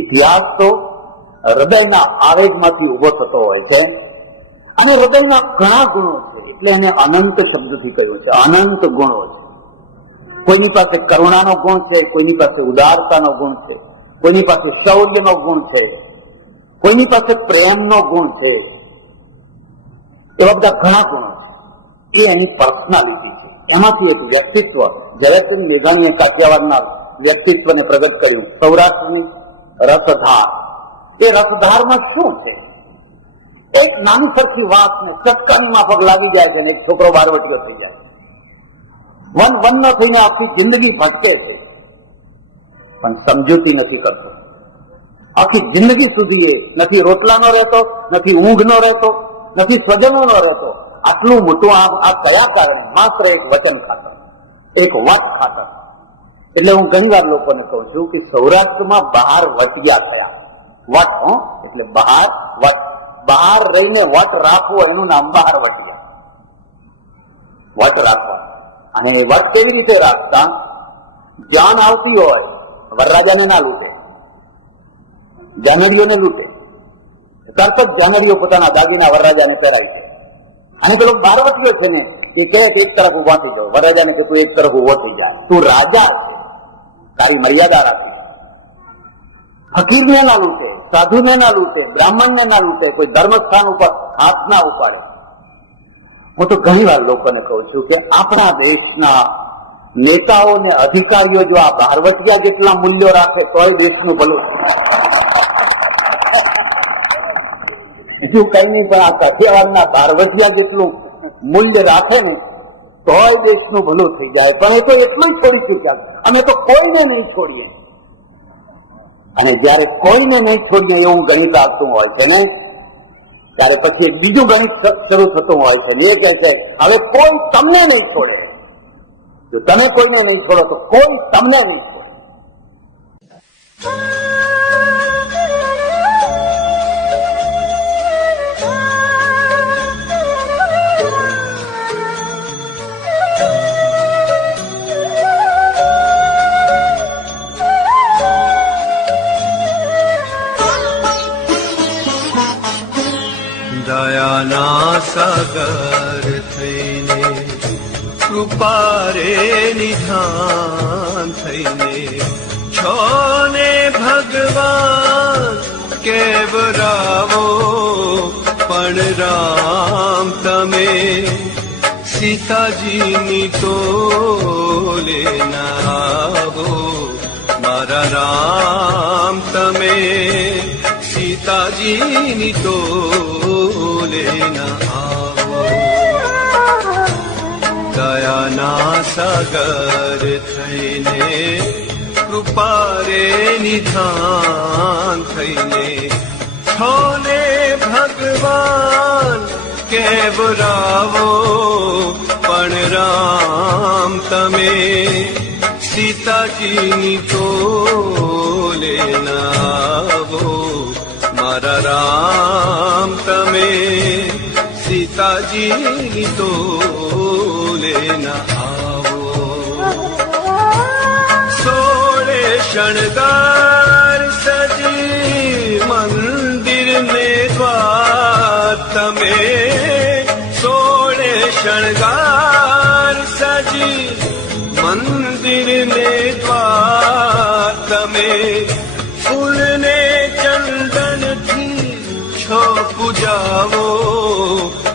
ઇતિહાસ તો હૃદયના આવેગમાંથી ઉભો થતો હોય છે, અને હૃદયના ઘણા ગુણો છે, એટલે એને અનંત શબ્દથી કહ્યું છે. અનંત ગુણો છે. કોઈની પાસે કરુણાનો ગુણ છે, કોઈની પાસે ઉદારતાનો ગુણ છે, કોઈની પાસે શૌર્યનો ગુણ છે, કોઈની પાસે પ્રેમનો ગુણ છે. એવા બધા ઘણા ગુણો છે. એ એની પર્સનાલિટી છે. એમાંથી એક વ્યક્તિત્વ, ઝવેરચંદ મેઘાણીએ કાઠિયાવાડના વ્યક્તિત્વને પ્રગટ કર્યું. સૌરાષ્ટ્રની રસધાર. એ રસધારમાં શું છે? એક નાની સરખી વાતને ચટકાની માફક લાગી જાય છે ને એક છોકરો બારવટીયો થઈ જાય. વન ન થઈને આખી જિંદગી ભટકે છે, પણ સમજૂતી નથી કરતો. આખી જિંદગી સુધી એ નથી રોટલાનો રહેતો, નથી ઊંઘનો રહેતો, નથી સ્વજનોનો રહેતો. આટલું મોટું આ કયા કારણે? માત્ર એક વચન ખાતર, એક વટ ખાતર. એટલે હું ઘણી વાર લોકોને કહું છું કે સૌરાષ્ટ્રમાં બહાર વટિયા થયા. વટ એટલે બહાર વટ, બહાર રહીને વટ રાખવો એનું નામ બહાર વટિયા. વટ રાખવા. અને એ વટ કેવી રીતે રાખતા? જાન આવતી હોય, વરરાજાને ના લૂંટે, જાનડીઓને લૂંટે. તરત જ જાનડીઓ પોતાના દાગીના વરરાજાને પહેરાવી છે. અને પેલો બારવટીયો છે ને એ કહે કે એક તરફ ઉભા થઈ જાઓ, વરરાજાને કે તું એક તરફ ઉભો થઈ જાય, તું રાજા છે, તારી મર્યાદા રાખી. ફકીરને ના લૂંટે, સાધુને ના લૂંટે, બ્રાહ્મણને ના લૂંટે, કોઈ ધર્મસ્થાન ઉપર હાથ ના ઉપાડે. હું તો ઘણી વાર લોકોને કહું છું કે આપણા દેશના નેતાઓ ને અધિકારીઓ જો આ ભારવટિયા જેટલા મૂલ્યો રાખે તોય દેશનું ભલું. બીજું કઈ નહીં, પણ આ કાઠિયાવાડના ભારવટિયા જેટલું મૂલ્ય રાખે ને તોય દેશનું ભલું થઈ જાય. પણ એ તો એટલું જ છોડી ચૂક્યા, અમે તો કોઈને નહીં છોડીએ. અને જયારે કોઈને નહીં છોડીએ એવું ગણિત આવતું હોય છે ને, ત્યારે પછી બીજું ગણિત શરૂ થતું હોય છે. એ કહે છે હવે કોઈ તમને નહીં છોડે. જો તમે કોઈને નહીં છોડો તો કોઈ તમને નહીં છોડે. દયાના સાગર થઈને, કૃપા રે નિધાન થઈને, છો ને ભગવાન કેવરાવો. પણ રામ તમે સીતાજીની તોલે ના આવો. મારા રામ તમે સીતાજીની તોલે ના આવો. દયાના સાગર થઈને, કૃપા રે નિધાન થઈને, છોને ભગવાન કેવરાવો. પણ રામ તમે સીતાજીની તોલે ના આવો. મારા રામ તમે સીતાજીની તોલે ના આવો. સોળે શણગાર સજી મંદિર ને દ્વાર તમે. સોળે શણગાર સજી મંદિર ને દ્વાર તમે. ફૂલને ચંદનથી છો પૂજાવો.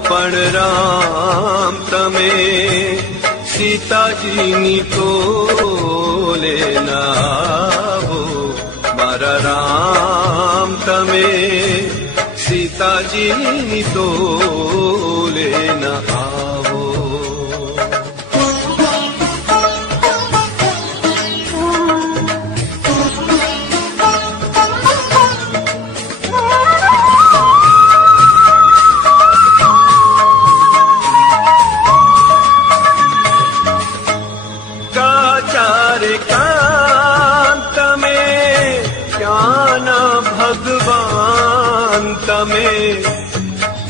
પણ રામ તમે સીતાજીની તોલે ના આવો. મારા રામ તમે સીતાજીની તોલે ના આવો.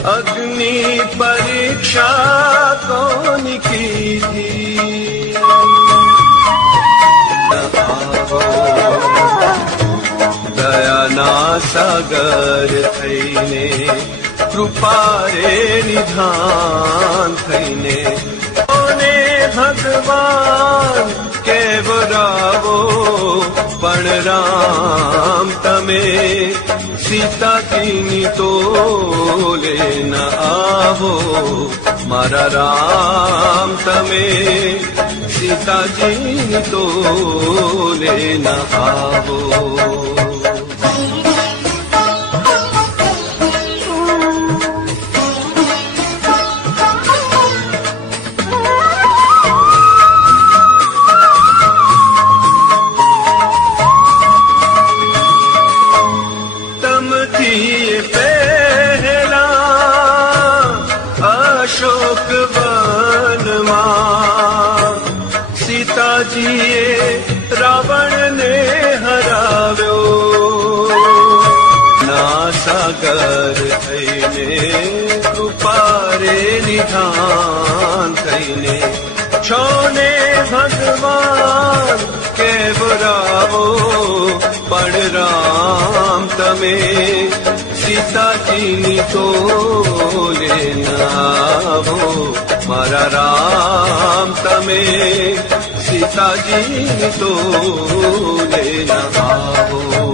अग्नि परीक्षा कौन की थी आवो दयाना सागर થઈને કૃપા રે નિધાન થઈને ઓને ભગવાન કેવરાવો પણ રામ તમે સીતાજીની તોલે ન આવો મારા રામ તમે સીતાજીની તોલે ન આવો રાવણને હરાવ્યો ના સાગર થઈને કૃપા રે નિધાન થઈને છોને ભગવાન કેવરાવો પણ રામ તમે સીતાજીની તોલે નાવો મારા રામ તમે સીતાજીની તોલે ન આવો